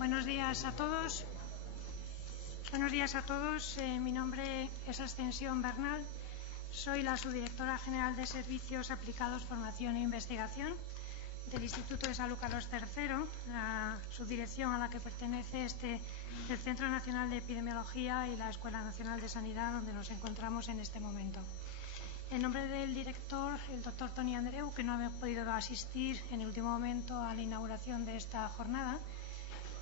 Buenos días a todos. Buenos días a todos. Mi nombre es Ascensión Bernal. Soy la subdirectora general de Servicios Aplicados, Formación e Investigación del Instituto de Salud Carlos III, la subdirección a la que pertenece el Centro Nacional de Epidemiología y la Escuela Nacional de Sanidad, donde nos encontramos en este momento. En nombre del director, el doctor Toni Andreu, que no ha podido asistir en el último momento a la inauguración de esta jornada,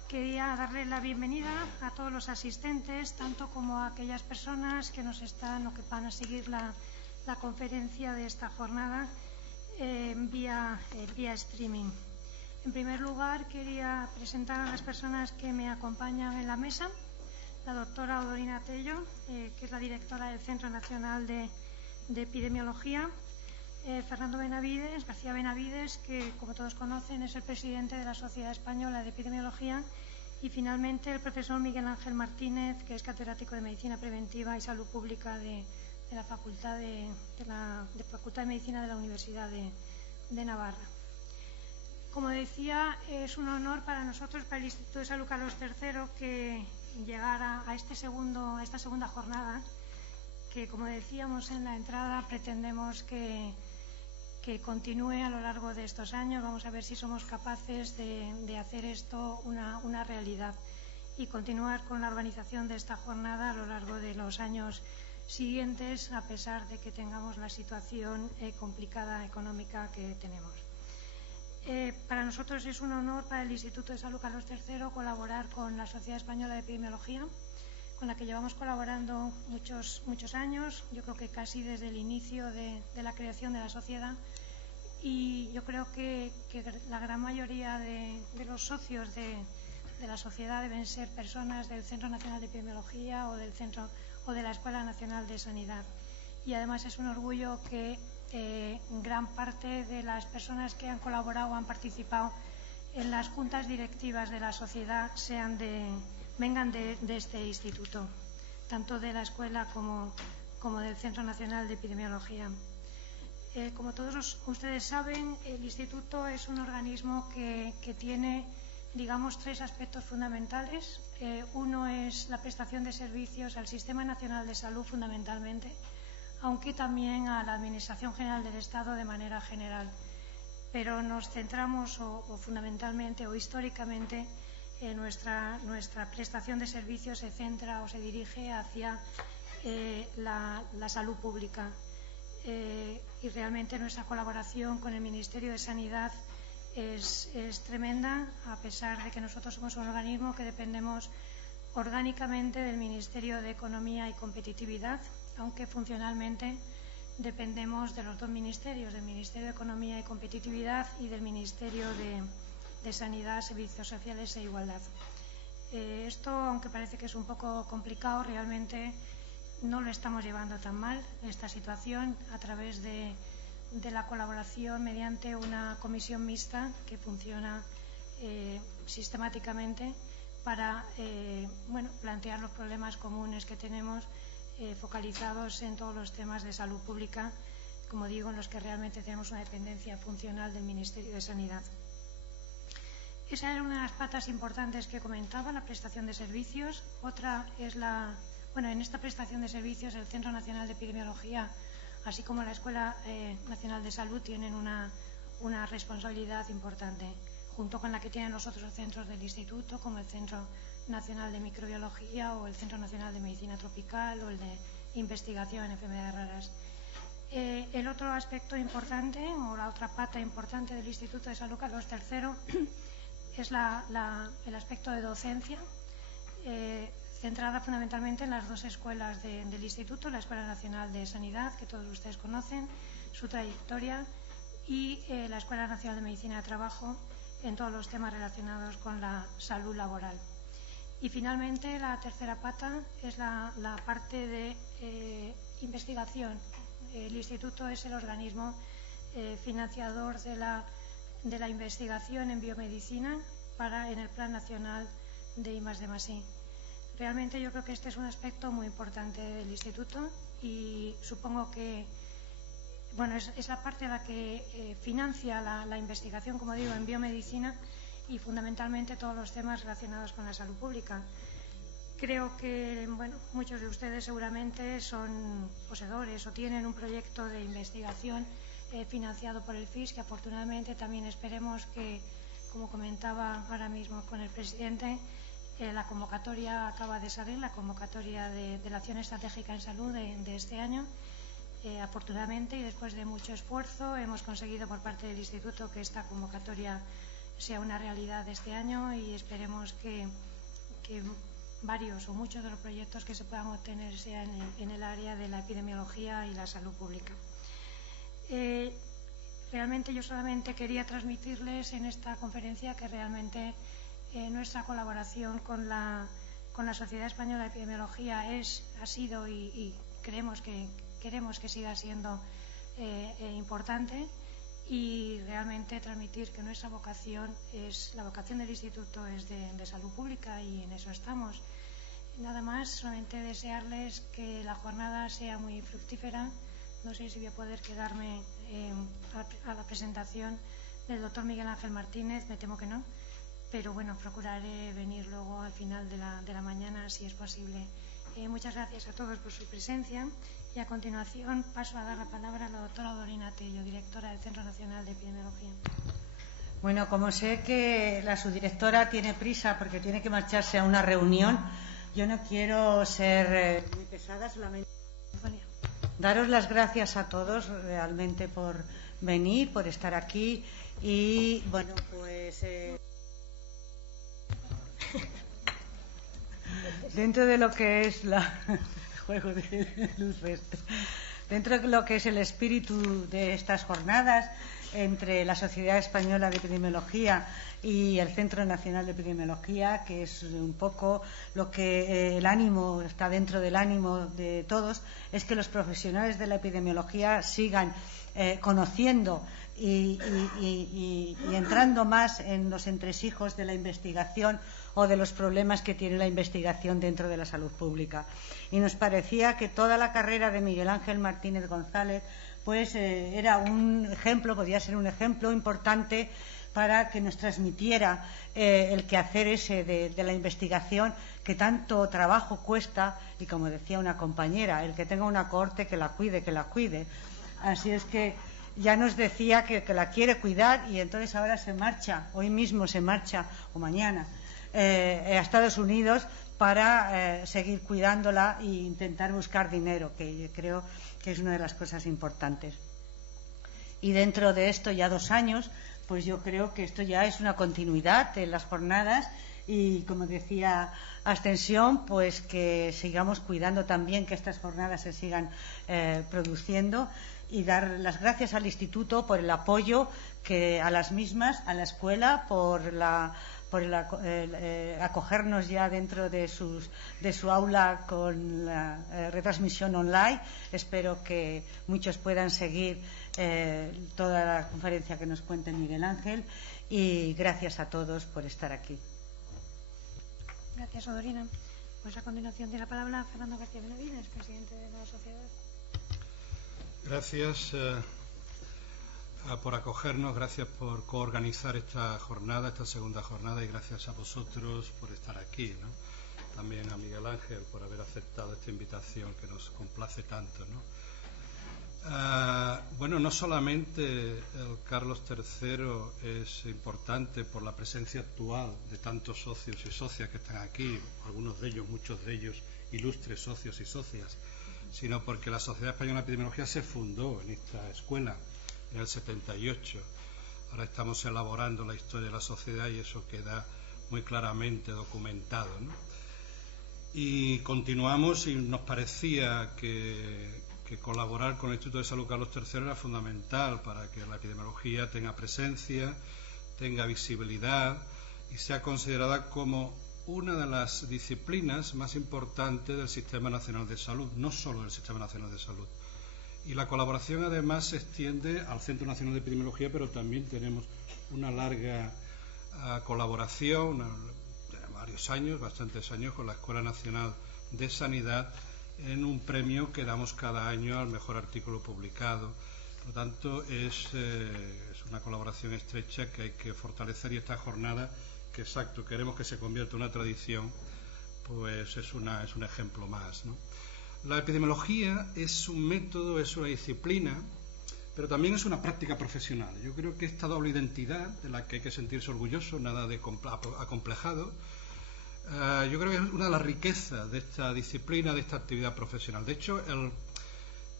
quería darle la bienvenida a todos los asistentes, tanto como a aquellas personas que nos están o que van a seguir la conferencia de esta jornada vía streaming. En primer lugar, quería presentar a las personas que me acompañan en la mesa. La doctora Odorina Tello, que es la directora del Centro Nacional de Epidemiología. Fernando García Benavides, que como todos conocen es el presidente de la Sociedad Española de Epidemiología, y finalmente el profesor Miguel Ángel Martínez, que es catedrático de Medicina Preventiva y Salud Pública de la Facultad de Medicina de la Universidad de Navarra. Como decía, es un honor para nosotros, para el Instituto de Salud Carlos III, que llegara a esta segunda jornada, que, como decíamos en la entrada, pretendemos que continúe a lo largo de estos años. Vamos a ver si somos capaces de hacer esto una realidad y continuar con la organización de esta jornada a lo largo de los años siguientes, a pesar de que tengamos la situación complicada económica que tenemos. Para nosotros es un honor, para el Instituto de Salud Carlos III, colaborar con la Sociedad Española de Epidemiología, con la que llevamos colaborando muchos años, yo creo que casi desde el inicio de la creación de la sociedad, y yo creo que la gran mayoría de los socios de la sociedad deben ser personas del Centro Nacional de Epidemiología o de la Escuela Nacional de Sanidad. Y además es un orgullo que gran parte de las personas que han colaborado o han participado en las juntas directivas de la sociedad vengan de este instituto, tanto de la escuela como del Centro Nacional de Epidemiología. Como todos ustedes saben, el instituto es un organismo que tiene, digamos, tres aspectos fundamentales. Uno es la prestación de servicios al Sistema Nacional de Salud, fundamentalmente, aunque también a la Administración General del Estado de manera general. Pero nos centramos fundamentalmente o históricamente nuestra prestación de servicios se centra o se dirige hacia la salud pública, y realmente nuestra colaboración con el Ministerio de Sanidad es tremenda, a pesar de que nosotros somos un organismo que dependemos orgánicamente del Ministerio de Economía y Competitividad, aunque funcionalmente dependemos de los dos ministerios, del Ministerio de Economía y Competitividad y del Ministerio de Sanidad, Servicios Sociales e Igualdad. Esto, aunque parece que es un poco complicado, realmente no lo estamos llevando tan mal, esta situación, a través de la colaboración mediante una comisión mixta que funciona sistemáticamente para plantear los problemas comunes que tenemos, focalizados en todos los temas de salud pública, como digo, en los que realmente tenemos una dependencia funcional del Ministerio de Sanidad. Esa era una de las patas importantes que comentaba, la prestación de servicios. Otra es en esta prestación de servicios el Centro Nacional de Epidemiología, así como la Escuela Nacional de Salud, tienen una responsabilidad importante, junto con la que tienen los otros centros del Instituto, como el Centro Nacional de Microbiología o el Centro Nacional de Medicina Tropical o el de Investigación en Enfermedades Raras. El otro aspecto importante, o la otra pata importante del Instituto de Salud Carlos III, es el aspecto de docencia, centrada fundamentalmente en las dos escuelas del Instituto, la Escuela Nacional de Sanidad, que todos ustedes conocen, su trayectoria, y la Escuela Nacional de Medicina de Trabajo, en todos los temas relacionados con la salud laboral. Y finalmente, la tercera pata es la parte de investigación. El Instituto es el organismo financiador de la investigación en biomedicina en el Plan Nacional de I+D+I. Realmente yo creo que este es un aspecto muy importante del Instituto, y supongo que es la parte a la que financia la investigación, como digo, en biomedicina, y fundamentalmente todos los temas relacionados con la salud pública. Creo que muchos de ustedes seguramente son poseedores o tienen un proyecto de investigación financiado por el FIS, que afortunadamente también esperemos que, como comentaba ahora mismo con el presidente, la convocatoria acaba de salir, la convocatoria de la Acción Estratégica en Salud de este año. Afortunadamente, y después de mucho esfuerzo, hemos conseguido por parte del Instituto que esta convocatoria sea una realidad este año, y esperemos que varios o muchos de los proyectos que se puedan obtener sean en el área de la epidemiología y la salud pública. Realmente yo solamente quería transmitirles en esta conferencia que realmente nuestra colaboración con la Sociedad Española de Epidemiología ha sido y queremos que siga siendo importante, y realmente transmitir que nuestra vocación la vocación del Instituto es de salud pública, y en eso estamos. Nada más, solamente desearles que la jornada sea muy fructífera. No sé si voy a poder quedarme a la presentación del doctor Miguel Ángel Martínez, me temo que no, pero bueno, procuraré venir luego al final de la mañana, si es posible. Muchas gracias a todos por su presencia, y a continuación paso a dar la palabra a la doctora Dorina Tello, directora del Centro Nacional de Epidemiología. Bueno, como sé que la subdirectora tiene prisa porque tiene que marcharse a una reunión, yo no quiero ser muy pesada, solamente daros las gracias a todos realmente por venir, por estar aquí, y bueno, pues dentro de lo que es juego de luces, dentro de lo que es el espíritu de estas jornadas entre la Sociedad Española de Epidemiología y el Centro Nacional de Epidemiología, que es un poco lo que el ánimo, está dentro del ánimo de todos, es que los profesionales de la epidemiología sigan conociendo y entrando más en los entresijos de la investigación o de los problemas que tiene la investigación dentro de la salud pública. Y nos parecía que toda la carrera de Miguel Ángel Martínez González pues era un ejemplo, podía ser un ejemplo importante para que nos transmitiera el quehacer ese de la investigación, que tanto trabajo cuesta, y como decía una compañera, el que tenga una cohorte que la cuide. Así es que ya nos decía que la quiere cuidar, y entonces ahora se marcha, hoy mismo se marcha, o mañana, a Estados Unidos para seguir cuidándola e intentar buscar dinero, que creo que es una de las cosas importantes. Y dentro de esto, ya 2 años, pues yo creo que esto ya es una continuidad de las jornadas, y como decía Ascensión, pues que sigamos cuidando también que estas jornadas se sigan produciendo, y dar las gracias al Instituto por el apoyo que a las mismas, a la escuela, por acogernos ya dentro de su aula con la retransmisión online. Espero que muchos puedan seguir toda la conferencia que nos cuente Miguel Ángel, y gracias a todos por estar aquí. Gracias, Dorina. Pues a continuación tiene la palabra Fernando García Benavides, presidente de la sociedad. Gracias por acogernos, gracias por coorganizar esta jornada, esta segunda jornada, y gracias a vosotros por estar aquí, ¿no? También a Miguel Ángel por haber aceptado esta invitación que nos complace tanto, ¿no? Bueno, no solamente el Carlos III es importante por la presencia actual de tantos socios y socias que están aquí, algunos de ellos, muchos de ellos, ilustres socios y socias, sino porque la Sociedad Española de Epidemiología se fundó en esta escuela en el 78. Ahora estamos elaborando la historia de la sociedad y eso queda muy claramente documentado, ¿no? Y continuamos, y nos parecía que colaborar con el Instituto de Salud Carlos III era fundamental para que la epidemiología tenga presencia, tenga visibilidad y sea considerada como una de las disciplinas más importantes del Sistema Nacional de Salud, no solo del Sistema Nacional de Salud. Y la colaboración además se extiende al Centro Nacional de Epidemiología, pero también tenemos una larga colaboración de varios años, bastantes años, con la Escuela Nacional de Sanidad, en un premio que damos cada año al mejor artículo publicado. Por lo tanto, es una colaboración estrecha que hay que fortalecer, y esta jornada, que exacto, queremos que se convierta en una tradición, pues es un ejemplo más, ¿no? La epidemiología es un método, es una disciplina, pero también es una práctica profesional. Yo creo que esta doble identidad, de la que hay que sentirse orgulloso, nada de acomplejado, yo creo que es una de las riquezas de esta disciplina, de esta actividad profesional. De hecho,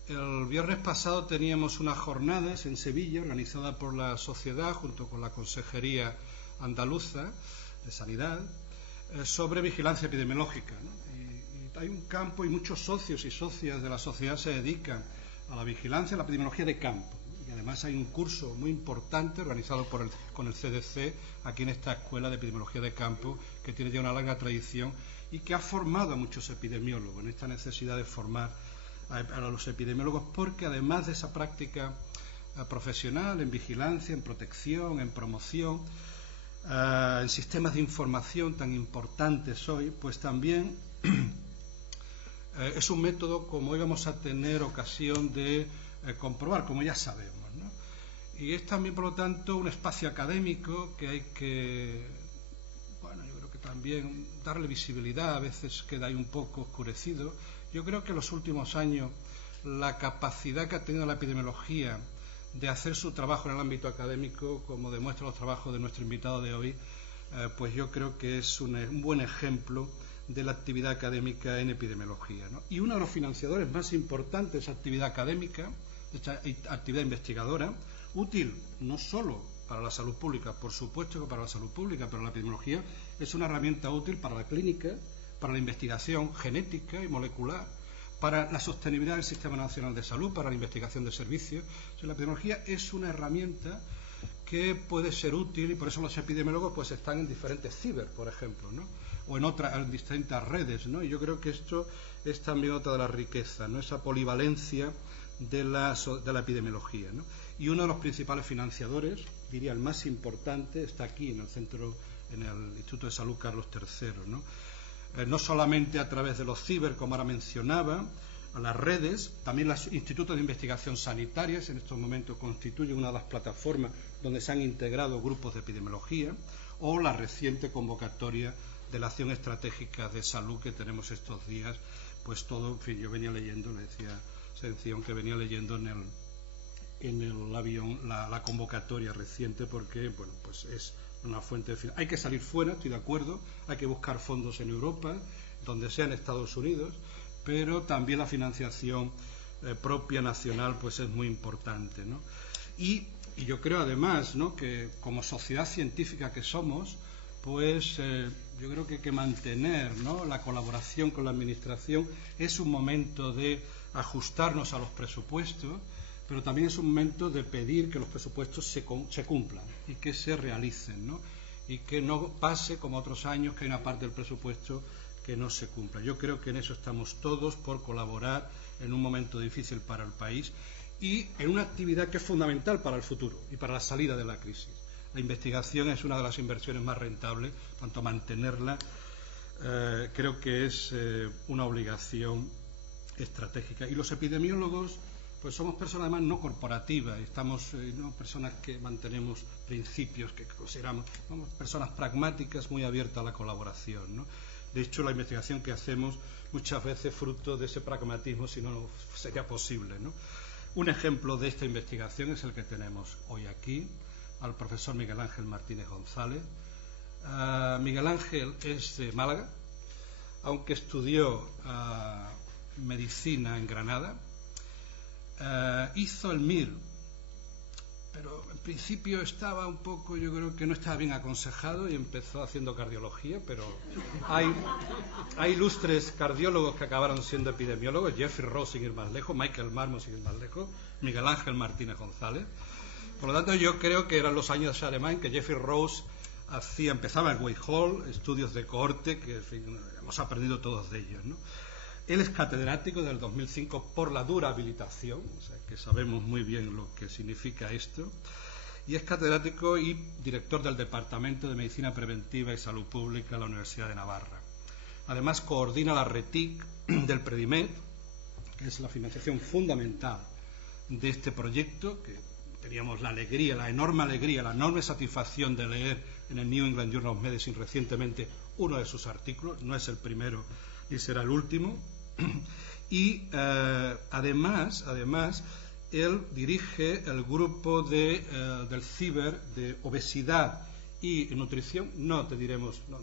el viernes pasado teníamos unas jornadas en Sevilla, organizadas por la Sociedad, junto con la Consejería Andaluza de Sanidad, sobre vigilancia epidemiológica, ¿no? Y hay un campo, y muchos socios y socias de la sociedad se dedican a la vigilancia, a la epidemiología de campo. Y además hay un curso muy importante organizado con el CDC aquí en esta Escuela de Epidemiología de Campo, que tiene ya una larga tradición y que ha formado a muchos epidemiólogos en esta necesidad de formar a los epidemiólogos, porque además de esa práctica profesional en vigilancia, en protección, en promoción, en sistemas de información tan importantes hoy, pues también es un método, como hoy vamos a tener ocasión de comprobar, como ya sabemos, ¿no? Y es también, por lo tanto, un espacio académico que hay que, bueno, yo creo que también darle visibilidad. A veces queda ahí un poco oscurecido. Yo creo que en los últimos años la capacidad que ha tenido la epidemiología de hacer su trabajo en el ámbito académico, como demuestran los trabajos de nuestro invitado de hoy, pues yo creo que es un buen ejemplo de la actividad académica en epidemiología, ¿no? Y uno de los financiadores más importantes de esa actividad académica, de esta actividad investigadora, útil no solo para la salud pública, por supuesto que para la salud pública, pero la epidemiología es una herramienta útil para la clínica, para la investigación genética y molecular, para la sostenibilidad del Sistema Nacional de Salud, para la investigación de servicios. O sea, la epidemiología es una herramienta que puede ser útil, y por eso los epidemiólogos pues están en diferentes ciber, por ejemplo, ¿no? O en distintas redes, ¿no? Y yo creo que esto es también otra de las riquezas, ¿no? Esa polivalencia de la epidemiología, ¿no? Y uno de los principales financiadores, diría el más importante, está aquí en el Instituto de Salud Carlos III, ¿no? No solamente a través de los ciber, como ahora mencionaba, a las redes, también los institutos de investigación sanitarias en estos momentos constituyen una de las plataformas donde se han integrado grupos de epidemiología, o la reciente convocatoria de la acción estratégica de salud que tenemos estos días. Pues todo, en fin, yo venía leyendo, le decía Sención que venía leyendo en el avión la convocatoria reciente, porque, bueno, pues es una fuente de financiación. Hay que salir fuera, estoy de acuerdo, hay que buscar fondos en Europa, donde sea en Estados Unidos, pero también la financiación propia nacional pues es muy importante, ¿no? Y yo creo además, ¿no?, que como sociedad científica que somos, pues yo creo que hay que mantener, ¿no?, la colaboración con la administración. Es un momento de ajustarnos a los presupuestos, pero también es un momento de pedir que los presupuestos se cumplan y que se realicen, ¿no? Y que no pase como otros años, que hay una parte del presupuesto que no se cumpla. Yo creo que en eso estamos todos, por colaborar en un momento difícil para el país y en una actividad que es fundamental para el futuro y para la salida de la crisis. La investigación es una de las inversiones más rentables, tanto mantenerla creo que es una obligación estratégica. Y los epidemiólogos pues somos personas además no corporativas, estamos no personas que mantenemos principios que consideramos, somos personas pragmáticas muy abiertas a la colaboración, ¿no? De hecho, la investigación que hacemos muchas veces fruto de ese pragmatismo, si no, no sería posible, ¿no? Un ejemplo de esta investigación es el que tenemos hoy aquí, al profesor Miguel Ángel Martínez González. Miguel Ángel es de Málaga, aunque estudió medicina en Granada. Hizo el MIR, pero en principio estaba un poco, yo creo que no estaba bien aconsejado, y empezó haciendo cardiología, pero hay ilustres cardiólogos que acabaron siendo epidemiólogos: Jeffrey Rose, sin ir más lejos, Michael Marmot, sin ir más lejos, Miguel Ángel Martínez González. Por lo tanto, yo creo que eran los años de alemán en que Jeffrey Rose empezaba el White Hall, estudios de cohorte, que en fin, hemos aprendido todos de ellos, ¿no? Él es catedrático desde el 2005 por la dura habilitación, o sea que sabemos muy bien lo que significa esto, y es catedrático y director del Departamento de Medicina Preventiva y Salud Pública de la Universidad de Navarra. Además, coordina la RETIC del Predimed, que es la financiación fundamental de este proyecto, que teníamos la alegría, la enorme satisfacción de leer en el New England Journal of Medicine recientemente uno de sus artículos, no es el primero ni será el último, y además él dirige el grupo del CIBER de obesidad y nutrición. No te diremos, no,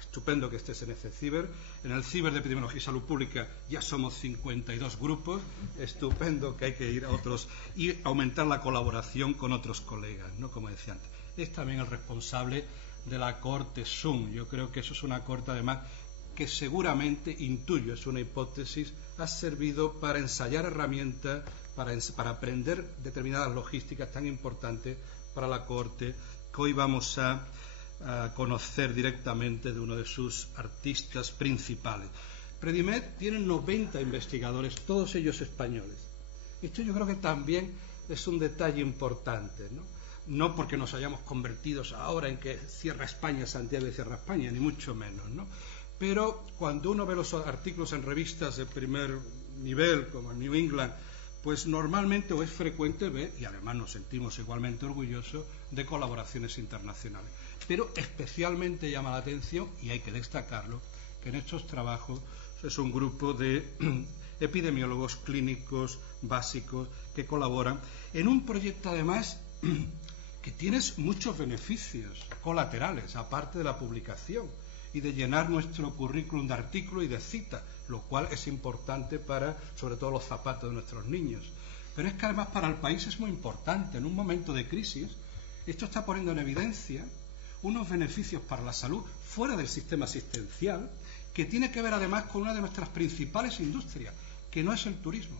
estupendo que estés en ese CIBER. En el CIBER de Epidemiología y Salud Pública ya somos 52 grupos, estupendo que hay que ir a otros y aumentar la colaboración con otros colegas, ¿no? Como decía antes. Es también el responsable de la cohorte Zoom. Yo creo que eso es una cohorte, además, que seguramente, intuyo, es una hipótesis, ha servido para ensayar herramientas, para aprender determinadas logísticas tan importantes para la cohorte que hoy vamos a conocer directamente de uno de sus artistas principales. Predimed tiene 90 investigadores, todos ellos españoles. Esto yo creo que también es un detalle importante, ¿no? No porque nos hayamos convertido ahora en que cierra España Santiago y cierra España, ni mucho menos, ¿no? Pero cuando uno ve los artículos en revistas de primer nivel, como el New England, pues normalmente o es frecuente ver, y además nos sentimos igualmente orgullosos, de colaboraciones internacionales. Pero especialmente llama la atención, y hay que destacarlo, que en estos trabajos es un grupo de epidemiólogos clínicos básicos que colaboran en un proyecto, además, que tiene muchos beneficios colaterales, aparte de la publicación y de llenar nuestro currículum de artículos y de citas, lo cual es importante para, sobre todo, los zapatos de nuestros niños. Pero es que además para el país es muy importante. En un momento de crisis, esto está poniendo en evidencia unos beneficios para la salud fuera del sistema asistencial, que tiene que ver además con una de nuestras principales industrias, que no es el turismo,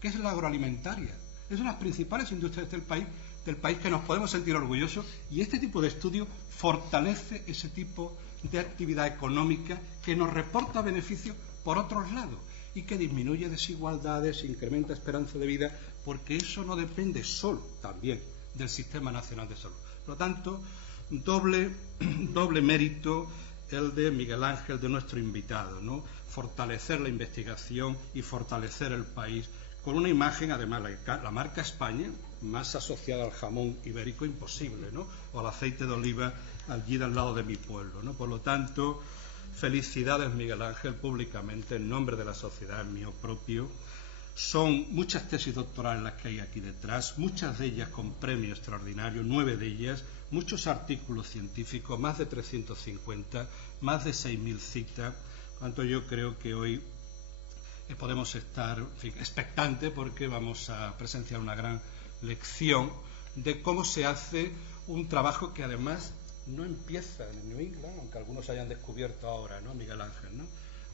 que es la agroalimentaria. Es una de las principales industrias del país que nos podemos sentir orgullosos, y este tipo de estudio fortalece ese tipo de actividad económica que nos reporta beneficios por otros lados y que disminuye desigualdades, incrementa esperanza de vida, porque eso no depende solo también del Sistema Nacional de Salud. Por lo tanto, doble mérito el de Miguel Ángel, de nuestro invitado, ¿no? Fortalecer la investigación y fortalecer el país con una imagen, además, la marca España, más asociada al jamón ibérico imposible, ¿no? O al aceite de oliva allí del lado de mi pueblo, ¿no? Por lo tanto, felicidades, Miguel Ángel, públicamente, en nombre de la sociedad, en mío propio. Son muchas tesis doctorales las que hay aquí detrás, muchas de ellas con premio extraordinario, 9 de ellas, muchos artículos científicos, más de 350, más de 6.000 citas. Por lo tanto, yo creo que hoy podemos estar, en fin, expectantes, porque vamos a presenciar una gran lección de cómo se hace un trabajo que además no empieza en el New England, aunque algunos hayan descubierto ahora, ¿no, Miguel Ángel, ¿no?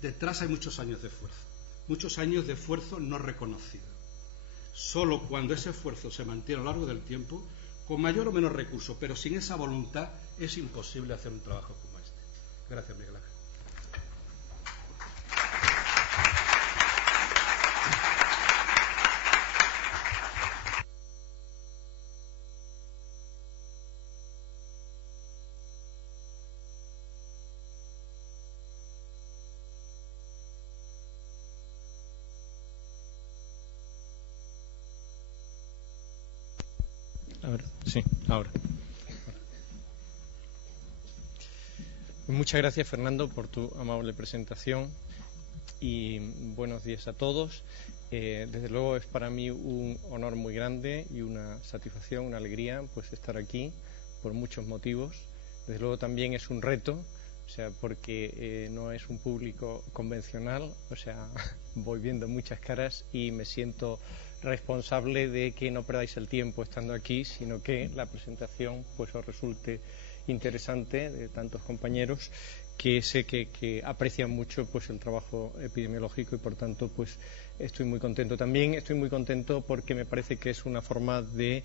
Detrás hay muchos años de esfuerzo no reconocido. Solo cuando ese esfuerzo se mantiene a lo largo del tiempo, con mayor o menos recursos, pero sin esa voluntad, es imposible hacer un trabajo como este. Gracias, Miguel Ángel. Ahora. Muchas gracias, Fernando, por tu amable presentación y buenos días a todos. Desde luego es para mí un honor muy grande y una satisfacción, una alegría, pues estar aquí por muchos motivos. Desde luego también es un reto, o sea, porque no es un público convencional, o sea, voy viendo muchas caras y me siento responsable de que no perdáis el tiempo estando aquí, sino que la presentación pues os resulte interesante, de tantos compañeros que sé que aprecian mucho pues el trabajo epidemiológico, y por tanto pues estoy muy contento. También estoy muy contento porque me parece que es una forma de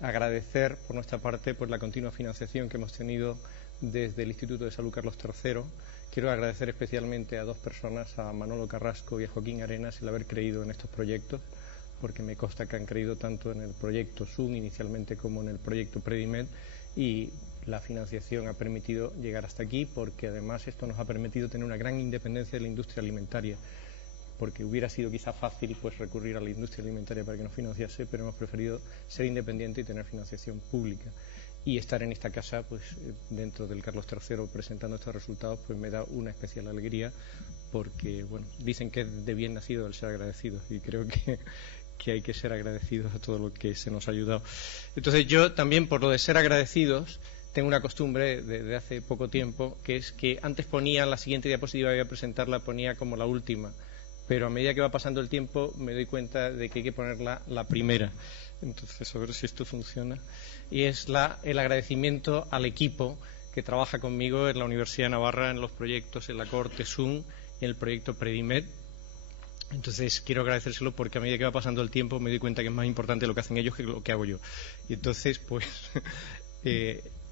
agradecer por nuestra parte pues la continua financiación que hemos tenido desde el Instituto de Salud Carlos III. Quiero agradecer especialmente a dos personas, a Manolo Carrasco y a Joaquín Arenas, el haber creído en estos proyectos, porque me consta que han creído tanto en el proyecto Zoom inicialmente como en el proyecto Predimed, y la financiación ha permitido llegar hasta aquí, porque además esto nos ha permitido tener una gran independencia de la industria alimentaria. porque hubiera sido quizá fácil pues recurrir a la industria alimentaria para que nos financiase, pero hemos preferido ser independientes y tener financiación pública. Y estar en esta casa, pues dentro del Carlos III, presentando estos resultados, pues me da una especial alegría, porque, bueno, dicen que es de bien nacido el ser agradecidos, y creo que hay que ser agradecidos a todo lo que se nos ha ayudado. Entonces yo también, por lo de ser agradecidos, tengo una costumbre de hace poco tiempo, que es que antes ponía la siguiente diapositiva que voy a presentarla, ponía como la última, pero a medida que va pasando el tiempo me doy cuenta de que hay que ponerla la primera. Entonces, a ver si esto funciona. Y es el agradecimiento al equipo que trabaja conmigo en la Universidad de Navarra, en los proyectos, en la cohorte SUN, en el proyecto Predimed. Entonces, quiero agradecérselo porque a medida que va pasando el tiempo me doy cuenta que es más importante lo que hacen ellos que lo que hago yo. Y entonces, pues,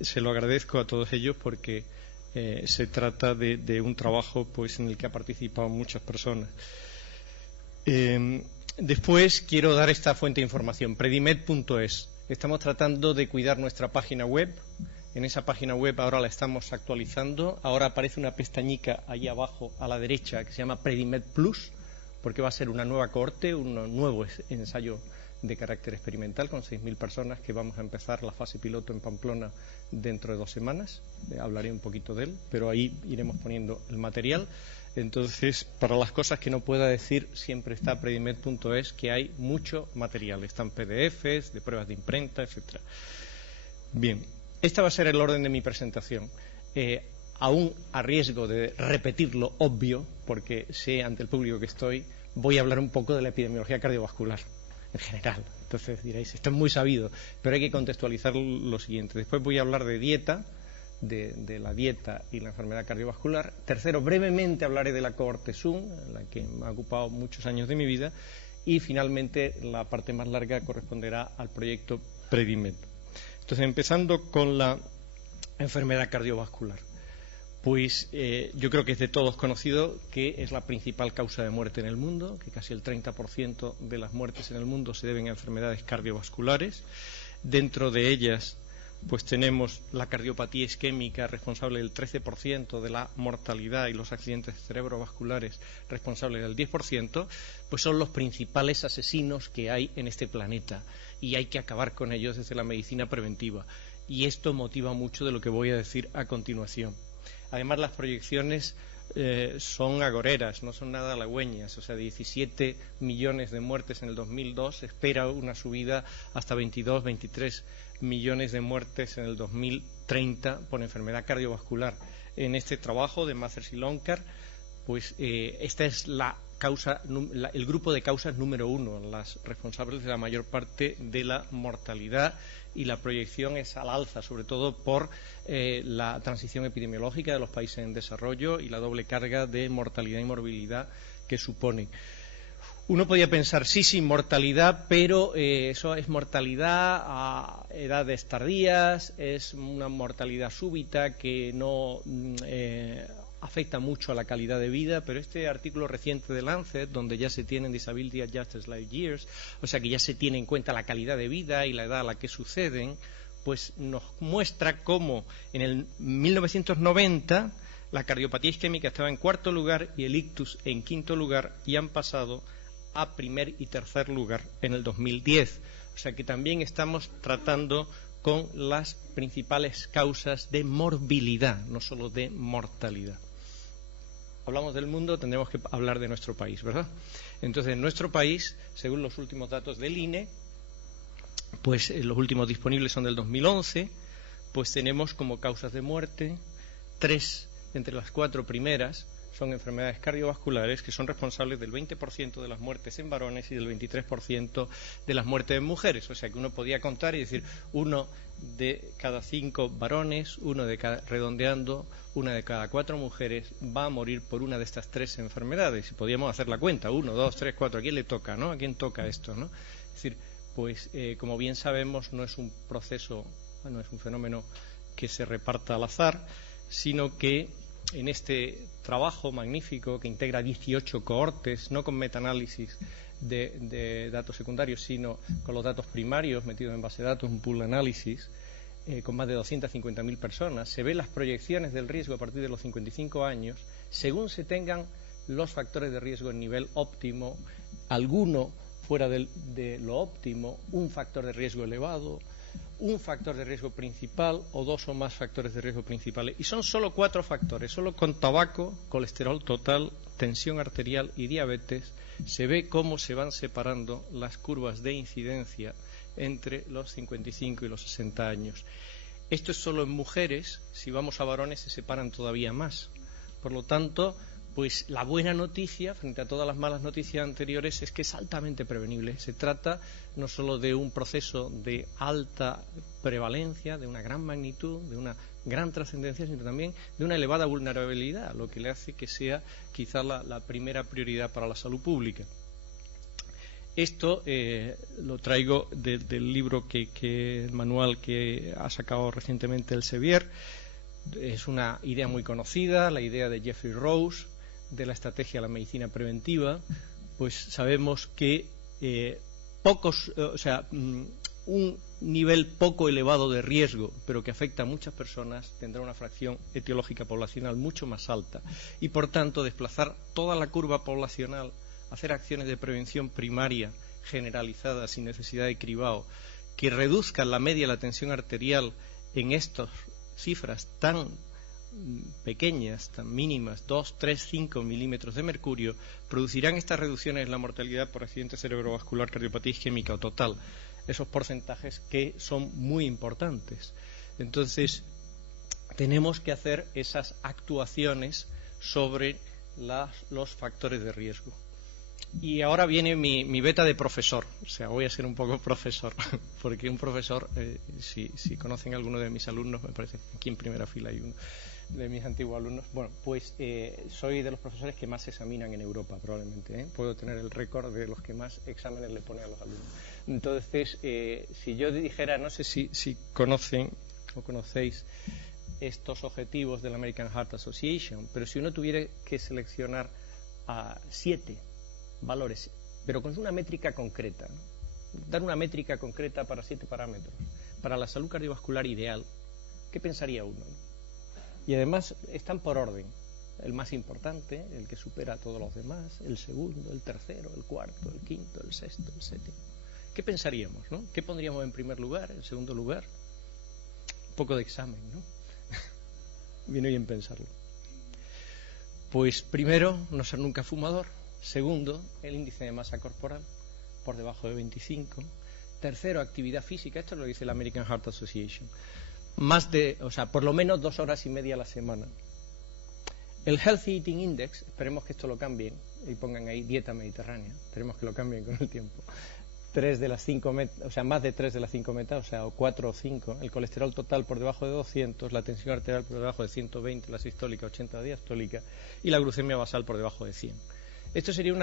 se lo agradezco a todos ellos porque se trata de un trabajo pues en el que ha participado muchas personas. Después quiero dar esta fuente de información, predimed.es. Estamos tratando de cuidar nuestra página web. En esa página web ahora la estamos actualizando. Ahora aparece una pestañica ahí abajo a la derecha que se llama Predimed Plus, porque va a ser una nueva cohorte, un nuevo ensayo de carácter experimental con 6.000 personas que vamos a empezar la fase piloto en Pamplona dentro de 2 semanas. Hablaré un poquito de él, pero ahí iremos poniendo el material. Entonces, para las cosas que no pueda decir, siempre está predimed.es, que hay mucho material. Están PDFs, de pruebas de imprenta, etcétera. Bien, este va a ser el orden de mi presentación. Aún a riesgo de repetir lo obvio, porque sé ante el público que estoy, voy a hablar un poco de la epidemiología cardiovascular en general. Entonces diréis, esto es muy sabido, pero hay que contextualizar lo siguiente. Después voy a hablar de dieta, de la dieta y la enfermedad cardiovascular. Tercero, brevemente hablaré de la cohorte SUN, en la que me ha ocupado muchos años de mi vida. Y finalmente, la parte más larga corresponderá al proyecto Predimed. Entonces, empezando con la enfermedad cardiovascular. Pues yo creo que es de todos conocido que es la principal causa de muerte en el mundo, que casi el 30% de las muertes en el mundo se deben a enfermedades cardiovasculares. Dentro de ellas, pues tenemos la cardiopatía isquémica, responsable del 13% de la mortalidad, y los accidentes cerebrovasculares, responsables del 10%, pues son los principales asesinos que hay en este planeta, y hay que acabar con ellos desde la medicina preventiva. Y esto motiva mucho de lo que voy a decir a continuación. Además, las proyecciones son agoreras, no son nada halagüeñas. O sea, 17 millones de muertes en el 2002, se espera una subida hasta 22, 23 millones de muertes en el 2030 por enfermedad cardiovascular. En este trabajo de Mazers y Loncar, pues esta es el grupo de causas número 1, las responsables de la mayor parte de la mortalidad, y la proyección es al alza, sobre todo por la transición epidemiológica de los países en desarrollo y la doble carga de mortalidad y morbilidad que supone. Uno podía pensar, sí, mortalidad, pero eso es mortalidad a edades tardías, es una mortalidad súbita que no afecta mucho a la calidad de vida, pero este artículo reciente de Lancet, donde ya se tienen Disability Adjusted Life Years, o sea que ya se tiene en cuenta la calidad de vida y la edad a la que suceden, pues nos muestra cómo en el 1990 la cardiopatía isquémica estaba en 4º lugar y el ictus en 5º lugar, y han pasado a 1er y 3er lugar en el 2010. O sea que también estamos tratando con las principales causas de morbilidad, no solo de mortalidad. Hablamos del mundo, tendremos que hablar de nuestro país, ¿verdad? Entonces, en nuestro país, según los últimos datos del INE, pues los últimos disponibles son del 2011, pues tenemos como causas de muerte 3 entre las 4 primeras son enfermedades cardiovasculares, que son responsables del 20% de las muertes en varones y del 23% de las muertes en mujeres. O sea que uno podía contar y decir 1 de cada 5 varones, redondeando, 1 de cada 4 mujeres va a morir por una de estas 3 enfermedades. Y podíamos hacer la cuenta, 1, 2, 3, 4, ¿a quién le toca, no? ¿A quién toca esto, no? Es decir, pues como bien sabemos, no es un proceso, no es un fenómeno que se reparta al azar, sino que en este trabajo magnífico que integra 18 cohortes, no con metaanálisis de datos secundarios, sino con los datos primarios metidos en base de datos, un pool análisis, con más de 250.000 personas, se ven las proyecciones del riesgo a partir de los 55 años, según se tengan los factores de riesgo en nivel óptimo, alguno fuera de lo óptimo, un factor de riesgo elevado, un factor de riesgo principal o 2 o más factores de riesgo principales. Y son solo 4 factores. Solo con tabaco, colesterol total, tensión arterial y diabetes se ve cómo se van separando las curvas de incidencia entre los 55 y los 60 años. Esto es solo en mujeres. Si vamos a varones se separan todavía más. Por lo tanto, pues la buena noticia frente a todas las malas noticias anteriores es que es altamente prevenible. Se trata no solo de un proceso de alta prevalencia, de una gran magnitud, de una gran trascendencia, sino también de una elevada vulnerabilidad, lo que le hace que sea quizá la primera prioridad para la salud pública. Esto lo traigo del libro el manual que ha sacado recientemente el Sevier. Es una idea muy conocida, la idea de Jeffrey Rose, de la estrategia de la medicina preventiva. Pues sabemos que un nivel poco elevado de riesgo, pero que afecta a muchas personas, tendrá una fracción etiológica poblacional mucho más alta y, por tanto, desplazar toda la curva poblacional, hacer acciones de prevención primaria generalizadas sin necesidad de cribado, que reduzcan la media de la tensión arterial en estas cifras tan pequeñas, tan mínimas, 2, 3, 5 milímetros de mercurio, producirán estas reducciones en la mortalidad por accidente cerebrovascular, cardiopatía isquémica o total. Esos porcentajes que son muy importantes. Entonces, tenemos que hacer esas actuaciones sobre los factores de riesgo. Y ahora viene mi beta de profesor. O sea, voy a ser un poco profesor, porque un profesor, si conocen a alguno de mis alumnos, me parece que aquí en primera fila hay uno de mis antiguos alumnos. Bueno, pues soy de los profesores que más examinan en Europa, probablemente. Puedo tener el récord de los que más exámenes le ponen a los alumnos. Entonces, si yo dijera, no sé si conocen o conocéis estos objetivos de la American Heart Association, pero si uno tuviera que seleccionar a 7 valores, pero con una métrica concreta, ¿no? Dar una métrica concreta para 7 parámetros, para la salud cardiovascular ideal, ¿qué pensaría uno? Y además están por orden. El más importante, el que supera a todos los demás, el segundo, el tercero, el cuarto, el quinto, el sexto, el séptimo. ¿Qué pensaríamos, no? ¿Qué pondríamos en primer lugar, en segundo lugar? Un poco de examen, ¿no? Viene bien pensarlo. Pues primero, no ser nunca fumador. Segundo, el índice de masa corporal por debajo de 25. Tercero, actividad física. Esto lo dice la American Heart Association. Por lo menos 2 horas y media a la semana. El Healthy Eating Index, esperemos que esto lo cambien y pongan ahí dieta mediterránea. Esperemos que lo cambien con el tiempo. 3 de las 5 metas, más de 3 de las 5 metas, o 4 o 5. El colesterol total por debajo de 200, la tensión arterial por debajo de 120, la sistólica 80, la diastólica y la glucemia basal por debajo de 100. Esto sería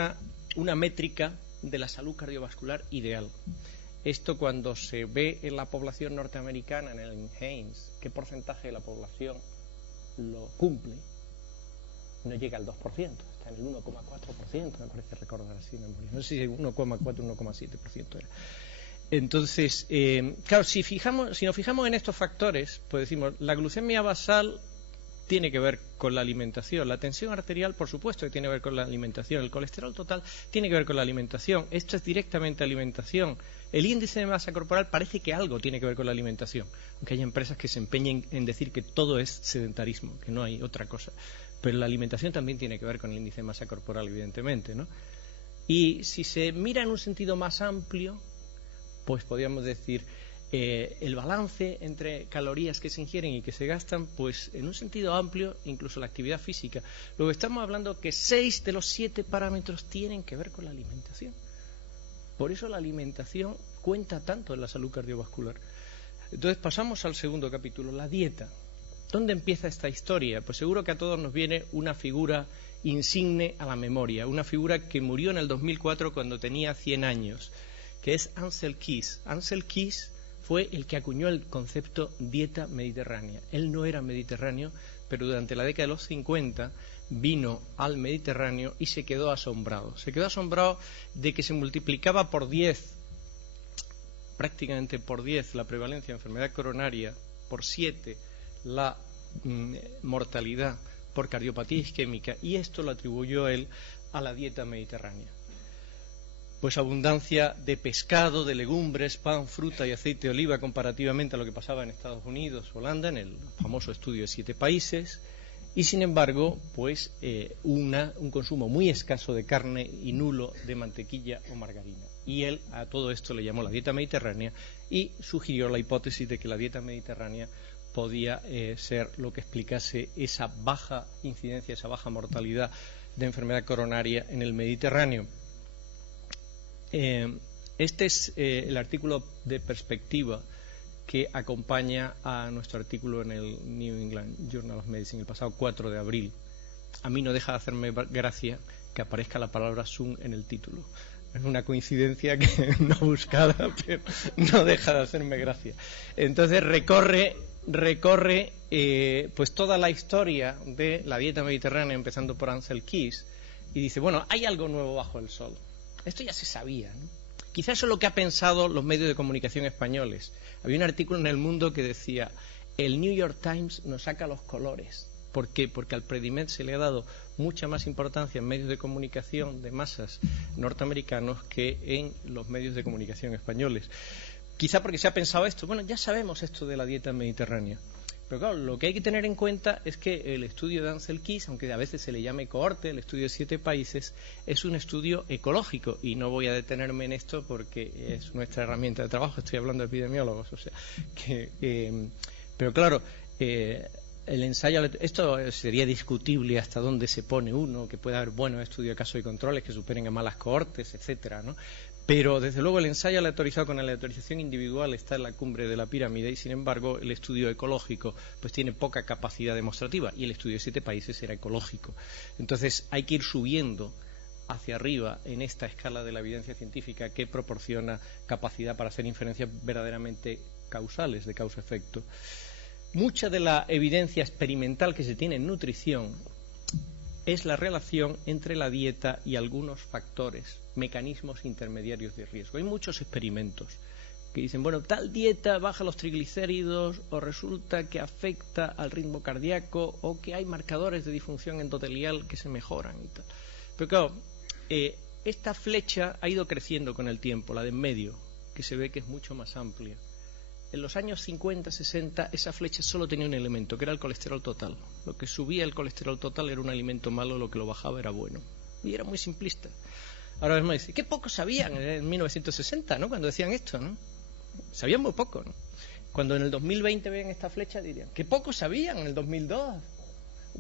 una métrica de la salud cardiovascular ideal. Esto, cuando se ve en la población norteamericana, en el NHANES, qué porcentaje de la población lo cumple, no llega al 2%, está en el 1,4%, me parece recordar así, no sé si 1,4 o 1,7% era. Entonces, claro, si nos fijamos en estos factores, pues decimos, la glucemia basal tiene que ver con la alimentación, la tensión arterial, por supuesto, que tiene que ver con la alimentación, el colesterol total tiene que ver con la alimentación, esto es directamente alimentación. El índice de masa corporal parece que algo tiene que ver con la alimentación, aunque hay empresas que se empeñen en decir que todo es sedentarismo, que no hay otra cosa. Pero la alimentación también tiene que ver con el índice de masa corporal, evidentemente, ¿no? Y si se mira en un sentido más amplio, pues podríamos decir el balance entre calorías que se ingieren y que se gastan, pues en un sentido amplio, incluso la actividad física. Luego estamos hablando que 6 de los 7 parámetros tienen que ver con la alimentación. Por eso la alimentación cuenta tanto en la salud cardiovascular. Entonces pasamos al segundo capítulo, la dieta. ¿Dónde empieza esta historia? Pues seguro que a todos nos viene una figura insigne a la memoria, una figura que murió en el 2004 cuando tenía 100 años, que es Ancel Keys. Ancel Keys fue el que acuñó el concepto dieta mediterránea. Él no era mediterráneo, pero durante la década de los 50 vino al Mediterráneo y se quedó asombrado. Se quedó asombrado de que se multiplicaba por 10, prácticamente por 10, la prevalencia de enfermedad coronaria, por 7 la mortalidad por cardiopatía isquémica, y esto lo atribuyó él a la dieta mediterránea. Pues abundancia de pescado, de legumbres, pan, fruta y aceite de oliva comparativamente a lo que pasaba en Estados Unidos, Holanda, en el famoso estudio de 7 países, y sin embargo, pues un consumo muy escaso de carne y nulo de mantequilla o margarina. Y él a todo esto le llamó la dieta mediterránea y sugirió la hipótesis de que la dieta mediterránea podía ser lo que explicase esa baja incidencia, esa baja mortalidad de enfermedad coronaria en el Mediterráneo. Este es el artículo de perspectiva que acompaña a nuestro artículo en el New England Journal of Medicine el pasado 4 de abril. A mí no deja de hacerme gracia que aparezca la palabra Sun en el título. Es una coincidencia que no buscada, pero no deja de hacerme gracia. Entonces recorre pues toda la historia de la dieta mediterránea, empezando por Ansel Keys, y dice, bueno, hay algo nuevo bajo el sol. Esto ya se sabía, ¿no? Quizás eso es lo que han pensado los medios de comunicación españoles. Había un artículo en El Mundo que decía, el New York Times nos saca los colores. ¿Por qué? Porque al Predimed se le ha dado mucha más importancia en medios de comunicación de masas norteamericanos que en los medios de comunicación españoles. Quizá porque se ha pensado esto. Bueno, ya sabemos esto de la dieta mediterránea. Pero claro, lo que hay que tener en cuenta es que el estudio de Ansel Keys, aunque a veces se le llame cohorte, el estudio de 7 países, es un estudio ecológico. Y no voy a detenerme en esto porque es nuestra herramienta de trabajo. Estoy hablando de epidemiólogos. O sea, pero claro, el ensayo, esto sería discutible hasta dónde se pone uno, que puede haber buenos estudios de casos y controles que superen a malas cohortes, etcétera, ¿no? Pero desde luego el ensayo aleatorizado con la aleatorización individual está en la cumbre de la pirámide y sin embargo el estudio ecológico pues tiene poca capacidad demostrativa y el estudio de 7 países era ecológico. Entonces hay que ir subiendo hacia arriba en esta escala de la evidencia científica que proporciona capacidad para hacer inferencias verdaderamente causales, de causa-efecto. Mucha de la evidencia experimental que se tiene en nutrición es la relación entre la dieta y algunos factores, mecanismos intermediarios de riesgo. Hay muchos experimentos que dicen, bueno, tal dieta baja los triglicéridos o resulta que afecta al ritmo cardíaco o que hay marcadores de disfunción endotelial que se mejoran y tal. Pero claro, esta flecha ha ido creciendo con el tiempo, la de en medio, que se ve que es mucho más amplia. En los años 50, 60, esa flecha solo tenía un elemento, que era el colesterol total. Lo que subía el colesterol total era un alimento malo, lo que lo bajaba era bueno. Y era muy simplista. Ahora mismo dice, qué poco sabían en 1960, ¿no? Cuando decían esto, ¿no? Sabían muy poco, ¿no? Cuando en el 2020 ven esta flecha dirían, qué poco sabían en el 2002.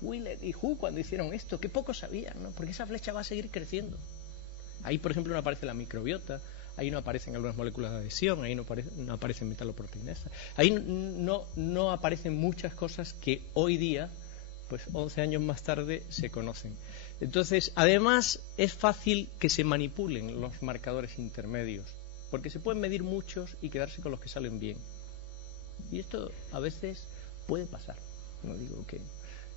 Willett y Hu cuando hicieron esto, qué poco sabían, ¿no? Porque esa flecha va a seguir creciendo. Ahí, por ejemplo, no aparece la microbiota. Ahí no aparecen algunas moléculas de adhesión, ahí no aparecen metaloproteinasas. Ahí no aparecen muchas cosas que hoy día, pues 11 años más tarde, se conocen. Entonces, además, es fácil que se manipulen los marcadores intermedios, porque se pueden medir muchos y quedarse con los que salen bien. Y esto a veces puede pasar, no digo que,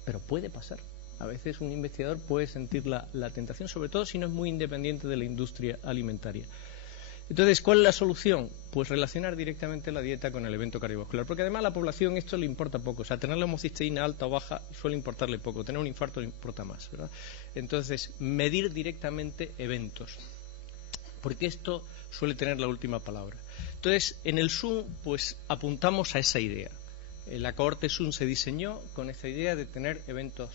pero puede pasar. A veces un investigador puede sentir la tentación, sobre todo si no es muy independiente de la industria alimentaria. Entonces, ¿cuál es la solución? Pues relacionar directamente la dieta con el evento cardiovascular, porque además a la población esto le importa poco. O sea, tener la homocisteína alta o baja suele importarle poco, tener un infarto le importa más, ¿verdad? Entonces, medir directamente eventos, porque esto suele tener la última palabra. Entonces, en el SUN, pues apuntamos a esa idea. La cohorte SUN se diseñó con esta idea de tener eventos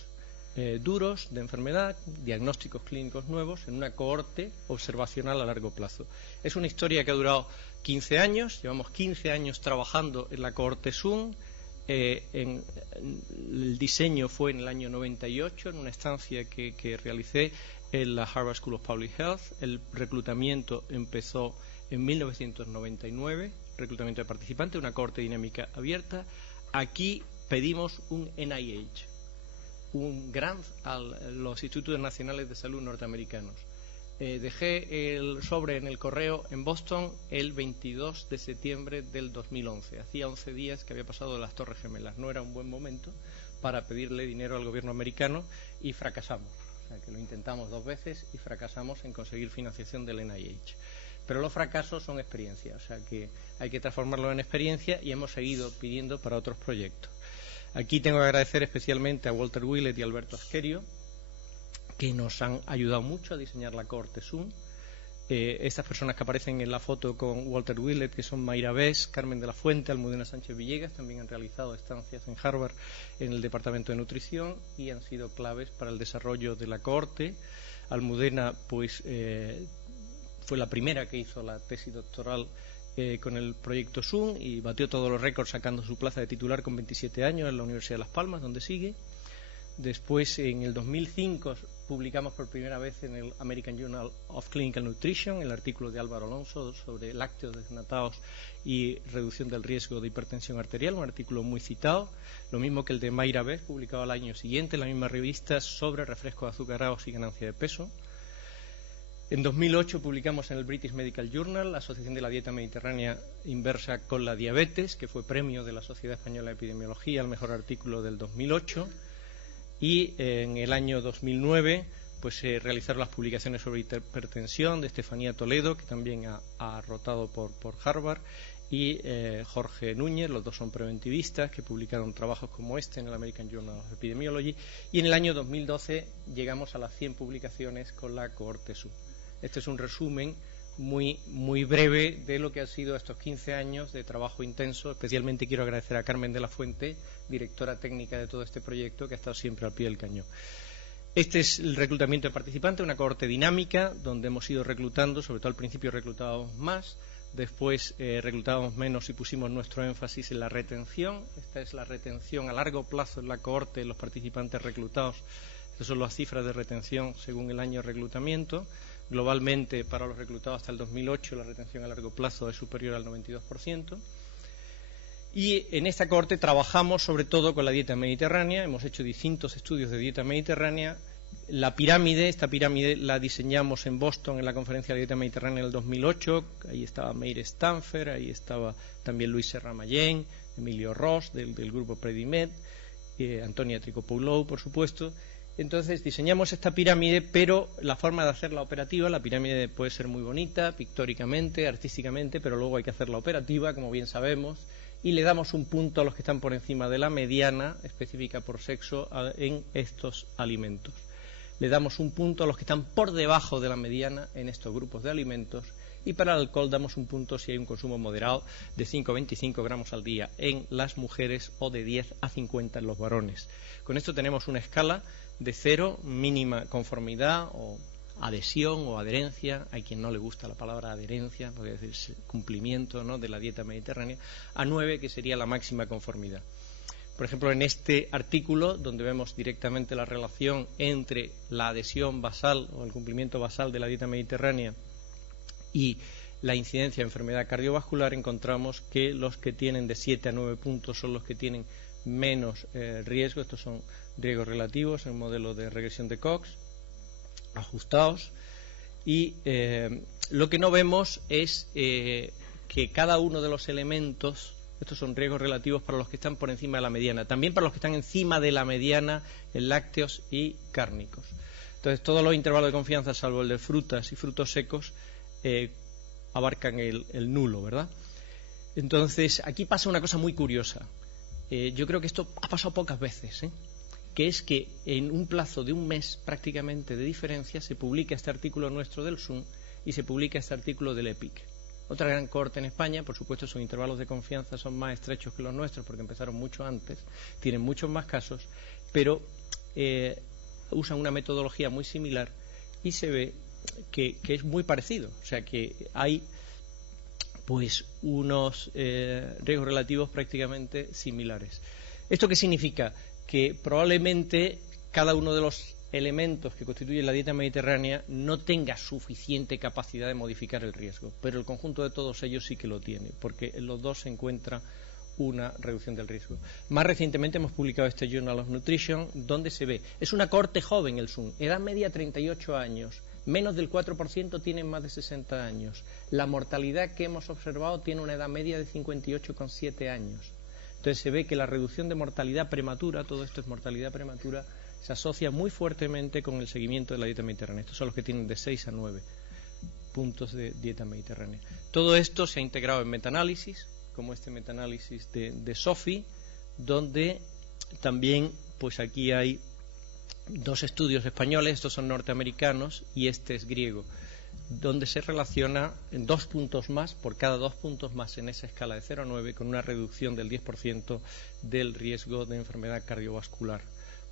duros de enfermedad, diagnósticos clínicos nuevos en una cohorte observacional a largo plazo. Es una historia que ha durado 15 años, llevamos 15 años trabajando en la cohorte SUN. El diseño fue en el año 98, en una estancia que realicé en la Harvard School of Public Health. El reclutamiento empezó en 1999, reclutamiento de participantes, una cohorte dinámica abierta. Aquí pedimos un NIH, un grant a los Institutos Nacionales de Salud norteamericanos. Dejé el sobre en el correo en Boston el 22 de septiembre del 2011. Hacía 11 días que había pasado de las Torres Gemelas. No era un buen momento para pedirle dinero al gobierno americano y fracasamos. O sea, que lo intentamos 2 veces y fracasamos en conseguir financiación del NIH. Pero los fracasos son experiencia, o sea que hay que transformarlo en experiencia y hemos seguido pidiendo para otros proyectos. Aquí tengo que agradecer especialmente a Walter Willett y Alberto Asquerio, que nos han ayudado mucho a diseñar la cohorte Zoom. Estas personas que aparecen en la foto con Walter Willett, que son Mayra Bess, Carmen de la Fuente, Almudena Sánchez Villegas, también han realizado estancias en Harvard en el Departamento de Nutrición y han sido claves para el desarrollo de la cohorte. Almudena, pues, fue la primera que hizo la tesis doctoral con el proyecto Zoom y batió todos los récords sacando su plaza de titular con 27 años en la Universidad de Las Palmas, donde sigue. Después, en el 2005, publicamos por primera vez en el American Journal of Clinical Nutrition el artículo de Álvaro Alonso sobre lácteos desnatados y reducción del riesgo de hipertensión arterial, un artículo muy citado, lo mismo que el de Mayra Bess, publicado al año siguiente en la misma revista sobre refrescos azucarados y ganancia de peso. En 2008 publicamos en el British Medical Journal la Asociación de la Dieta Mediterránea Inversa con la Diabetes, que fue premio de la Sociedad Española de Epidemiología al mejor artículo del 2008. Y en el año 2009 pues se realizaron las publicaciones sobre hipertensión de Estefanía Toledo, que también ha rotado por Harvard, y Jorge Núñez, los dos son preventivistas, que publicaron trabajos como este en el American Journal of Epidemiology, y en el año 2012 llegamos a las 100 publicaciones con la cohorte Zoom. Este es un resumen muy breve de lo que ha sido estos 15 años de trabajo intenso. Especialmente quiero agradecer a Carmen de la Fuente, directora técnica de todo este proyecto, que ha estado siempre al pie del cañón. Este es el reclutamiento de participantes, una cohorte dinámica donde hemos ido reclutando. Sobre todo al principio reclutábamos más, después reclutábamos menos y pusimos nuestro énfasis en la retención. Esta es la retención a largo plazo en la cohorte de los participantes reclutados. Estas son las cifras de retención según el año de reclutamiento. Globalmente, para los reclutados hasta el 2008, la retención a largo plazo es superior al 92%. Y en esta cohorte trabajamos sobre todo con la dieta mediterránea. Hemos hecho distintos estudios de dieta mediterránea. La pirámide, esta pirámide la diseñamos en Boston en la conferencia de dieta mediterránea en el 2008. Ahí estaba Meir Stanfer, ahí estaba también Luis Serra Mayén, Emilio Ross del grupo Predimed, Antonia Tricopoulou, por supuesto. Entonces diseñamos esta pirámide, pero la forma de hacerla operativa, la pirámide puede ser muy bonita, pictóricamente, artísticamente, pero luego hay que hacerla operativa, como bien sabemos, y le damos un punto a los que están por encima de la mediana específica por sexo en estos alimentos. Le damos un punto a los que están por debajo de la mediana en estos grupos de alimentos, y para el alcohol damos un punto si hay un consumo moderado de 5 a 25 gramos al día en las mujeres o de 10 a 50 en los varones. Con esto tenemos una escala de 0, mínima conformidad o adhesión o adherencia, hay quien no le gusta la palabra adherencia, podría decirse cumplimiento, ¿no?, de la dieta mediterránea, a 9, que sería la máxima conformidad. Por ejemplo, en este artículo, donde vemos directamente la relación entre la adhesión basal o el cumplimiento basal de la dieta mediterránea y la incidencia de enfermedad cardiovascular, encontramos que los que tienen de 7 a 9 puntos son los que tienen menos riesgo. Estos son riesgos relativos en modelo de regresión de Cox, ajustados. Y lo que no vemos es que cada uno de los elementos, estos son riesgos relativos para los que están por encima de la mediana, también para los que están encima de la mediana en lácteos y cárnicos. Entonces, todos los intervalos de confianza, salvo el de frutas y frutos secos, abarcan el nulo, ¿verdad? Entonces, aquí pasa una cosa muy curiosa. Yo creo que esto ha pasado pocas veces, que es que en un plazo de un mes prácticamente de diferencia se publica este artículo nuestro del Zoom y se publica este artículo del EPIC. Otra gran cohorte en España, por supuesto, sus intervalos de confianza son más estrechos que los nuestros porque empezaron mucho antes, tienen muchos más casos, pero usan una metodología muy similar y se ve que es muy parecido. O sea que hay pues unos riesgos relativos prácticamente similares. ¿Esto qué significa? Que probablemente cada uno de los elementos que constituyen la dieta mediterránea no tenga suficiente capacidad de modificar el riesgo, pero el conjunto de todos ellos sí que lo tiene, porque en los dos se encuentra una reducción del riesgo. Más recientemente hemos publicado este Journal of Nutrition, donde se ve, es una cohorte joven el Zoom, edad media 38 años, menos del 4% tienen más de 60 años. La mortalidad que hemos observado tiene una edad media de 58,7 años. Entonces se ve que la reducción de mortalidad prematura, todo esto es mortalidad prematura, se asocia muy fuertemente con el seguimiento de la dieta mediterránea. Estos son los que tienen de 6 a 9 puntos de dieta mediterránea. Todo esto se ha integrado en metaanálisis, como este metaanálisis de Sophie, donde también, pues aquí hay dos estudios españoles, estos son norteamericanos y este es griego, donde se relaciona en 2 puntos más, por cada 2 puntos más en esa escala de 0 a 9, con una reducción del 10% del riesgo de enfermedad cardiovascular.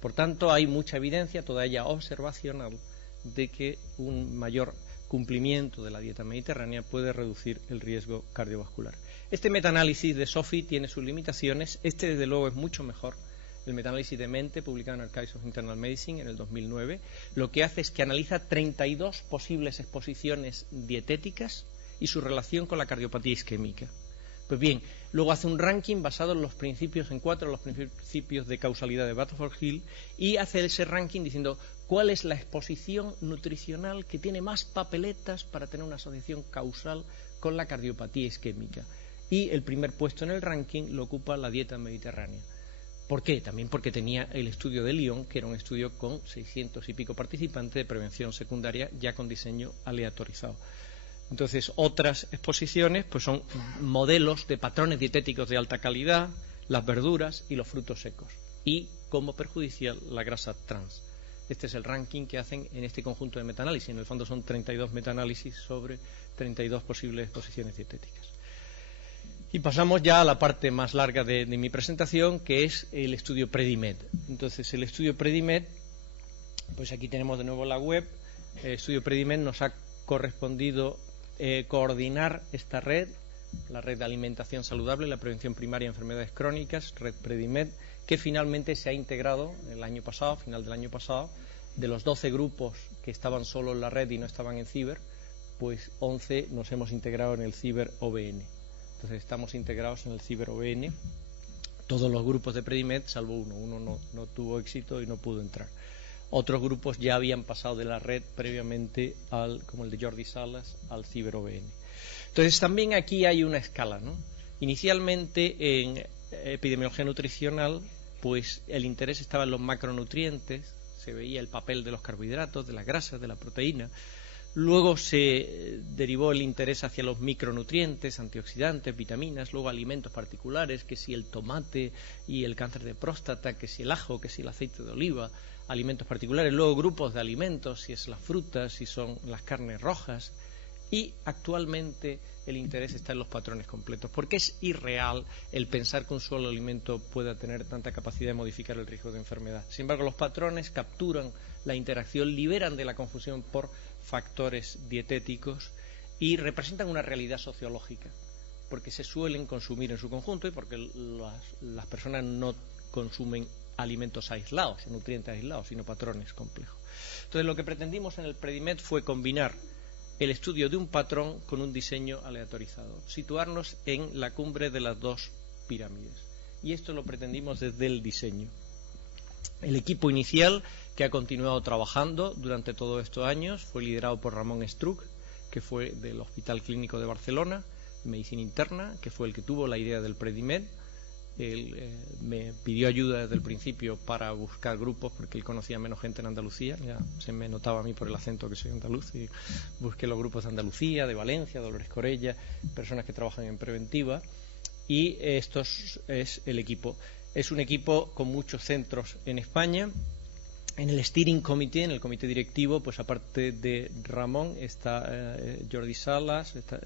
Por tanto, hay mucha evidencia, toda ella observacional, de que un mayor cumplimiento de la dieta mediterránea puede reducir el riesgo cardiovascular. Este metaanálisis de SOFI tiene sus limitaciones, este desde luego es mucho mejor. El metaanálisis de Mente, publicado en Archives of Internal Medicine en el 2009, lo que hace es que analiza 32 posibles exposiciones dietéticas y su relación con la cardiopatía isquémica. Pues bien, luego hace un ranking basado en los principios, en 4 de los principios de causalidad de Bradford-Hill, y hace ese ranking diciendo cuál es la exposición nutricional que tiene más papeletas para tener una asociación causal con la cardiopatía isquémica. Y el primer puesto en el ranking lo ocupa la dieta mediterránea. ¿Por qué? También porque tenía el estudio de Lyon, que era un estudio con 600 y pico participantes de prevención secundaria, ya con diseño aleatorizado. Entonces, otras exposiciones pues son modelos de patrones dietéticos de alta calidad, las verduras y los frutos secos, y como perjudicial la grasa trans. Este es el ranking que hacen en este conjunto de metaanálisis. En el fondo son 32 metaanálisis sobre 32 posibles exposiciones dietéticas. Y pasamos ya a la parte más larga de mi presentación, que es el estudio Predimed. Entonces, el estudio Predimed, pues aquí tenemos de nuevo la web. El estudio Predimed nos ha correspondido coordinar esta red, la red de alimentación saludable, la prevención primaria de enfermedades crónicas, red Predimed, que finalmente se ha integrado el año pasado, final del año pasado, de los 12 grupos que estaban solo en la red y no estaban en CIBER, pues 11 nos hemos integrado en el CIBER OBN. Entonces estamos integrados en el CIBER OBN, todos los grupos de Predimed, salvo uno no tuvo éxito y no pudo entrar. Otros grupos ya habían pasado de la red previamente, como el de Jordi Salas, al CIBER OBN. Entonces también aquí hay una escala, ¿no? Inicialmente en epidemiología nutricional, pues el interés estaba en los macronutrientes, se veía el papel de los carbohidratos, de las grasas, de la proteína. Luego se derivó el interés hacia los micronutrientes, antioxidantes, vitaminas, luego alimentos particulares, que si el tomate y el cáncer de próstata, que si el ajo, que si el aceite de oliva, alimentos particulares, luego grupos de alimentos, si es las frutas, si son las carnes rojas, y actualmente el interés está en los patrones completos, porque es irreal el pensar que un solo alimento pueda tener tanta capacidad de modificar el riesgo de enfermedad. Sin embargo, los patrones capturan la interacción, liberan de la confusión por factores dietéticos y representan una realidad sociológica, porque se suelen consumir en su conjunto y porque las personas no consumen alimentos aislados, nutrientes aislados, sino patrones complejos. Entonces, lo que pretendimos en el Predimed fue combinar el estudio de un patrón con un diseño aleatorizado, situarnos en la cumbre de las dos pirámides. Y esto lo pretendimos desde el diseño. El equipo inicial, que ha continuado trabajando durante todos estos años, fue liderado por Ramón Estruch, que fue del Hospital Clínico de Barcelona, Medicina Interna, que fue el que tuvo la idea del Predimed. Él me pidió ayuda desde el principio para buscar grupos, porque él conocía menos gente en Andalucía, ya se me notaba a mí por el acento que soy andaluz, y busqué los grupos de Andalucía, de Valencia, Dolores Corella, personas que trabajan en preventiva, y esto es el equipo. Es un equipo con muchos centros en España. En el steering committee, en el comité directivo, pues aparte de Ramón está Jordi Salas, está,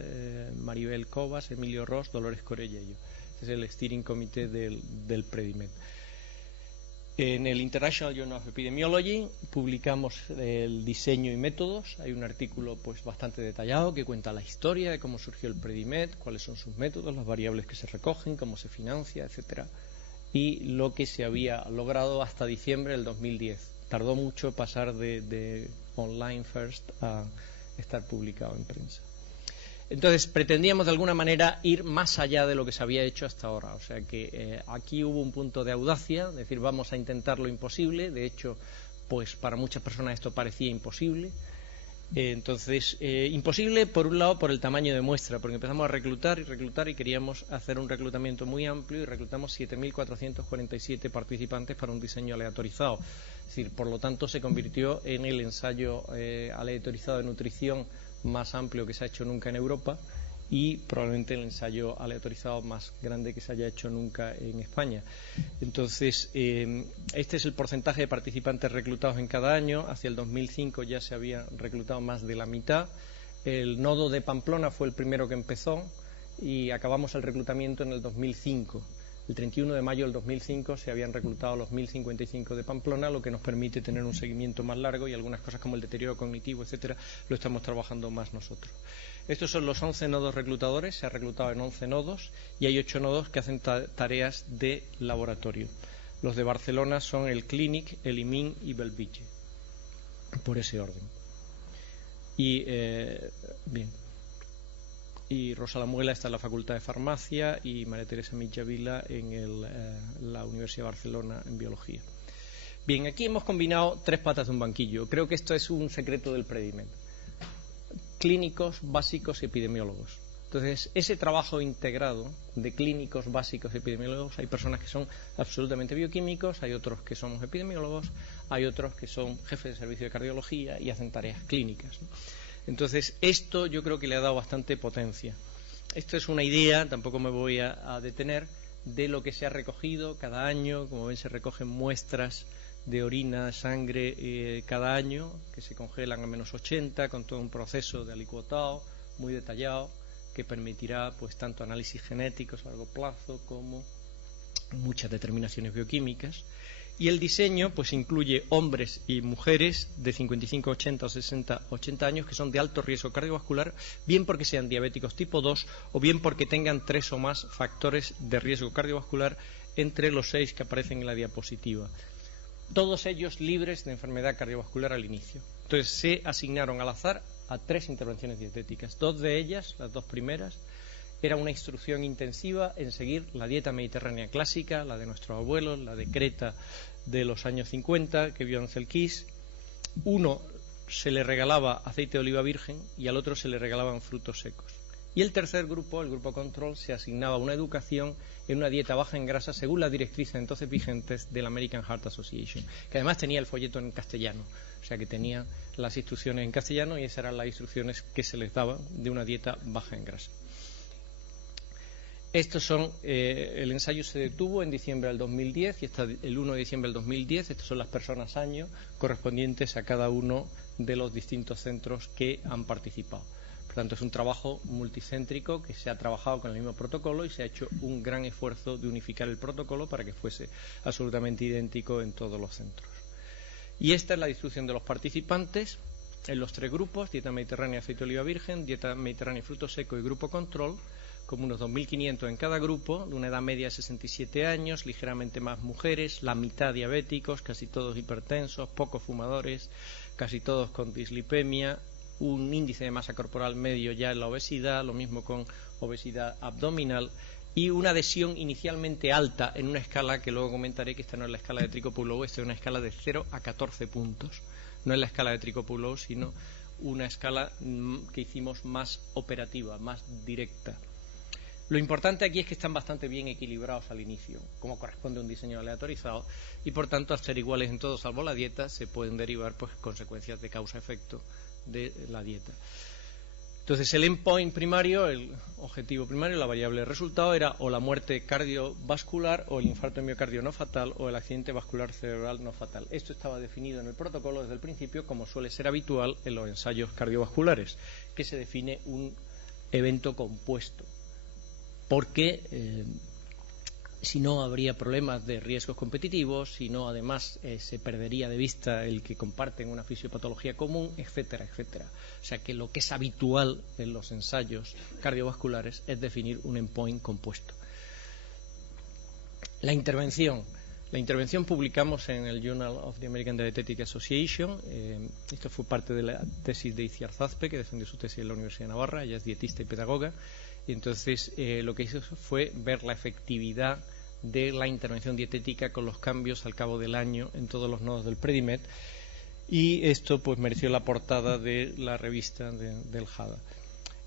Maribel Cobas, Emilio Ros, Dolores Corella y yo. Este es el steering committee del Predimed. En el International Journal of Epidemiology publicamos el diseño y métodos. Hay un artículo pues bastante detallado que cuenta la historia de cómo surgió el Predimed, cuáles son sus métodos, las variables que se recogen, cómo se financia, etcétera, y lo que se había logrado hasta diciembre del 2010. Tardó mucho pasar de online first a estar publicado en prensa. Entonces, pretendíamos de alguna manera ir más allá de lo que se había hecho hasta ahora. O sea que aquí hubo un punto de audacia, es decir, vamos a intentar lo imposible. De hecho, pues para muchas personas esto parecía imposible. Imposible por un lado por el tamaño de muestra, porque empezamos a reclutar y queríamos hacer un reclutamiento muy amplio y reclutamos 7.447 participantes para un diseño aleatorizado. Es decir, por lo tanto se convirtió en el ensayo aleatorizado de nutrición más amplio que se ha hecho nunca en Europa y probablemente el ensayo aleatorizado más grande que se haya hecho nunca en España. Entonces, este es el porcentaje de participantes reclutados en cada año. Hacia el 2005 ya se había reclutado más de la mitad. El nodo de Pamplona fue el primero que empezó y acabamos el reclutamiento en el 2005. El 31 de mayo del 2005 se habían reclutado los 1055 de Pamplona, lo que nos permite tener un seguimiento más largo y algunas cosas como el deterioro cognitivo, etcétera, lo estamos trabajando más nosotros. Estos son los 11 nodos reclutadores, se ha reclutado en 11 nodos y hay 8 nodos que hacen tareas de laboratorio. Los de Barcelona son el Clínic, el IMIN y Bellvitge, por ese orden. Y, bien. Y Rosa Lamuela está en la Facultad de Farmacia y María Teresa Mitjavila en la Universidad de Barcelona en Biología. Bien, aquí hemos combinado 3 patas de un banquillo. Creo que esto es un secreto del Predimed. Clínicos, básicos y epidemiólogos. Entonces, ese trabajo integrado de clínicos, básicos y epidemiólogos, hay personas que son absolutamente bioquímicos, hay otros que somos epidemiólogos, hay otros que son jefes de servicio de cardiología y hacen tareas clínicas, ¿no? Entonces, esto yo creo que le ha dado bastante potencia. Esto es una idea, tampoco me voy a detener, de lo que se ha recogido cada año. Como ven, se recogen muestras de orina, sangre cada año, que se congelan a -80, con todo un proceso de alicuotado muy detallado, que permitirá pues tanto análisis genéticos a largo plazo como muchas determinaciones bioquímicas. Y el diseño pues incluye hombres y mujeres de 55, 80 o 60, 80 años que son de alto riesgo cardiovascular, bien porque sean diabéticos tipo 2 o bien porque tengan 3 o más factores de riesgo cardiovascular entre los 6 que aparecen en la diapositiva. Todos ellos libres de enfermedad cardiovascular al inicio. Entonces se asignaron al azar a 3 intervenciones dietéticas. 2 de ellas, las 2 primeras, era una instrucción intensiva en seguir la dieta mediterránea clásica, la de nuestros abuelos, la de Creta de los años 50, que vio Ansel Keys. Uno se le regalaba aceite de oliva virgen y al otro se le regalaban frutos secos. Y el tercer grupo, el grupo control, se asignaba una educación en una dieta baja en grasa según las directrices entonces vigentes de la American Heart Association, que además tenía el folleto en castellano, o sea que tenía las instrucciones en castellano y esas eran las instrucciones que se les daban de una dieta baja en grasa. Estos son, el ensayo se detuvo en diciembre del 2010 y hasta el 1 de diciembre del 2010. Estas son las personas año correspondientes a cada uno de los distintos centros que han participado. Por tanto, es un trabajo multicéntrico que se ha trabajado con el mismo protocolo y se ha hecho un gran esfuerzo de unificar el protocolo para que fuese absolutamente idéntico en todos los centros. Y esta es la distribución de los participantes en los 3 grupos: dieta mediterránea, aceite de oliva virgen, dieta mediterránea, fruto seco y grupo control, como unos 2.500 en cada grupo, de una edad media de 67 años, ligeramente más mujeres, la mitad diabéticos, casi todos hipertensos, pocos fumadores, casi todos con dislipemia, un índice de masa corporal medio ya en la obesidad, lo mismo con obesidad abdominal, y una adhesión inicialmente alta en una escala que luego comentaré, que esta no es la escala de Trico-Poulos, esta es una escala de 0 a 14 puntos. No es la escala de Trico-Poulos, sino una escala que hicimos más operativa, más directa. Lo importante aquí es que están bastante bien equilibrados al inicio, como corresponde a un diseño aleatorizado, y por tanto, al ser iguales en todo salvo la dieta, se pueden derivar pues consecuencias de causa-efecto de la dieta. Entonces, el endpoint primario, el objetivo primario, la variable de resultado, era o la muerte cardiovascular, o el infarto de miocardio no fatal, o el accidente vascular cerebral no fatal. Esto estaba definido en el protocolo desde el principio, como suele ser habitual en los ensayos cardiovasculares, que se define un evento compuesto, porque si no habría problemas de riesgos competitivos, si no además se perdería de vista el que comparten una fisiopatología común, etcétera, etcétera. O sea que lo que es habitual en los ensayos cardiovasculares es definir un endpoint compuesto. La intervención publicamos en el Journal of the American Dietetic Association. Esto fue parte de la tesis de Itziar Zazpe, que defendió su tesis en la Universidad de Navarra. Ella es dietista y pedagoga. Y entonces lo que hizo fue ver la efectividad de la intervención dietética con los cambios al cabo del año en todos los nodos del Predimed, y esto pues mereció la portada de la revista del JADA.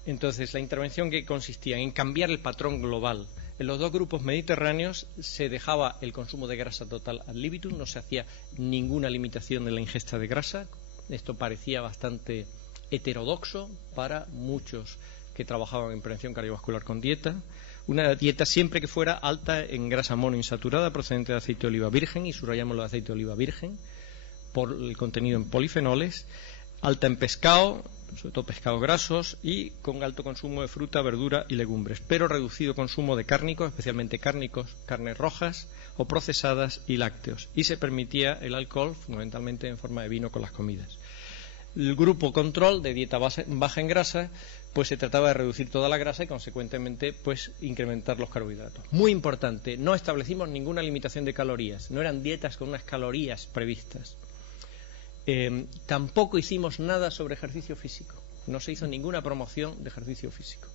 Entonces, la intervención que consistía en cambiar el patrón global. En los 2 grupos mediterráneos se dejaba el consumo de grasa total ad libitum, no se hacía ninguna limitación de la ingesta de grasa. Esto parecía bastante heterodoxo para muchos que que trabajaban en prevención cardiovascular con dieta. Una dieta siempre que fuera alta en grasa monoinsaturada procedente de aceite de oliva virgen, y subrayamos lo de aceite de oliva virgen por el contenido en polifenoles, alta en pescado, sobre todo pescados grasos, y con alto consumo de fruta, verdura y legumbres, pero reducido consumo de cárnicos, especialmente cárnicos, carnes rojas o procesadas y lácteos, y se permitía el alcohol fundamentalmente en forma de vino con las comidas. El grupo control de dieta baja en grasa, pues se trataba de reducir toda la grasa y consecuentemente pues incrementar los carbohidratos. Muy importante, no establecimos ninguna limitación de calorías, no eran dietas con unas calorías previstas. Tampoco hicimos nada sobre ejercicio físico, no se hizo ninguna promoción de ejercicio físico.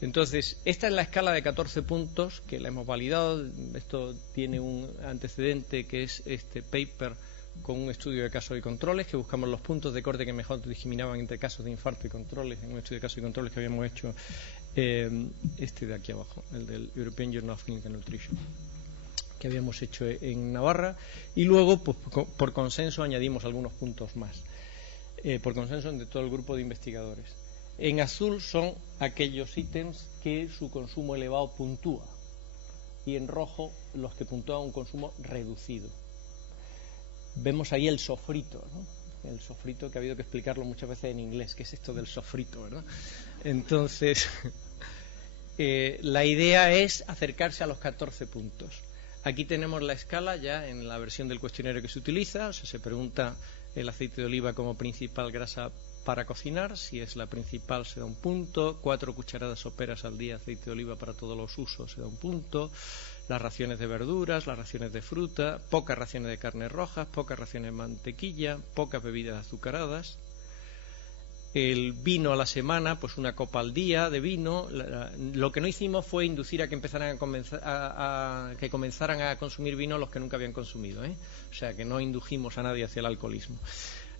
Entonces, esta es la escala de 14 puntos que la hemos validado. Esto tiene un antecedente que es este paper con un estudio de casos y controles, que buscamos los puntos de corte que mejor discriminaban entre casos de infarto y controles, en un estudio de casos y controles que habíamos hecho, este de aquí abajo, el del European Journal of Clinical Nutrition, que habíamos hecho en Navarra, y luego pues, por consenso añadimos algunos puntos más, por consenso de todo el grupo de investigadores. En azul son aquellos ítems que su consumo elevado puntúa, y en rojo los que puntúan un consumo reducido. Vemos ahí el sofrito, ¿no? El sofrito, que ha habido que explicarlo muchas veces en inglés. ¿Qué es esto del sofrito, verdad? Entonces, la idea es acercarse a los 14 puntos. Aquí tenemos la escala ya en la versión del cuestionario que se utiliza. O sea, se pregunta el aceite de oliva como principal grasa para cocinar. Si es la principal se da un punto. 4 cucharadas soperas al día de aceite de oliva para todos los usos se da un punto. Las raciones de verduras, las raciones de fruta, pocas raciones de carnes rojas, pocas raciones de mantequilla, pocas bebidas azucaradas. El vino a la semana, pues una copa al día de vino. Lo que no hicimos fue inducir a que empezaran que comenzaran a consumir vino los que nunca habían consumido, ¿eh? O sea, que no indujimos a nadie hacia el alcoholismo.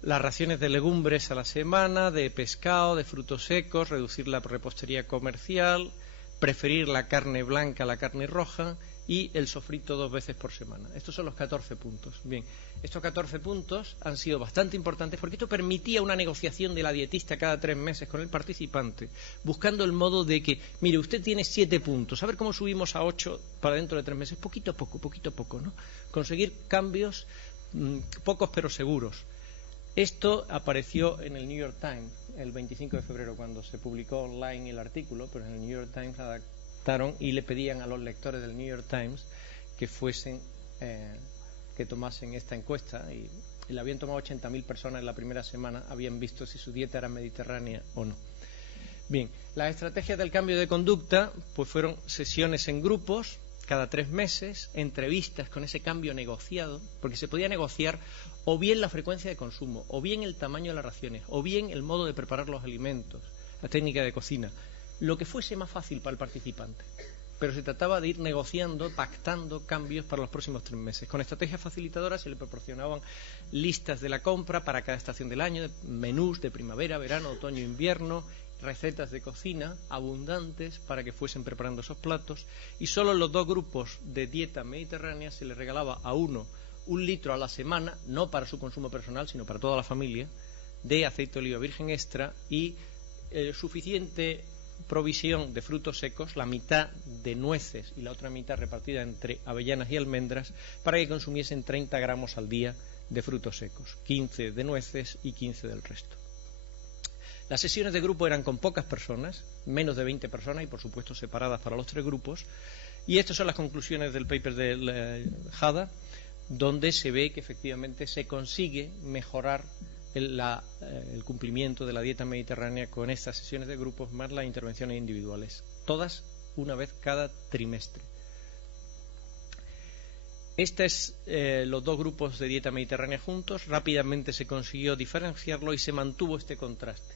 Las raciones de legumbres a la semana, de pescado, de frutos secos, reducir la repostería comercial, preferir la carne blanca a la carne roja, y el sofrito 2 veces por semana. Estos son los 14 puntos. Bien, estos 14 puntos han sido bastante importantes porque esto permitía una negociación de la dietista cada 3 meses con el participante, buscando el modo de que, mire, usted tiene 7 puntos, a ver cómo subimos a 8 para dentro de 3 meses, poquito a poco, ¿no? Conseguir cambios pocos pero seguros. Esto apareció en el New York Times el 25 de febrero, cuando se publicó online el artículo, pero en el New York Times y le pedían a los lectores del New York Times que que tomasen esta encuesta, y la habían tomado 80.000 personas en la primera semana, habían visto si su dieta era mediterránea o no. Bien, las estrategias del cambio de conducta pues fueron sesiones en grupos cada 3 meses, entrevistas con ese cambio negociado, porque se podía negociar o bien la frecuencia de consumo, o bien el tamaño de las raciones, o bien el modo de preparar los alimentos, la técnica de cocina, lo que fuese más fácil para el participante. Pero se trataba de ir negociando, pactando cambios para los próximos 3 meses. Con estrategias facilitadoras se le proporcionaban listas de la compra para cada estación del año, menús de primavera, verano, otoño, invierno, recetas de cocina abundantes para que fuesen preparando esos platos, y solo en los 2 grupos de dieta mediterránea se le regalaba a uno 1 litro a la semana, no para su consumo personal, sino para toda la familia, de aceite de oliva virgen extra y suficiente provisión de frutos secos, la mitad de nueces y la otra mitad repartida entre avellanas y almendras, para que consumiesen 30 gramos al día de frutos secos, 15 de nueces y 15 del resto. Las sesiones de grupo eran con pocas personas, menos de 20 personas, y por supuesto separadas para los 3 grupos, y estas son las conclusiones del paper de Hada, donde se ve que efectivamente se consigue mejorar el cumplimiento de la dieta mediterránea con estas sesiones de grupos más las intervenciones individuales, todas una vez cada trimestre. Estos los 2 grupos de dieta mediterránea juntos. Rápidamente se consiguió diferenciarlo y se mantuvo este contraste.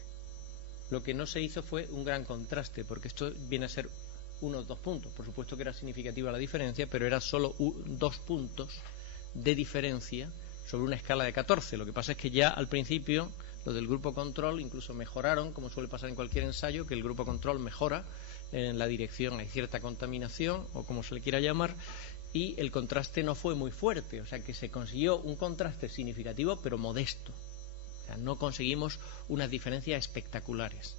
Lo que no se hizo fue un gran contraste, porque esto viene a ser unos 2 puntos. Por supuesto que era significativa la diferencia, pero era solo 2 puntos de diferencia sobre una escala de 14. Lo que pasa es que ya al principio los del grupo control incluso mejoraron, como suele pasar en cualquier ensayo, que el grupo control mejora en la dirección, hay cierta contaminación o como se le quiera llamar, y el contraste no fue muy fuerte, o sea que se consiguió un contraste significativo pero modesto, o sea, no conseguimos unas diferencias espectaculares.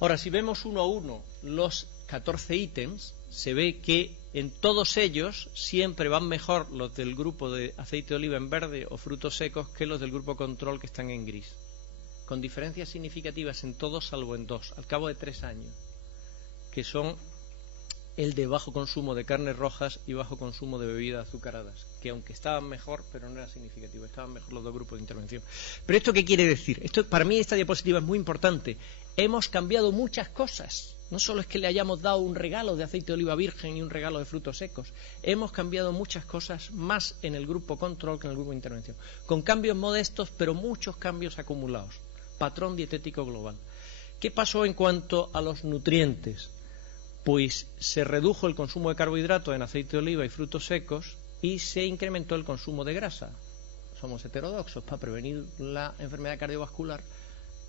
Ahora, si vemos uno a uno los 14 ítems, se ve que en todos ellos siempre van mejor los del grupo de aceite de oliva en verde o frutos secos que los del grupo control, que están en gris, con diferencias significativas en todos salvo en dos, al cabo de 3 años, que son el de bajo consumo de carnes rojas y bajo consumo de bebidas azucaradas, que aunque estaban mejor, pero no era significativo, estaban mejor los dos grupos de intervención. ¿Pero esto qué quiere decir? Esto, para mí esta diapositiva es muy importante. Hemos cambiado muchas cosas. No solo es que le hayamos dado un regalo de aceite de oliva virgen y un regalo de frutos secos. Hemos cambiado muchas cosas más en el grupo control que en el grupo de intervención. Con cambios modestos, pero muchos cambios acumulados. Patrón dietético global. ¿Qué pasó en cuanto a los nutrientes? Pues se redujo el consumo de carbohidratos en aceite de oliva y frutos secos y se incrementó el consumo de grasa. Somos heterodoxos. Para prevenir la enfermedad cardiovascular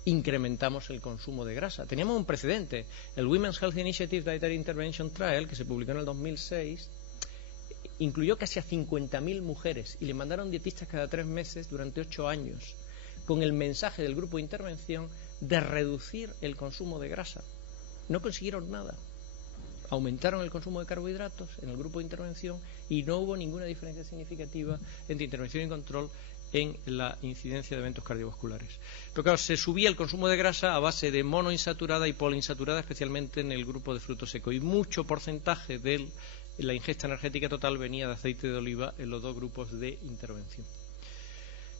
incrementamos el consumo de grasa. Teníamos un precedente. El Women's Health Initiative Dietary Intervention Trial, que se publicó en el 2006, incluyó casi a 50.000 mujeres y le mandaron dietistas cada 3 meses durante 8 años con el mensaje del grupo de intervención de reducir el consumo de grasa. No consiguieron nada. Aumentaron el consumo de carbohidratos en el grupo de intervención y no hubo ninguna diferencia significativa entre intervención y control en la incidencia de eventos cardiovasculares. Pero claro, se subía el consumo de grasa a base de monoinsaturada y poliinsaturada, especialmente en el grupo de frutos secos, y mucho porcentaje de la ingesta energética total venía de aceite de oliva en los dos grupos de intervención.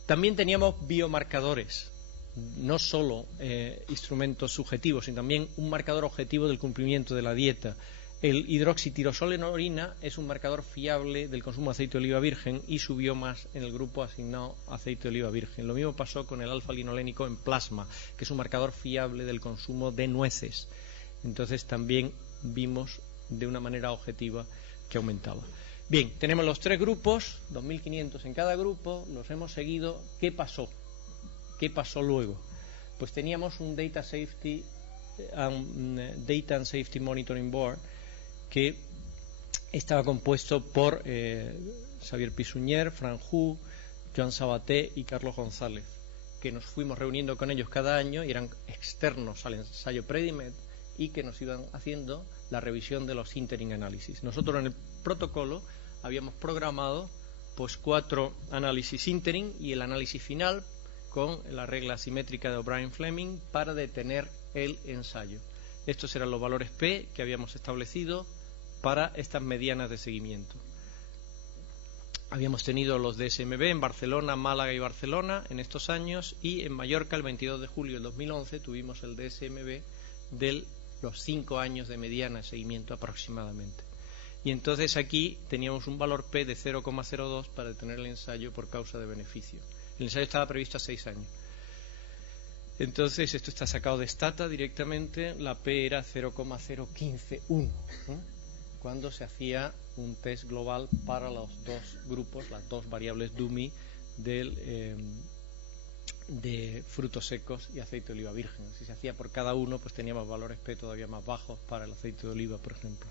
También teníamos biomarcadores, no solo instrumentos subjetivos, sino también un marcador objetivo del cumplimiento de la dieta. El hidroxitirosol en orina es un marcador fiable del consumo de aceite de oliva virgen y subió más en el grupo asignado a aceite de oliva virgen. Lo mismo pasó con el alfa-linolénico en plasma, que es un marcador fiable del consumo de nueces. Entonces también vimos de una manera objetiva que aumentaba. Bien, tenemos los 3 grupos, 2.500 en cada grupo, los hemos seguido. ¿Qué pasó? ¿Qué pasó luego? Pues teníamos un Data and Safety Monitoring Board que estaba compuesto por Xavier Pisuñer, Fran Hu, Joan Sabaté y Carlos González, que nos fuimos reuniendo con ellos cada año y eran externos al ensayo Predimed y que nos iban haciendo la revisión de los interim análisis. Nosotros en el protocolo habíamos programado pues 4 análisis interim y el análisis final con la regla simétrica de O'Brien-Fleming para detener el ensayo. Estos eran los valores P que habíamos establecido para estas medianas de seguimiento. Habíamos tenido los DSMB en Barcelona, Málaga y Barcelona en estos años, y en Mallorca el 22 de julio del 2011 tuvimos el DSMB de los 5 años de mediana de seguimiento aproximadamente. Y entonces aquí teníamos un valor P de 0,02 para detener el ensayo por causa de beneficio. El ensayo estaba previsto a 6 años. Entonces, esto está sacado de Stata directamente. La P era 0,0151 cuando se hacía un test global para los 2 grupos, las 2 variables DUMI de frutos secos y aceite de oliva virgen. Si se hacía por cada uno, pues teníamos valores P todavía más bajos para el aceite de oliva, por ejemplo.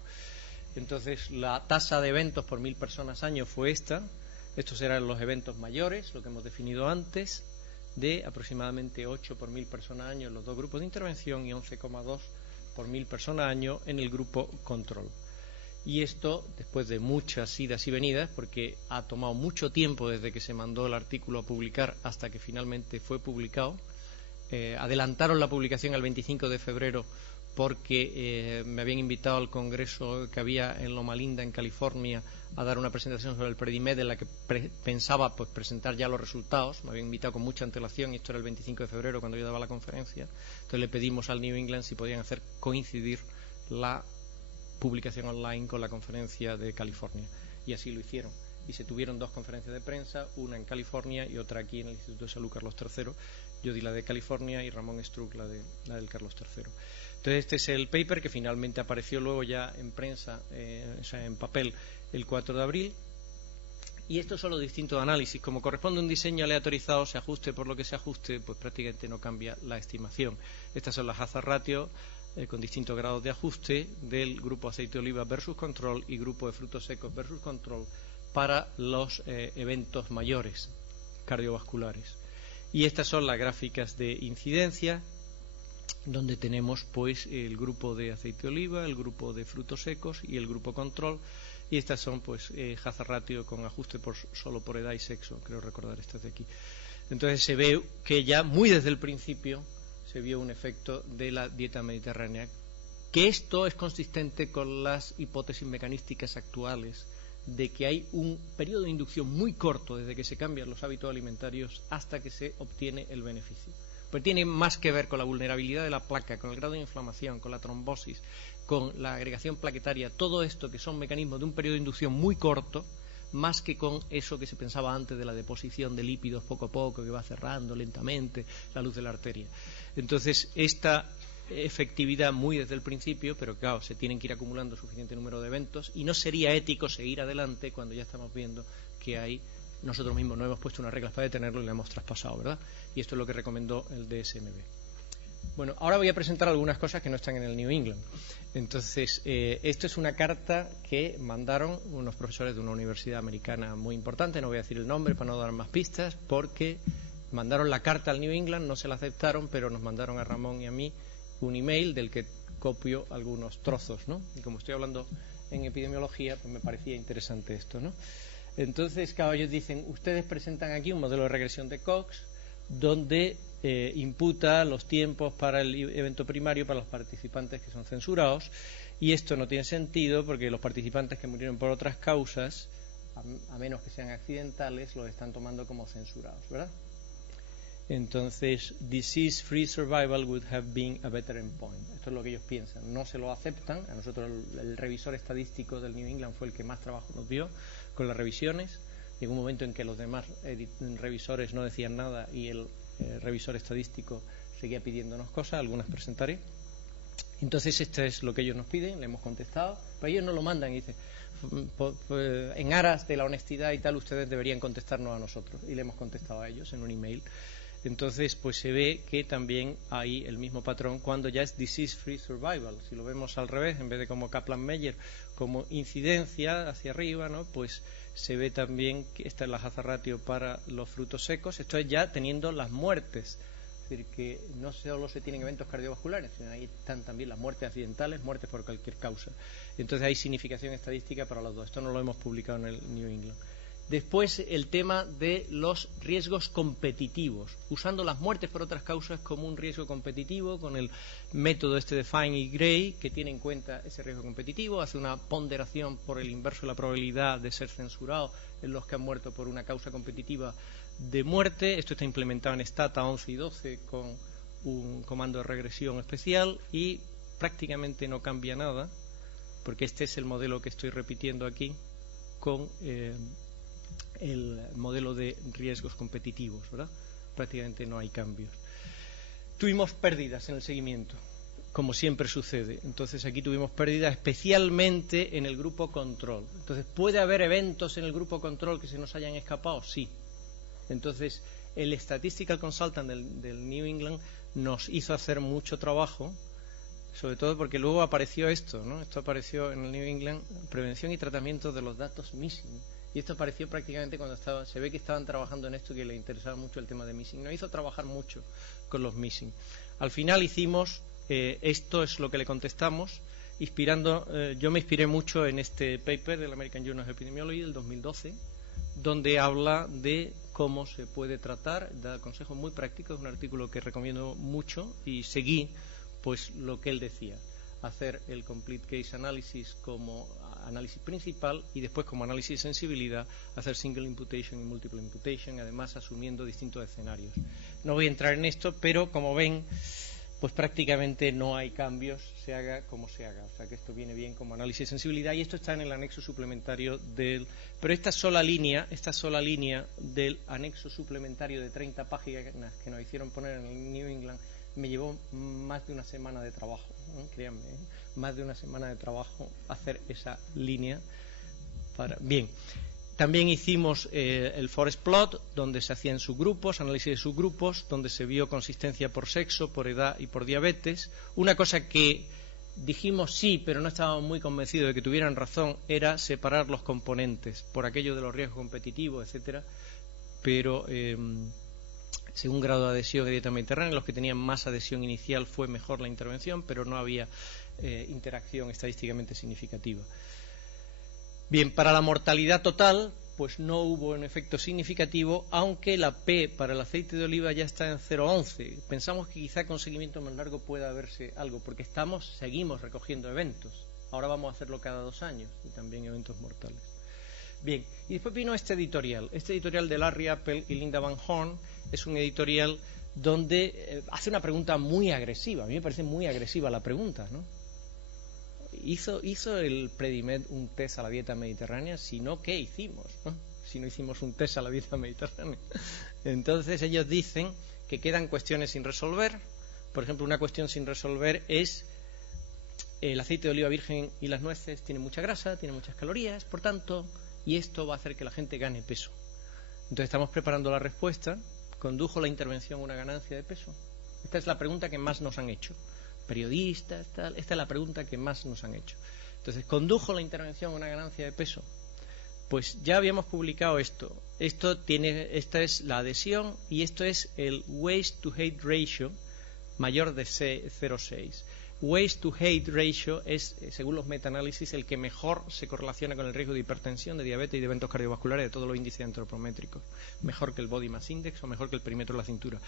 Entonces, la tasa de eventos por 1.000 personas año fue esta. Estos eran los eventos mayores, lo que hemos definido antes, de aproximadamente 8 por 1.000 personas año en los 2 grupos de intervención y 11,2 por 1.000 personas año en el grupo control. Y esto, después de muchas idas y venidas, porque ha tomado mucho tiempo desde que se mandó el artículo a publicar hasta que finalmente fue publicado. Adelantaron la publicación al 25 de febrero porque me habían invitado al congreso que había en Loma Linda, en California, a dar una presentación sobre el Predimed en la que pensaba pues presentar ya los resultados. Me habían invitado con mucha antelación y esto era el 25 de febrero cuando yo daba la conferencia. Entonces le pedimos al New England si podían hacer coincidir la publicación online con la conferencia de California, y así lo hicieron. Y se tuvieron 2 conferencias de prensa, una en California y otra aquí en el Instituto de Salud Carlos III. Yo di la de California y Ramón Struck la del Carlos III. Entonces este es el paper que finalmente apareció luego ya en prensa, o sea, en papel, el 4 de abril. Y estos son los distintos análisis. Como corresponde a un diseño aleatorizado, se ajuste por lo que se ajuste, pues prácticamente no cambia la estimación. Estas son las hazard ratio con distintos grados de ajuste del grupo aceite de oliva versus control y grupo de frutos secos versus control para los eventos mayores cardiovasculares. Y estas son las gráficas de incidencia donde tenemos pues el grupo de aceite de oliva, el grupo de frutos secos y el grupo control, y estas son pues hazard ratio con ajuste solo por edad y sexo, creo recordar estas de aquí. Entonces se ve que ya muy desde el principio se vio un efecto de la dieta mediterránea, que esto es consistente con las hipótesis mecanísticas actuales de que hay un periodo de inducción muy corto desde que se cambian los hábitos alimentarios hasta que se obtiene el beneficio. Pues tiene más que ver con la vulnerabilidad de la placa, con el grado de inflamación, con la trombosis, con la agregación plaquetaria, todo esto que son mecanismos de un periodo de inducción muy corto, más que con eso que se pensaba antes de la deposición de lípidos poco a poco, que va cerrando lentamente la luz de la arteria. Entonces, esta efectividad muy desde el principio, pero claro, se tienen que ir acumulando suficiente número de eventos y no sería ético seguir adelante cuando ya estamos viendo que hay, nosotros mismos no hemos puesto unas reglas para detenerlo y la hemos traspasado, ¿verdad? Y esto es lo que recomendó el DSMB. Bueno, ahora voy a presentar algunas cosas que no están en el New England. Entonces, esto es una carta que mandaron unos profesores de una universidad americana muy importante, no voy a decir el nombre para no dar más pistas, porque mandaron la carta al New England, no se la aceptaron, pero nos mandaron a Ramón y a mí un email del que copio algunos trozos, ¿no? Y como estoy hablando en epidemiología, pues me parecía interesante esto, ¿no? Entonces, claro, ellos dicen, ustedes presentan aquí un modelo de regresión de Cox donde imputa los tiempos para el evento primario para los participantes que son censurados, y esto no tiene sentido porque los participantes que murieron por otras causas, a menos que sean accidentales, los están tomando como censurados, ¿verdad? Entonces, disease-free survival would have been a better endpoint. Esto es lo que ellos piensan. No se lo aceptan. A nosotros el revisor estadístico del New England fue el que más trabajo nos dio con las revisiones. Llegó un momento en que los demás revisores no decían nada y el revisor estadístico seguía pidiéndonos cosas, algunas presentaré. Entonces, esto es lo que ellos nos piden, le hemos contestado, pero ellos nos lo mandan y dicen, en aras de la honestidad y tal, ustedes deberían contestarnos a nosotros, y le hemos contestado a ellos en un email. Entonces, pues se ve que también hay el mismo patrón cuando ya es disease-free survival. Si lo vemos al revés, en vez de como Kaplan-Meier, como incidencia hacia arriba, ¿no? Pues se ve también que esta es la hazard ratio para los frutos secos. Esto es ya teniendo las muertes. Es decir, que no solo se tienen eventos cardiovasculares, sino ahí están también las muertes accidentales, muertes por cualquier causa. Entonces hay significación estadística para los dos. Esto no lo hemos publicado en el New England. Después, el tema de los riesgos competitivos, usando las muertes por otras causas como un riesgo competitivo, con el método este de Fine y Gray, que tiene en cuenta ese riesgo competitivo, hace una ponderación por el inverso de la probabilidad de ser censurado en los que han muerto por una causa competitiva de muerte. Esto está implementado en Stata 11 y 12 con un comando de regresión especial y prácticamente no cambia nada, porque este es el modelo que estoy repitiendo aquí con el modelo de riesgos competitivos, ¿verdad? Prácticamente no hay cambios. Tuvimos pérdidas en el seguimiento, como siempre sucede. Entonces aquí tuvimos pérdidas especialmente en el grupo control. Entonces, ¿puede haber eventos en el grupo control que se nos hayan escapado? Sí. Entonces, el Statistical Consultant del New England nos hizo hacer mucho trabajo, sobre todo porque luego apareció esto, ¿no? Esto apareció en el New England, prevención y tratamiento de los datos missing. Y esto apareció prácticamente cuando se ve que estaban trabajando en esto y que le interesaba mucho el tema de missing. Nos hizo trabajar mucho con los missing. Al final hicimos, esto es lo que le contestamos, yo me inspiré mucho en este paper del American Journal of Epidemiology del 2012, donde habla de cómo se puede tratar, da consejos muy prácticos, un artículo que recomiendo mucho y seguí pues lo que él decía. Hacer el Complete Case Analysis como análisis principal y después como análisis de sensibilidad hacer Single Imputation y Multiple Imputation, además asumiendo distintos escenarios. No voy a entrar en esto, pero como ven, pues prácticamente no hay cambios, se haga como se haga. O sea que esto viene bien como análisis de sensibilidad y esto está en el anexo suplementario del... Pero esta sola línea del anexo suplementario de 30 páginas que nos hicieron poner en el New England me llevó más de una semana de trabajo, créanme, más de una semana de trabajo hacer esa línea. Bien, también hicimos el forest plot, donde se hacían subgrupos, análisis de subgrupos, donde se vio consistencia por sexo, por edad y por diabetes. Una cosa que dijimos sí, pero no estábamos muy convencidos de que tuvieran razón, era separar los componentes, por aquello de los riesgos competitivos, etcétera, pero según grado de adhesión a dieta mediterránea. Los que tenían más adhesión inicial fue mejor la intervención, pero no había interacción estadísticamente significativa. Bien, para la mortalidad total, pues no hubo un efecto significativo, aunque la P para el aceite de oliva ya está en 0,11. Pensamos que quizá con seguimiento más largo pueda haberse algo, porque seguimos recogiendo eventos. Ahora vamos a hacerlo cada 2 años, y también eventos mortales. Bien, y después vino este editorial de Larry Appel y Linda Van Horn. Es un editorial donde hace una pregunta muy agresiva. A mí me parece muy agresiva la pregunta, ¿no? ¿Hizo el Predimed un test a la dieta mediterránea? Si no, ¿qué hicimos, no? Si no hicimos un test a la dieta mediterránea. Entonces ellos dicen que quedan cuestiones sin resolver. Por ejemplo, una cuestión sin resolver es el aceite de oliva virgen y las nueces tienen mucha grasa, tienen muchas calorías, por tanto, y esto va a hacer que la gente gane peso. Entonces estamos preparando la respuesta. ¿Condujo la intervención a una ganancia de peso? Esta es la pregunta que más nos han hecho. Periodistas, tal. Esta es la pregunta que más nos han hecho. Entonces, ¿condujo la intervención a una ganancia de peso? Pues ya habíamos publicado esto. Esta es la adhesión y esto es el waste to hate ratio mayor de 0,6. Waste to hate ratio es, según los metaanálisis, el que mejor se correlaciona con el riesgo de hipertensión, de diabetes y de eventos cardiovasculares de todos los índices antropométricos. Mejor que el body mass index o mejor que el perímetro de la cintura.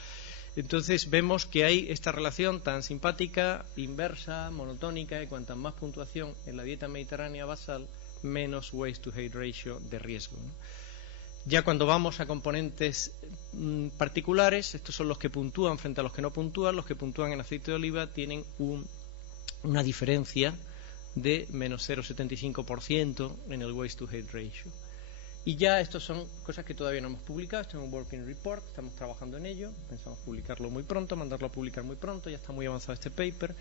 Entonces vemos que hay esta relación tan simpática, inversa, monotónica, y cuanta más puntuación en la dieta mediterránea basal, menos waste to hate ratio de riesgo, ¿no? Ya cuando vamos a componentes particulares, estos son los que puntúan frente a los que no puntúan. Los que puntúan en aceite de oliva tienen una diferencia de menos 0,75% en el waste to hate ratio. Y ya estos son cosas que todavía no hemos publicado. Esto es un working report, estamos trabajando en ello, pensamos publicarlo muy pronto, mandarlo a publicar muy pronto, ya está muy avanzado este paper,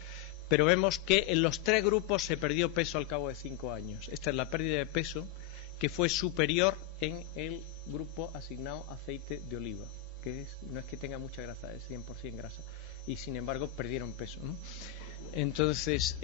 pero vemos que en los 3 grupos se perdió peso al cabo de 5 años. Esta es la pérdida de peso que fue superior en el grupo asignado aceite de oliva, que no es que tenga mucha grasa, es 100% grasa, y sin embargo perdieron peso, ¿no? Entonces,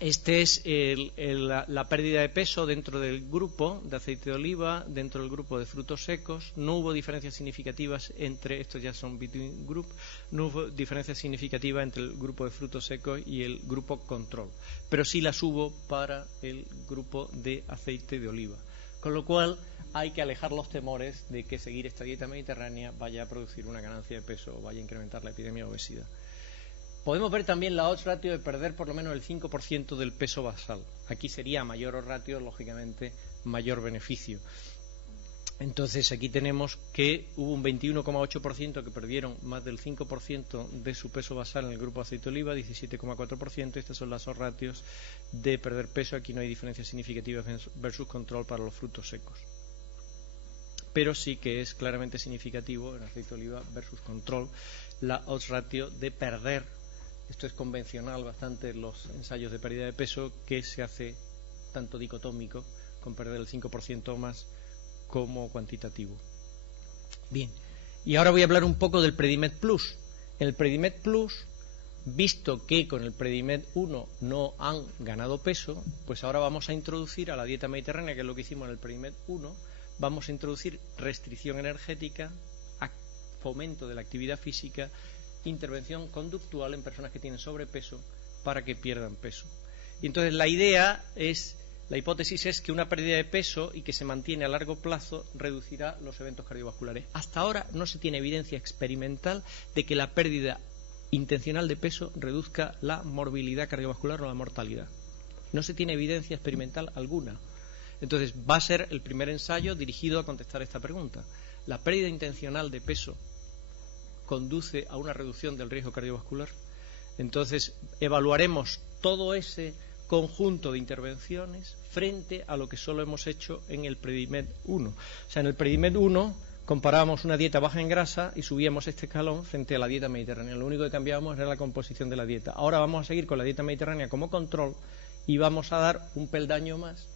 este es la pérdida de peso dentro del grupo de aceite de oliva, dentro del grupo de frutos secos. No hubo diferencias significativas entre, estos ya son between group, no hubo diferencias significativas entre el grupo de frutos secos y el grupo control, pero sí las hubo para el grupo de aceite de oliva. Con lo cual hay que alejar los temores de que seguir esta dieta mediterránea vaya a producir una ganancia de peso o vaya a incrementar la epidemia de obesidad. Podemos ver también la odds ratio de perder por lo menos el 5% del peso basal. Aquí sería mayor odds ratio, lógicamente, mayor beneficio. Entonces aquí tenemos que hubo un 21,8% que perdieron más del 5% de su peso basal en el grupo aceite de oliva, 17,4%. Estas son las odds ratios de perder peso. Aquí no hay diferencias significativas versus control para los frutos secos. Pero sí que es claramente significativo en aceite de oliva versus control la odds ratio de perder. Esto es convencional bastante en los ensayos de pérdida de peso, que se hace tanto dicotómico, con perder el 5% o más, como cuantitativo. Bien, y ahora voy a hablar un poco del Predimed Plus. En el Predimed Plus, visto que con el Predimed 1 no han ganado peso, pues ahora vamos a introducir a la dieta mediterránea, que es lo que hicimos en el Predimed 1, vamos a introducir restricción energética, fomento de la actividad física, intervención conductual en personas que tienen sobrepeso para que pierdan peso. Y entonces la hipótesis es que una pérdida de peso y que se mantiene a largo plazo reducirá los eventos cardiovasculares. Hasta ahora no se tiene evidencia experimental de que la pérdida intencional de peso reduzca la morbilidad cardiovascular o la mortalidad. No se tiene evidencia experimental alguna. Entonces va a ser el primer ensayo dirigido a contestar esta pregunta. ¿La pérdida intencional de peso conduce a una reducción del riesgo cardiovascular? Entonces evaluaremos todo ese conjunto de intervenciones frente a lo que solo hemos hecho en el Predimed 1. O sea, en el Predimed 1 comparábamos una dieta baja en grasa y subíamos este escalón frente a la dieta mediterránea. Lo único que cambiábamos era la composición de la dieta. Ahora vamos a seguir con la dieta mediterránea como control y vamos a dar un peldaño más,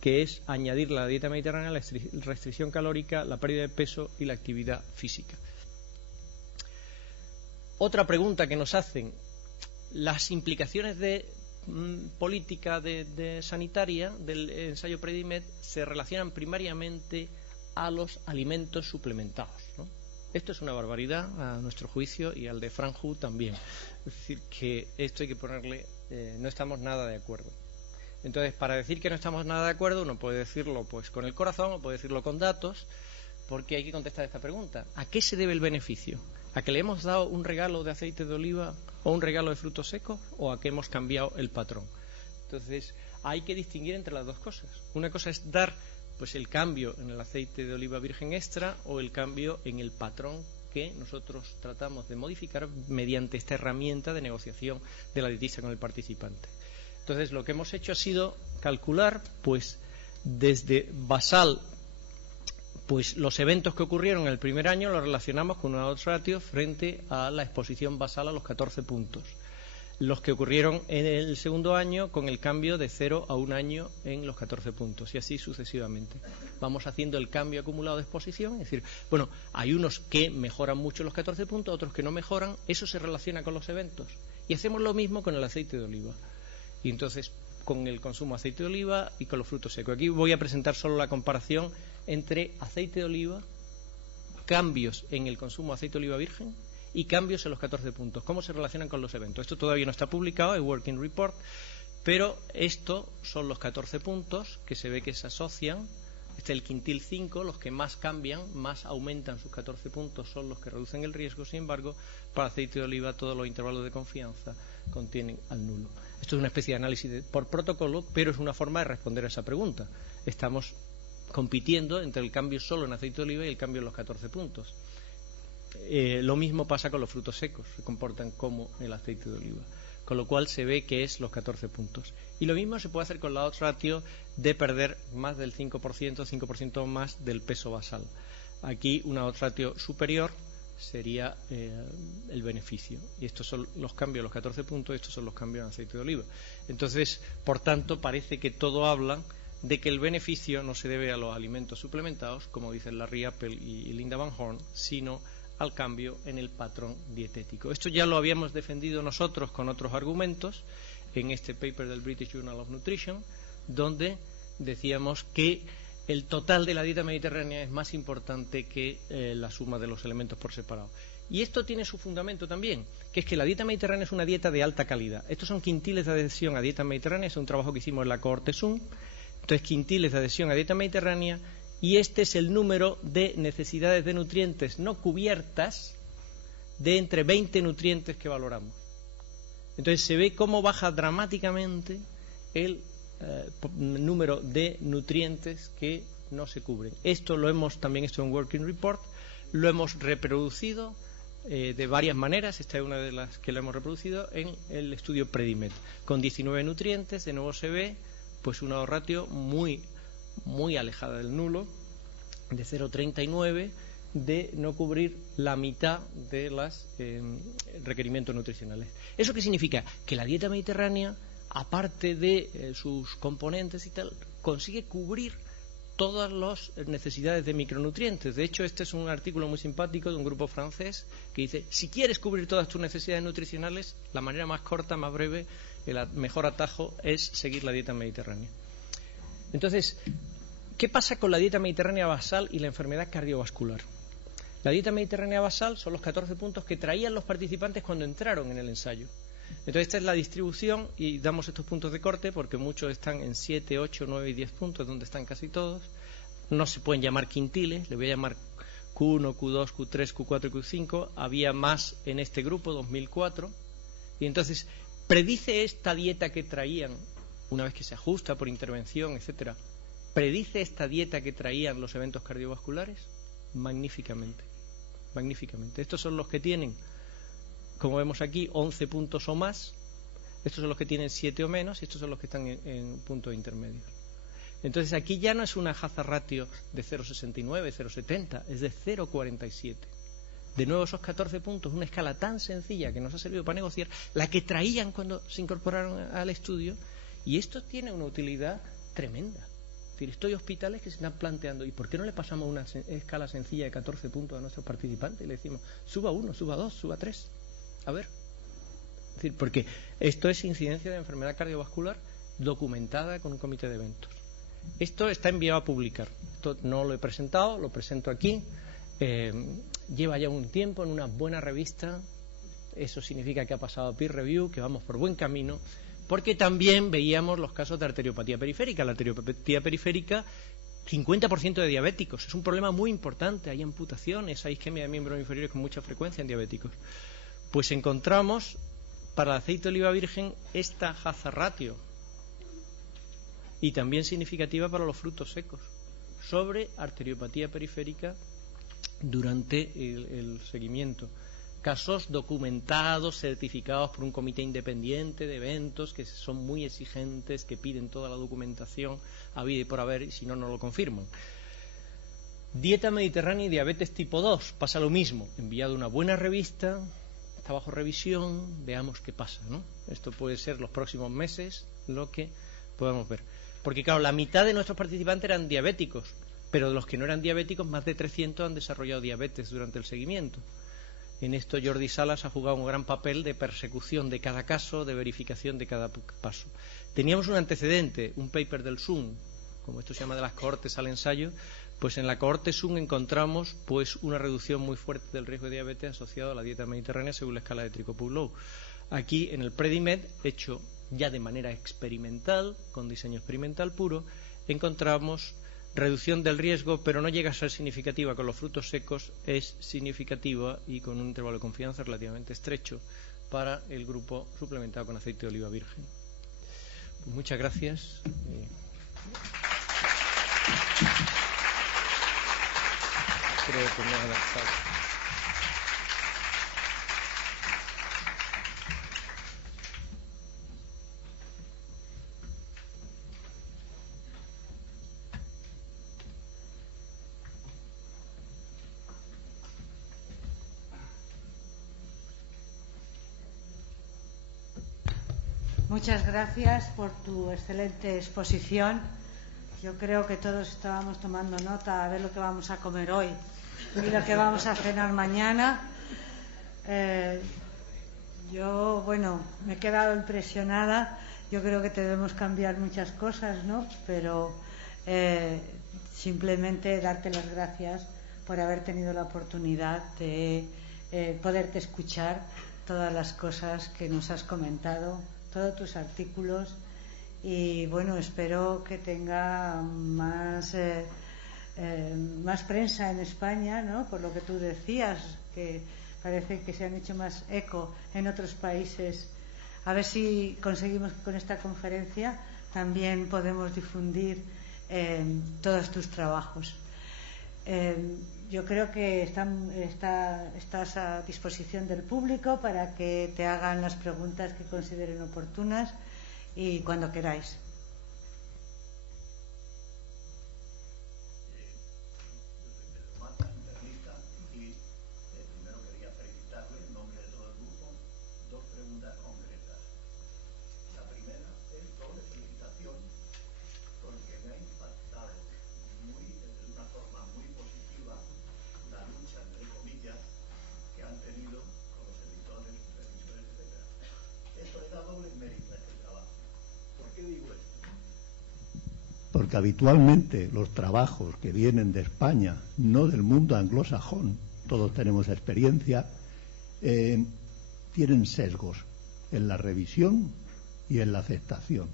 que es añadir a la dieta mediterránea la restricción calórica, la pérdida de peso y la actividad física. Otra pregunta que nos hacen: las implicaciones de política de sanitaria del ensayo Predimed se relacionan primariamente a los alimentos suplementados, ¿no? Esto es una barbaridad a nuestro juicio y al de Franju también. Es decir, que esto hay que ponerle, no estamos nada de acuerdo. Entonces, para decir que no estamos nada de acuerdo, uno puede decirlo pues con el corazón o puede decirlo con datos, porque hay que contestar esta pregunta. ¿A qué se debe el beneficio? ¿A que le hemos dado un regalo de aceite de oliva o un regalo de frutos secos o a que hemos cambiado el patrón? Entonces, hay que distinguir entre las dos cosas. Una cosa es dar pues el cambio en el aceite de oliva virgen extra o el cambio en el patrón que nosotros tratamos de modificar mediante esta herramienta de negociación de la dietista con el participante. Entonces, lo que hemos hecho ha sido calcular, pues, desde basal, pues los eventos que ocurrieron en el primer año los relacionamos con una odds ratio frente a la exposición basal a los 14 puntos. Los que ocurrieron en el segundo año con el cambio de 0 a 1 año en los 14 puntos y así sucesivamente. Vamos haciendo el cambio acumulado de exposición, es decir, bueno, hay unos que mejoran mucho los 14 puntos, otros que no mejoran, eso se relaciona con los eventos. Y hacemos lo mismo con el aceite de oliva. Y entonces, con el consumo de aceite de oliva y con los frutos secos. Aquí voy a presentar solo la comparación entre aceite de oliva, cambios en el consumo de aceite de oliva virgen y cambios en los 14 puntos. ¿Cómo se relacionan con los eventos? Esto todavía no está publicado, es Working Report, pero esto son los 14 puntos que se ve que se asocian. Este es el quintil 5, los que más cambian, más aumentan sus 14 puntos, son los que reducen el riesgo. Sin embargo, para aceite de oliva todos los intervalos de confianza contienen al nulo. Esto es una especie de análisis por protocolo, pero es una forma de responder a esa pregunta. Estamos compitiendo entre el cambio solo en aceite de oliva y el cambio en los 14 puntos. Lo mismo pasa con los frutos secos, se comportan como el aceite de oliva, con lo cual se ve que es los 14 puntos. Y lo mismo se puede hacer con la odds ratio de perder más del 5%, 5% más del peso basal. Aquí una odds ratio superior sería el beneficio. Y estos son los cambios de los 14 puntos, estos son los cambios en aceite de oliva. Entonces, por tanto, parece que todo habla de que el beneficio no se debe a los alimentos suplementados, como dicen Larry Appel y Linda Van Horn, sino al cambio en el patrón dietético. Esto ya lo habíamos defendido nosotros con otros argumentos en este paper del British Journal of Nutrition, donde decíamos que el total de la dieta mediterránea es más importante que la suma de los elementos por separado. Y esto tiene su fundamento también, que es que la dieta mediterránea es una dieta de alta calidad. Estos son quintiles de adhesión a dieta mediterránea, es un trabajo que hicimos en la cohorte Zoom. Entonces, quintiles de adhesión a dieta mediterránea, y este es el número de necesidades de nutrientes no cubiertas de entre 20 nutrientes que valoramos. Entonces se ve cómo baja dramáticamente el número de nutrientes que no se cubren. Esto lo hemos también hecho en Working Report, lo hemos reproducido de varias maneras. Esta es una de las que lo hemos reproducido en el estudio Predimed. Con 19 nutrientes, de nuevo se ve pues una ratio muy alejada del nulo, de 0,39, de no cubrir la mitad de los requerimientos nutricionales. ¿Eso qué significa? Que la dieta mediterránea, aparte de sus componentes y tal, consigue cubrir todas las necesidades de micronutrientes. De hecho, este es un artículo muy simpático de un grupo francés que dice: si quieres cubrir todas tus necesidades nutricionales, la manera más corta, más breve, el mejor atajo es seguir la dieta mediterránea. Entonces, ¿qué pasa con la dieta mediterránea basal y la enfermedad cardiovascular? La dieta mediterránea basal son los 14 puntos que traían los participantes cuando entraron en el ensayo. Entonces, esta es la distribución y damos estos puntos de corte porque muchos están en 7, 8, 9 y 10 puntos, donde están casi todos. No se pueden llamar quintiles, le voy a llamar Q1, Q2, Q3, Q4 y Q5. Había más en este grupo, 2004. Y entonces, predice esta dieta que traían, una vez que se ajusta por intervención, etcétera, ¿predice esta dieta que traían los eventos cardiovasculares? Magníficamente, magníficamente. Estos son los que tienen, como vemos aquí, 11 puntos o más. Estos son los que tienen 7 o menos y estos son los que están en puntos intermedios. Entonces aquí ya no es una hazard ratio de 0,69, 0,70, es de 0,47. De nuevo, esos 14 puntos, una escala tan sencilla que nos ha servido para negociar, la que traían cuando se incorporaron al estudio, y esto tiene una utilidad tremenda. Es decir, esto hay hospitales que se están planteando, ¿y por qué no le pasamos una escala sencilla de 14 puntos a nuestros participantes y le decimos, suba 1, suba 2, suba 3? A ver. Es decir, porque esto es incidencia de enfermedad cardiovascular documentada con un comité de eventos. Esto está enviado a publicar. Esto no lo he presentado, lo presento aquí. lleva ya un tiempo en una buena revista. Eso significa que ha pasado peer review, que vamos por buen camino, porque también veíamos los casos de arteriopatía periférica. La arteriopatía periférica, 50% de diabéticos, es un problema muy importante. Hay amputaciones, hay isquemia de miembros inferiores con mucha frecuencia en diabéticos. Pues encontramos para el aceite de oliva virgen esta hazard ratio, y también significativa para los frutos secos, sobre arteriopatía periférica durante el seguimiento. Casos documentados, certificados por un comité independiente de eventos que son muy exigentes, que piden toda la documentación habida y por haber, y si no, no lo confirman. Dieta mediterránea y diabetes tipo 2, pasa lo mismo. Enviado una buena revista, está bajo revisión, veamos qué pasa, ¿no? Esto puede ser los próximos meses lo que podamos ver. Porque claro, la mitad de nuestros participantes eran diabéticos, pero de los que no eran diabéticos, más de 300 han desarrollado diabetes durante el seguimiento. En esto Jordi Salas ha jugado un gran papel de persecución de cada caso, de verificación de cada paso. Teníamos un antecedente, un paper del SUN, como esto se llama de las cohortes al ensayo, pues en la cohorte SUN encontramos pues una reducción muy fuerte del riesgo de diabetes asociado a la dieta mediterránea según la escala de Trico-Pullow. Aquí en el Predimed, hecho ya de manera experimental, con diseño experimental puro, encontramos reducción del riesgo, pero no llega a ser significativa con los frutos secos, es significativa y con un intervalo de confianza relativamente estrecho para el grupo suplementado con aceite de oliva virgen. Pues muchas gracias. Creo que me ha adaptado. Muchas gracias por tu excelente exposición. Yo creo que todos estábamos tomando nota a ver lo que vamos a comer hoy y lo que vamos a cenar mañana. Yo, bueno, me he quedado impresionada. Yo creo que debemos cambiar muchas cosas, ¿no? Pero simplemente darte las gracias por haber tenido la oportunidad de poderte escuchar todas las cosas que nos has comentado, todos tus artículos, y bueno, espero que tenga más prensa en España, ¿no? Por lo que tú decías, que parece que se han hecho más eco en otros países. A ver si conseguimos que con esta conferencia también podemos difundir todos tus trabajos. Yo creo que estás a disposición del público para que te hagan las preguntas que consideren oportunas y cuando queráis. Porque habitualmente los trabajos que vienen de España, no del mundo anglosajón, todos tenemos experiencia, tienen sesgos en la revisión y en la aceptación.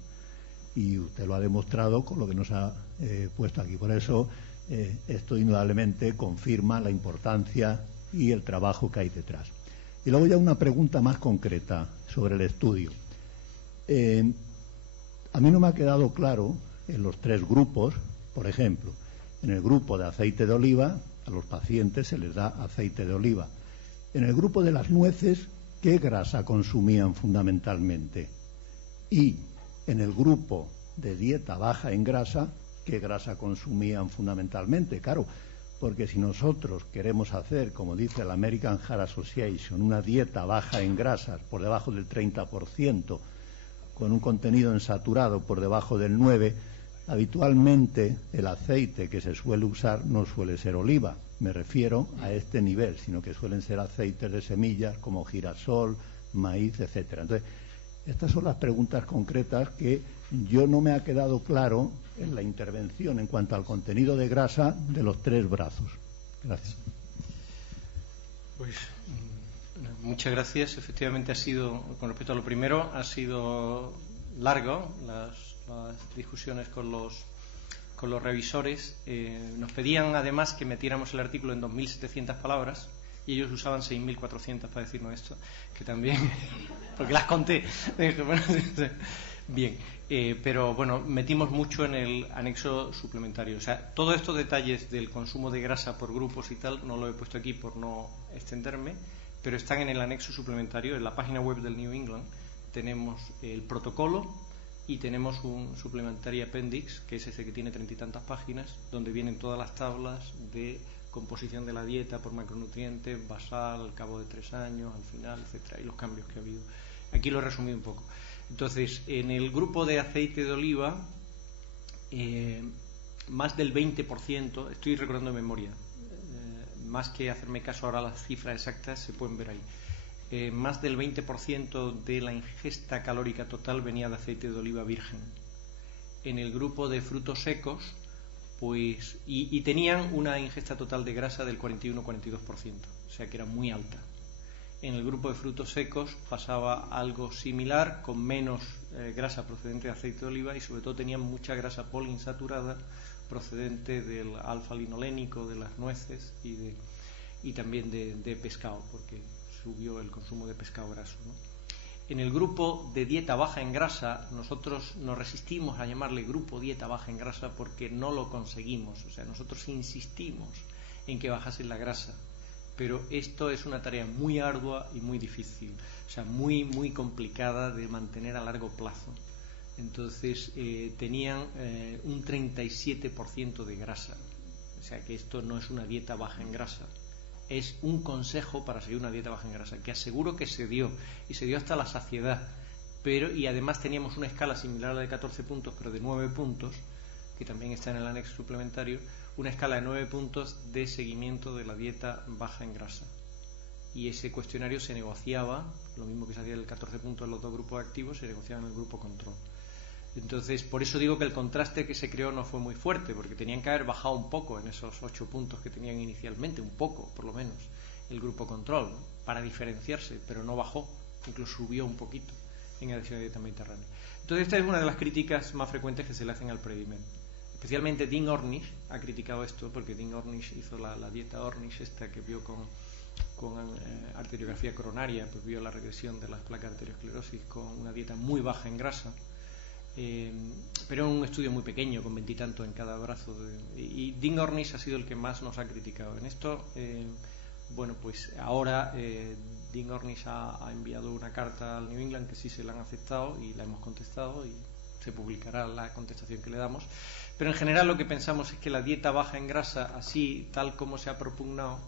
Y usted lo ha demostrado con lo que nos ha puesto aquí. Por eso esto indudablemente confirma la importancia y el trabajo que hay detrás. Y luego ya una pregunta más concreta sobre el estudio. A mí no me ha quedado claro en los tres grupos, por ejemplo, en el grupo de aceite de oliva, a los pacientes se les da aceite de oliva. En el grupo de las nueces, ¿qué grasa consumían fundamentalmente? Y en el grupo de dieta baja en grasa, ¿qué grasa consumían fundamentalmente? Claro, porque si nosotros queremos hacer, como dice la American Heart Association, una dieta baja en grasas por debajo del 30%, con un contenido en saturado por debajo del 9%, habitualmente el aceite que se suele usar no suele ser oliva, me refiero a este nivel, sino que suelen ser aceites de semillas como girasol, maíz, etcétera. Entonces, estas son las preguntas concretas que yo no me ha quedado claro en la intervención en cuanto al contenido de grasa de los tres brazos. Gracias. Pues muchas gracias. Efectivamente ha sido, con respecto a lo primero, ha sido largo las discusiones con los revisores. Nos pedían además que metiéramos el artículo en 2.700 palabras y ellos usaban 6.400 para decirnos esto, que también, porque las conté. Bien, pero bueno, metimos mucho en el anexo suplementario. O sea, todos estos detalles del consumo de grasa por grupos y tal, no lo he puesto aquí por no extenderme, pero están en el anexo suplementario. En la página web del New England tenemos el protocolo y tenemos un supplementary appendix, que es ese que tiene 30 y tantas páginas, donde vienen todas las tablas de composición de la dieta por macronutrientes, basal, al cabo de 3 años, al final, etcétera, y los cambios que ha habido. Aquí lo he resumido un poco. Entonces, en el grupo de aceite de oliva, más del 20%, estoy recordando de memoria, más que hacerme caso ahora las cifras exactas, se pueden ver ahí. Más del 20% de la ingesta calórica total venía de aceite de oliva virgen. En el grupo de frutos secos, pues, y tenían una ingesta total de grasa del 41-42%, o sea que era muy alta. En el grupo de frutos secos pasaba algo similar, con menos grasa procedente de aceite de oliva, y sobre todo tenían mucha grasa poliinsaturada procedente del alfa-linolénico, de las nueces y también de pescado, porque subió el consumo de pescado graso, ¿no? En el grupo de dieta baja en grasa, nosotros nos resistimos a llamarle grupo dieta baja en grasa porque no lo conseguimos. O sea, nosotros insistimos en que bajasen la grasa, pero esto es una tarea muy ardua y muy difícil, o sea, muy complicada de mantener a largo plazo. Entonces tenían un 37% de grasa, o sea que esto no es una dieta baja en grasa, es un consejo para seguir una dieta baja en grasa, que aseguro que se dio, y se dio hasta la saciedad, y además teníamos una escala similar a la de 14 puntos, pero de 9 puntos, que también está en el anexo suplementario, una escala de 9 puntos de seguimiento de la dieta baja en grasa. Y ese cuestionario se negociaba, lo mismo que se hacía el 14 puntos en los dos grupos activos, se negociaba en el grupo control. Entonces, por eso digo que el contraste que se creó no fue muy fuerte, porque tenían que haber bajado un poco en esos 8 puntos que tenían inicialmente, un poco, por lo menos, el grupo control, ¿no?, para diferenciarse, pero no bajó, incluso subió un poquito en adhesión a dieta mediterránea. Entonces, esta es una de las críticas más frecuentes que se le hacen al Predimed. Especialmente Dean Ornish ha criticado esto, porque Dean Ornish hizo la dieta Ornish esta que vio con arteriografía coronaria, pues vio la regresión de las placas de arteriosclerosis con una dieta muy baja en grasa, pero un estudio muy pequeño, con 20 y tanto en cada brazo. Y Dean Ornish ha sido el que más nos ha criticado en esto. Bueno, pues ahora Dean Ornish ha enviado una carta al New England que sí se la han aceptado y la hemos contestado y se publicará la contestación que le damos. Pero en general lo que pensamos es que la dieta baja en grasa, así tal como se ha propugnado,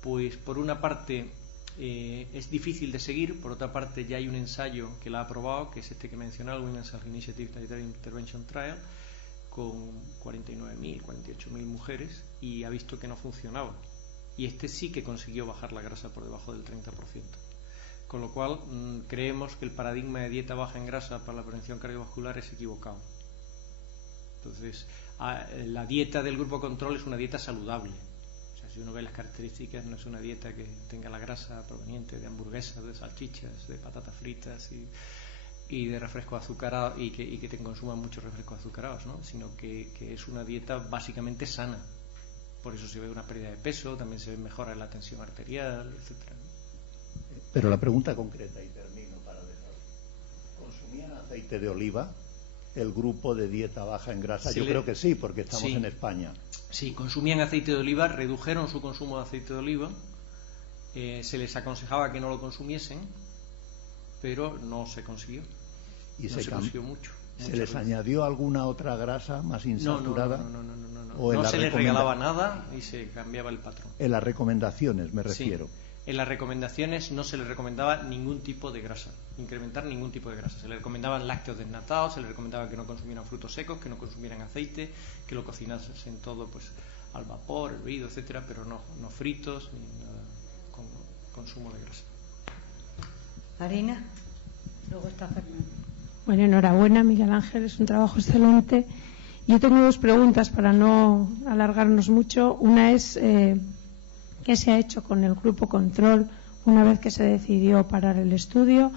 pues por una parte es difícil de seguir, por otra parte ya hay un ensayo que la ha aprobado, que es este que mencionaba, el Women's Health Initiative Dietary Intervention Trial, con 49.000, 48.000 mujeres, y ha visto que no funcionaba. Y este sí que consiguió bajar la grasa por debajo del 30%. Con lo cual creemos que el paradigma de dieta baja en grasa para la prevención cardiovascular es equivocado. Entonces, la dieta del grupo control es una dieta saludable. O sea, si uno ve las características, no es una dieta que tenga la grasa proveniente de hamburguesas, de salchichas, de patatas fritas y de refrescos azucarados, y que te consuman muchos refrescos azucarados, ¿no?, sino que es una dieta básicamente sana. Por eso se ve una pérdida de peso, también se ve mejora en la tensión arterial, etcétera. Pero la pregunta concreta, y termino para dejar. ¿Consumían aceite de oliva el grupo de dieta baja en grasa? Yo creo que sí, porque estamos en España. Sí, consumían aceite de oliva, redujeron su consumo de aceite de oliva, se les aconsejaba que no lo consumiesen, pero no se consiguió. Y no se consiguió mucho. ¿Se les añadió alguna otra grasa más insaturada? No se les regalaba nada y se cambiaba el patrón. En las recomendaciones me refiero. Sí. En las recomendaciones no se les recomendaba ningún tipo de grasa, incrementar ningún tipo de grasa. Se les recomendaban lácteos desnatados, se les recomendaba que no consumieran frutos secos, que no consumieran aceite, que lo cocinasen todo pues al vapor, hervido, etcétera, pero no fritos ni nada con consumo de grasa. Marina, luego está Fernando. Bueno, enhorabuena, Miguel Ángel, es un trabajo excelente. Yo tengo dos preguntas para no alargarnos mucho. Una es qué se ha hecho con el grupo control una vez que se decidió parar el estudio.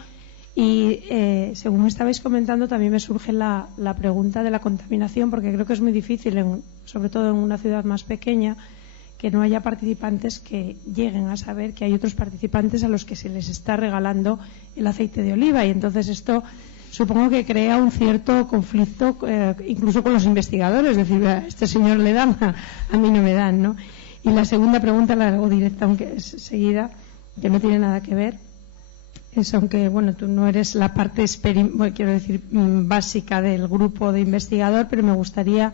Y según estabais comentando, también me surge la pregunta de la contaminación, porque creo que es muy difícil, sobre todo en una ciudad más pequeña, que no haya participantes que lleguen a saber que hay otros participantes a los que se les está regalando el aceite de oliva, y entonces esto supongo que crea un cierto conflicto incluso con los investigadores, es decir, a este señor le dan, a mí no me dan, ¿no? Y la segunda pregunta la hago directa, aunque es seguida, que no tiene nada que ver, es, aunque bueno, tú no eres la parte básica del grupo de investigador, pero me gustaría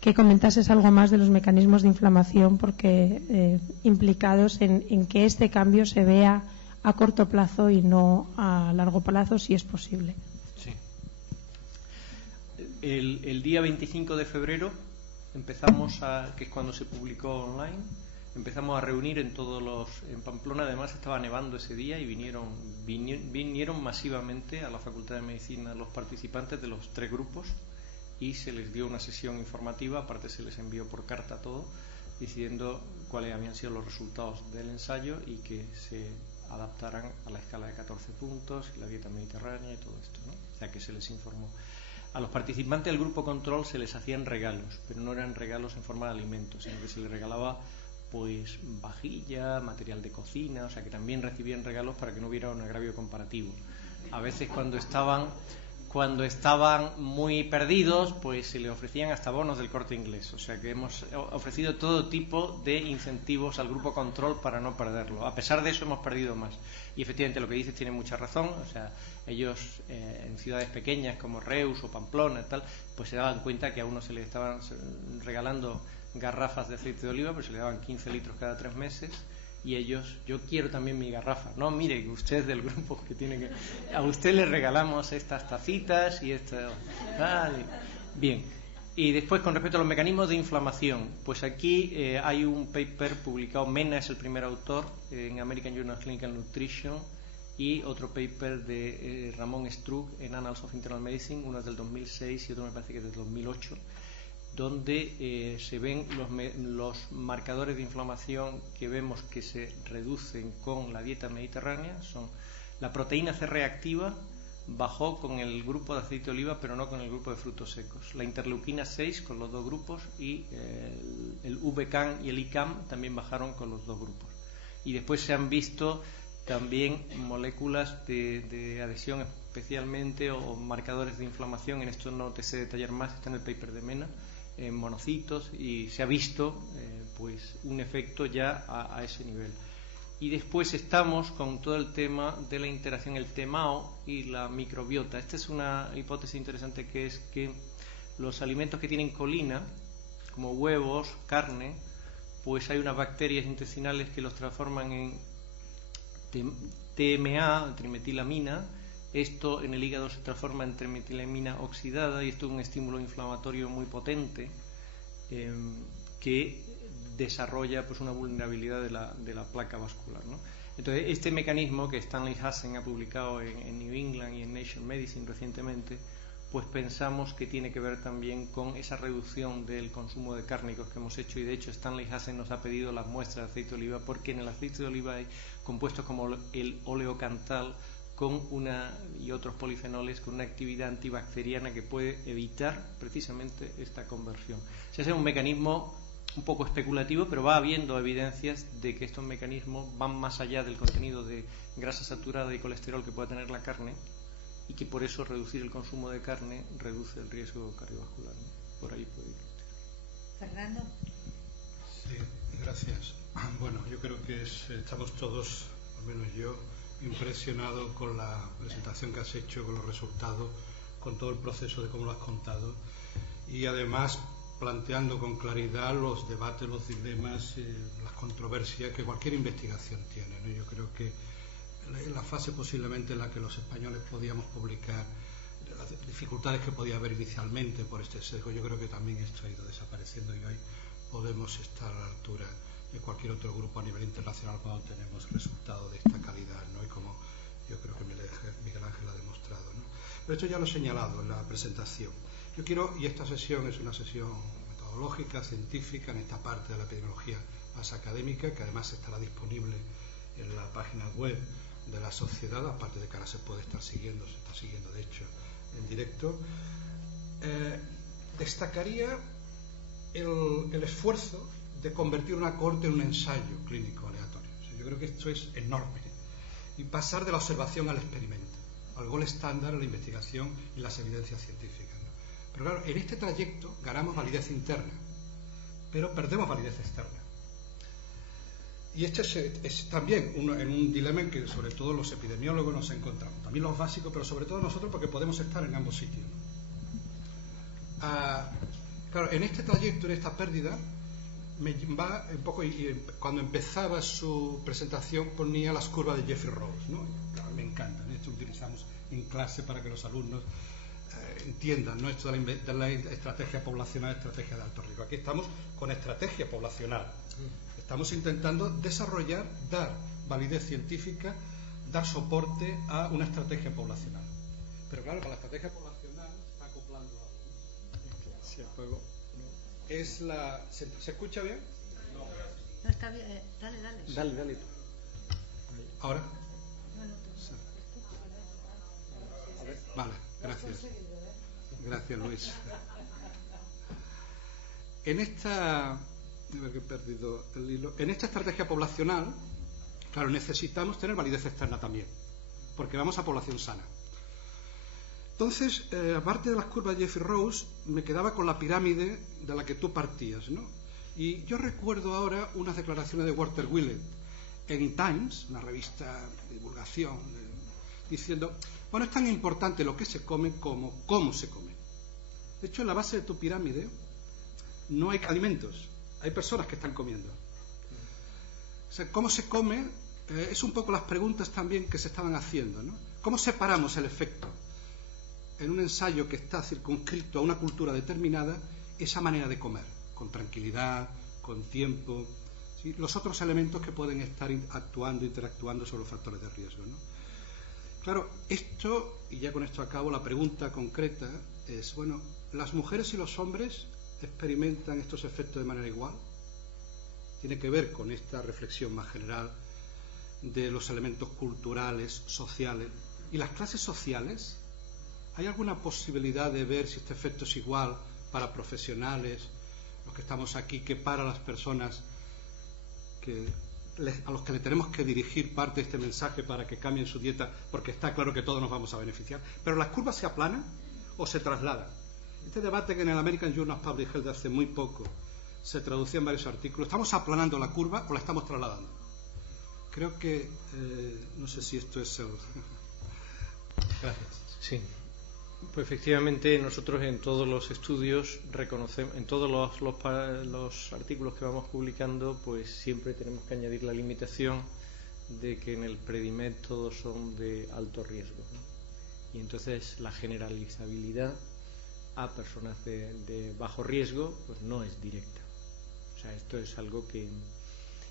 que comentases algo más de los mecanismos de inflamación, porque implicados en que este cambio se vea a corto plazo y no a largo plazo, si es posible. Sí. El día 25 de febrero empezamos que es cuando se publicó online, empezamos a reunir en Pamplona. Además estaba nevando ese día y vinieron masivamente a la Facultad de Medicina los participantes de los 3 grupos, y se les dio una sesión informativa, aparte se les envió por carta todo, diciendo cuáles habían sido los resultados del ensayo y que se adaptaran a la escala de 14 puntos y la dieta mediterránea y todo esto, ¿no? O sea, que se les informó. A los participantes del grupo control se les hacían regalos, pero no eran regalos en forma de alimentos, sino que se les regalaba pues vajilla, material de cocina, o sea que también recibían regalos para que no hubiera un agravio comparativo. A veces cuando estaban muy perdidos, pues se les ofrecían hasta bonos del Corte Inglés. O sea que hemos ofrecido todo tipo de incentivos al grupo control para no perderlo. A pesar de eso hemos perdido más. Y efectivamente lo que dices tiene mucha razón. O sea, ellos en ciudades pequeñas como Reus o Pamplona y tal, pues se daban cuenta que a uno se les estaban regalando garrafas de aceite de oliva, pero se le daban 15 litros cada 3 meses. Y ellos, yo quiero también mi garrafa. No, mire, usted del grupo que tiene que... A usted le regalamos estas tacitas y esto... Bien. Y después, con respecto a los mecanismos de inflamación, pues aquí hay un paper publicado, Mena es el primer autor, en American Journal of Clinical Nutrition, y otro paper de Ramón Struck en Annals of Internal Medicine, uno es del 2006 y otro me parece que es del 2008, donde se ven los marcadores de inflamación que vemos que se reducen con la dieta mediterránea. Son la proteína C reactiva bajó con el grupo de aceite de oliva, pero no con el grupo de frutos secos. La interleuquina 6 con los 2 grupos, y el VCAM y el ICAM también bajaron con los 2 grupos. Y después se han visto también moléculas de adhesión especialmente, o marcadores de inflamación, en esto no te sé detallar más, está en el paper de Mena, en monocitos, y se ha visto pues un efecto ya a ese nivel. Y después estamos con todo el tema de la interacción, el TMAO y la microbiota. Esta es una hipótesis interesante, que es que los alimentos que tienen colina, como huevos, carne, pues hay unas bacterias intestinales que los transforman en TMA, trimetilamina. Esto en el hígado se transforma en trimetilamina oxidada, y esto es un estímulo inflamatorio muy potente que desarrolla pues una vulnerabilidad de la placa vascular, ¿no? Entonces, este mecanismo que Stanley Hassen ha publicado en New England y en Nature Medicine recientemente, pues pensamos que tiene que ver también con esa reducción del consumo de cárnicos que hemos hecho, y de hecho Stanley Hassen nos ha pedido las muestras de aceite de oliva, porque en el aceite de oliva hay compuestos como el oleocantal y otros polifenoles con una actividad antibacteriana que puede evitar precisamente esta conversión. O sea, ese es un mecanismo un poco especulativo, pero va habiendo evidencias de que estos mecanismos van más allá del contenido de grasa saturada y colesterol que pueda tener la carne, y que por eso reducir el consumo de carne reduce el riesgo cardiovascular, ¿no? Por ahí puede ir. Fernando. Sí, gracias. Bueno, yo creo que estamos todos, al menos yo, impresionado con la presentación que has hecho, con los resultados, con todo el proceso de cómo lo has contado, y además planteando con claridad los debates, los dilemas, las controversias que cualquier investigación tiene, ¿no? Yo creo que la fase posiblemente en la que los españoles podíamos publicar, las dificultades que podía haber inicialmente por este sesgo, yo creo que también esto ha ido desapareciendo, y hoy podemos estar a la altura de cualquier otro grupo a nivel internacional cuando tenemos resultados de esta calidad, ¿no? Y como yo creo que Miguel Ángel ha demostrado, ¿no? Pero esto ya lo he señalado en la presentación. Yo quiero, y esta sesión es una sesión metodológica, científica, en esta parte de la epidemiología más académica, que además estará disponible en la página web de la sociedad, aparte de que ahora se puede estar siguiendo, se está siguiendo de hecho en directo. Destacaría el esfuerzo de convertir una cohorte en un ensayo clínico aleatorio. O sea, yo creo que esto es enorme. Y pasar de la observación al experimento, al gold estándar, a la investigación y las evidencias científicas, ¿no? Pero claro, en este trayecto ganamos validez interna, pero perdemos validez externa. Y este es también en un dilema en que sobre todo los epidemiólogos nos encontramos, también los básicos, pero sobre todo nosotros, porque podemos estar en ambos sitios, ¿no? Claro, en este trayecto, en esta pérdida, me va un poco, cuando empezaba su presentación ponía las curvas de Jeffrey Rose, ¿no? Claro, me encantan, esto lo utilizamos en clase para que los alumnos entiendan, ¿no? Esto de la estrategia poblacional, estrategia de alto riesgo. Aquí estamos con estrategia poblacional. Estamos intentando desarrollar, dar validez científica, dar soporte a una estrategia poblacional. Pero claro, para la estrategia poblacional está acoplando algo. Si apago. Es la... ¿Se escucha bien? No está bien. Dale. Dale. ¿Ahora? Vale, gracias. Gracias, Luis. En esta... A ver que he perdido el hilo. En esta estrategia poblacional, claro, necesitamos tener validez externa también, porque vamos a población sana. Entonces, aparte de las curvas de Jeffrey Rose, me quedaba con la pirámide de la que tú partías, ¿no? Y yo recuerdo ahora unas declaraciones de Walter Willett en Times, una revista de divulgación, diciendo, bueno, es tan importante lo que se come como cómo se come. De hecho, en la base de tu pirámide no hay alimentos, hay personas que están comiendo. O sea, cómo se come es un poco las preguntas también que se estaban haciendo, ¿no? ¿Cómo separamos el efecto en un ensayo que está circunscrito a una cultura determinada, esa manera de comer, con tranquilidad, con tiempo, ¿sí? Los otros elementos que pueden estar interactuando sobre los factores de riesgo, ¿no? Claro, esto, y ya con esto acabo, la pregunta concreta es, bueno, ¿las mujeres y los hombres experimentan estos efectos de manera igual? Tiene que ver con esta reflexión más general de los elementos culturales, sociales. ¿Y las clases sociales? ¿Hay alguna posibilidad de ver si este efecto es igual para profesionales, los que estamos aquí, que para las personas a los que le tenemos que dirigir parte de este mensaje para que cambien su dieta, porque está claro que todos nos vamos a beneficiar? ¿Pero las curvas se aplanan o se trasladan? Este debate que en el American Journal of Public Health de hace muy poco se traducía en varios artículos, ¿estamos aplanando la curva o la estamos trasladando? Creo que, no sé si esto es el... Gracias. Sí. Pues efectivamente nosotros en todos los estudios reconocemos, en todos los artículos que vamos publicando, pues siempre tenemos que añadir la limitación de que en el Predimed todos son de alto riesgo, ¿no? Y entonces la generalizabilidad a personas de bajo riesgo pues no es directa. O sea, esto es algo que...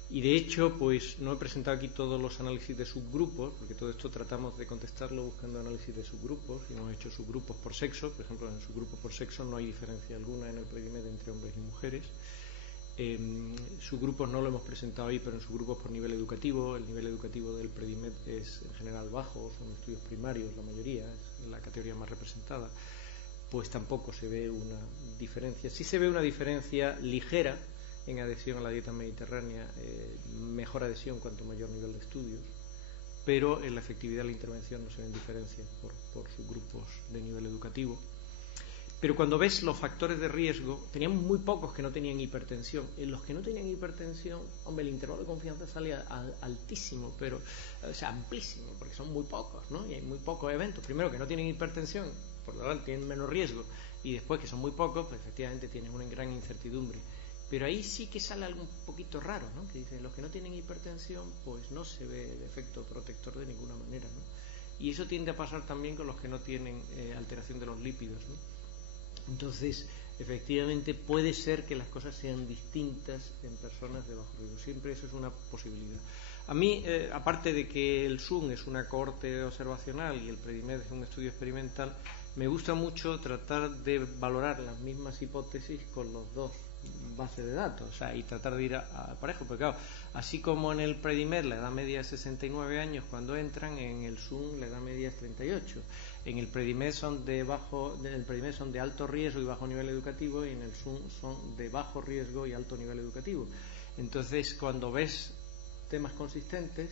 Y de hecho, pues no he presentado aquí todos los análisis de subgrupos, porque todo esto tratamos de contestarlo buscando análisis de subgrupos, y hemos hecho subgrupos por sexo. Por ejemplo, en el subgrupo por sexo no hay diferencia alguna en el Predimed entre hombres y mujeres. Subgrupos no lo hemos presentado ahí, pero en subgrupos por nivel educativo, el nivel educativo del Predimed es en general bajo, son estudios primarios la mayoría, es la categoría más representada, pues tampoco se ve una diferencia. Sí se ve una diferencia ligera en adhesión a la dieta mediterránea, mejor adhesión cuanto mayor nivel de estudios, pero en la efectividad de la intervención no se ven diferencias por subgrupos de nivel educativo. Pero cuando ves los factores de riesgo, teníamos muy pocos que no tenían hipertensión. En los que no tenían hipertensión, hombre, el intervalo de confianza sale altísimo, pero, o sea, amplísimo, porque son muy pocos, ¿no? Y hay muy pocos eventos. Primero, que no tienen hipertensión, por lo tanto tienen menos riesgo, y después que son muy pocos, pues efectivamente tienen una gran incertidumbre. Pero ahí sí que sale algo un poquito raro, ¿no? Que dicen, los que no tienen hipertensión, pues no se ve el efecto protector de ninguna manera, ¿no? Y eso tiende a pasar también con los que no tienen alteración de los lípidos, ¿no? Entonces, efectivamente, puede ser que las cosas sean distintas en personas de bajo riesgo. Siempre eso es una posibilidad. A mí, aparte de que el SUN es una cohorte observacional y el Predimed es un estudio experimental, me gusta mucho tratar de valorar las mismas hipótesis con los dos base de datos, o sea, y tratar de ir a parejo, porque claro, así como en el Predimed la edad media es 69 años cuando entran, en el SUN la edad media es 38. En el Predimed son de alto riesgo y bajo nivel educativo, y en el SUN son de bajo riesgo y alto nivel educativo. Entonces, cuando ves temas consistentes,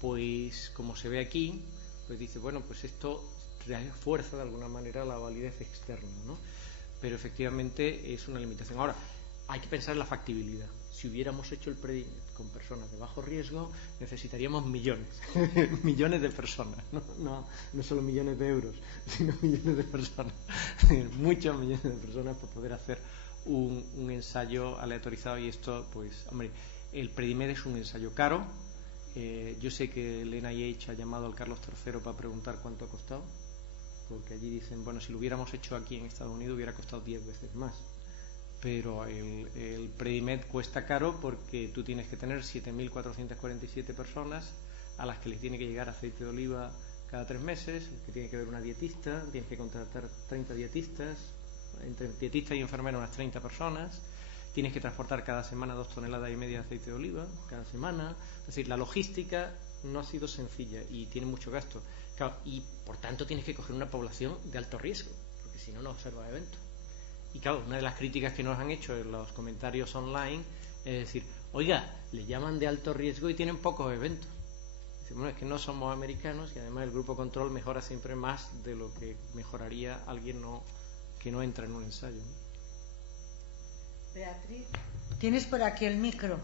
pues como se ve aquí, pues dice, bueno, pues esto refuerza de alguna manera la validez externa, ¿no? Pero efectivamente es una limitación. Ahora, hay que pensar en la factibilidad. Si hubiéramos hecho el Predimed con personas de bajo riesgo, necesitaríamos millones, millones de personas, no solo millones de euros, sino millones de personas, muchos millones de personas para poder hacer un ensayo aleatorizado. Y esto, pues, hombre, el Predimed es un ensayo caro. Yo sé que el NIH ha llamado al Carlos III para preguntar cuánto ha costado, porque allí dicen, bueno, si lo hubiéramos hecho aquí en Estados Unidos hubiera costado 10 veces más. Pero el Predimed cuesta caro porque tú tienes que tener 7.447 personas a las que les tiene que llegar aceite de oliva cada 3 meses, que tiene que haber una dietista, tienes que contratar 30 dietistas, entre dietistas y enfermeros unas 30 personas, tienes que transportar cada semana 2,5 toneladas de aceite de oliva, cada semana. Es decir, la logística no ha sido sencilla y tiene mucho gasto. Claro, y por tanto tienes que coger una población de alto riesgo, porque si no, no observas eventos. Y claro, una de las críticas que nos han hecho en los comentarios online es decir, oiga, le llaman de alto riesgo y tienen pocos eventos. Dice, bueno, es que no somos americanos y además el grupo control mejora siempre más de lo que mejoraría alguien que no entra en un ensayo, ¿no? Beatriz, tienes por aquí el micro.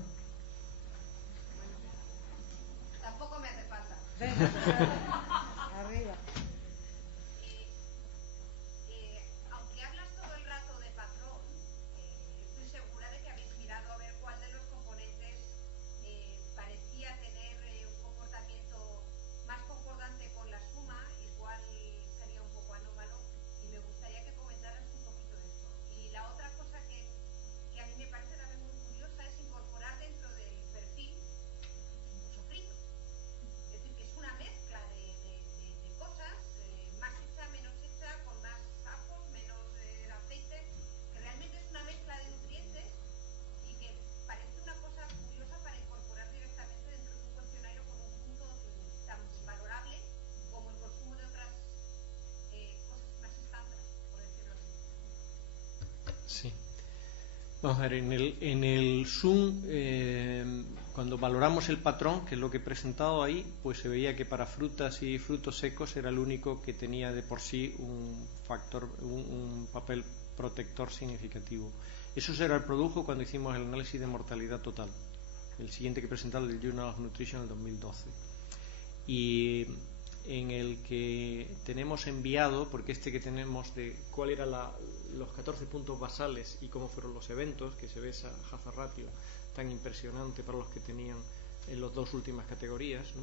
Tampoco me hace falta. Venga, pues arriba. Aunque hablas todo el rato de patrón, estoy segura de que habéis mirado a ver cuál de los componentes parecía tener un comportamiento más concordante con la suma y cuál sería un poco anómalo, y me gustaría que comentaras un poquito de esto. Y la otra cosa que a mí me parece también muy curiosa es incorporar dentro del perfil un sofrito. Es decir, que es una mezcla de cosas, más hecha, menos hecha, con más ajos, menos aceite, que realmente es una mezcla de nutrientes y que parece una cosa curiosa para incorporar directamente dentro de un cuestionario con un punto tan valorable como el consumo de otras cosas más estándar, por decirlo así. Sí. Vamos a ver, en el Zoom, cuando valoramos el patrón, que es lo que he presentado ahí, pues se veía que para frutas y frutos secos era el único que tenía de por sí un papel protector significativo. Eso se reprodujo cuando hicimos el análisis de mortalidad total, el siguiente que presentaba el Journal of Nutrition en 2012. Y en el que tenemos enviado, porque este que tenemos de cuál eran los 14 puntos basales y cómo fueron los eventos, que se ve esa hazard ratio tan impresionante para los que tenían en las dos últimas categorías, ¿no?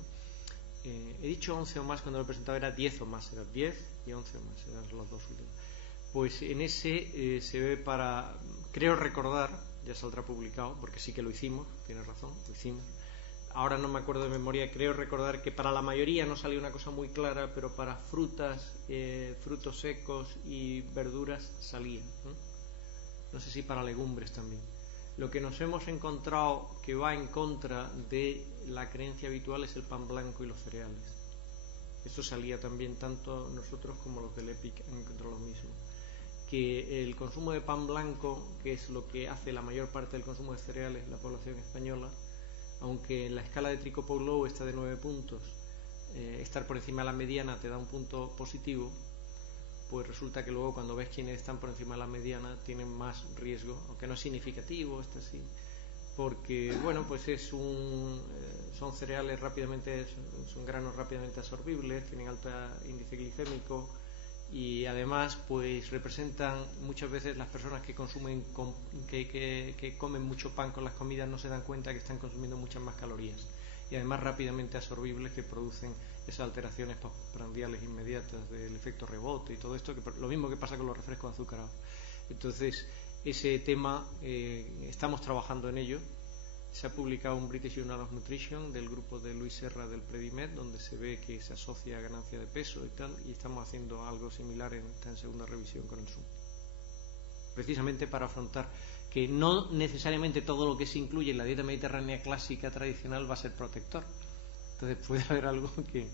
He dicho 11 o más cuando lo he presentado, era 10 o más, era 10 y 11 o más, eran los dos últimos. Pues en ese se ve para, creo recordar, ya saldrá publicado, porque sí que lo hicimos, tienes razón, lo hicimos. Ahora no me acuerdo de memoria, creo recordar que para la mayoría no salió una cosa muy clara, pero para frutas, frutos secos y verduras salía, ¿no? No sé si para legumbres también. Lo que nos hemos encontrado que va en contra de la creencia habitual es el pan blanco y los cereales. Eso salía también, tanto nosotros como los del EPIC han encontrado lo mismo. Que el consumo de pan blanco, que es lo que hace la mayor parte del consumo de cereales en la población española, aunque en la escala de Trico-Paulo está de 9 puntos, estar por encima de la mediana te da un punto positivo, pues resulta que luego cuando ves quiénes están por encima de la mediana tienen más riesgo, aunque no es significativo, está así, porque bueno, pues son cereales son granos rápidamente absorbibles, tienen alto índice glicémico y además pues representan muchas veces las personas que consumen que comen mucho pan con las comidas no se dan cuenta que están consumiendo muchas más calorías y además rápidamente absorbibles, que producen esas alteraciones postprandiales inmediatas del efecto rebote y todo esto, lo mismo que pasa con los refrescos azucarados. Entonces ese tema estamos trabajando en ello. Se ha publicado un British Journal of Nutrition del grupo de Luis Serra del Predimed, donde se ve que se asocia a ganancia de peso y tal, y estamos haciendo algo similar en segunda revisión con el Zoom, precisamente para afrontar que no necesariamente todo lo que se incluye en la dieta mediterránea clásica tradicional va a ser protector. Entonces puede haber algo que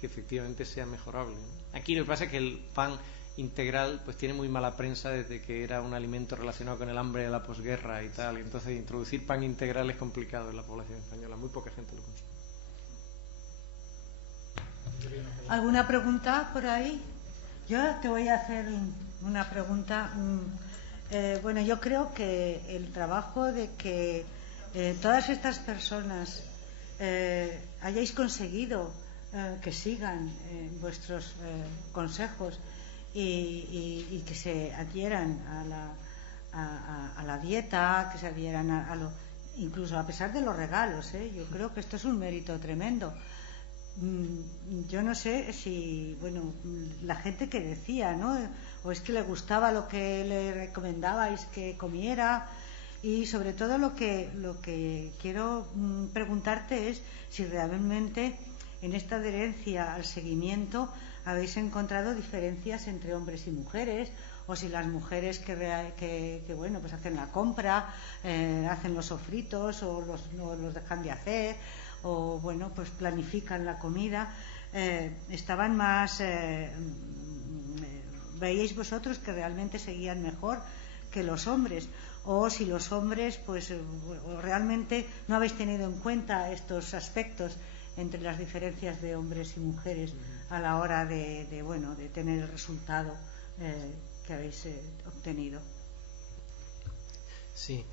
efectivamente sea mejorable, ¿no? Aquí lo que pasa es que el pan integral pues tiene muy mala prensa desde que era un alimento relacionado con el hambre de la posguerra y tal, y entonces introducir pan integral es complicado en la población española, muy poca gente lo consume. ¿Alguna pregunta por ahí? Yo te voy a hacer una pregunta. Bueno, yo creo que el trabajo de que todas estas personas hayáis conseguido que sigan vuestros consejos y que se adhieran a la dieta, que se adhieran incluso a pesar de los regalos, yo creo que esto es un mérito tremendo. Yo no sé si, bueno, la gente que decía, ¿no? O es que le gustaba lo que le recomendabais que comiera, y sobre todo lo que quiero preguntarte es si realmente en esta adherencia al seguimiento habéis encontrado diferencias entre hombres y mujeres, o si las mujeres que bueno, pues hacen la compra, hacen los sofritos o los dejan de hacer, o bueno, pues planifican la comida, estaban más veíais vosotros que realmente seguían mejor que los hombres, o si los hombres pues realmente no habéis tenido en cuenta estos aspectos entre las diferencias de hombres y mujeres a la hora de tener el resultado que habéis obtenido. Sí.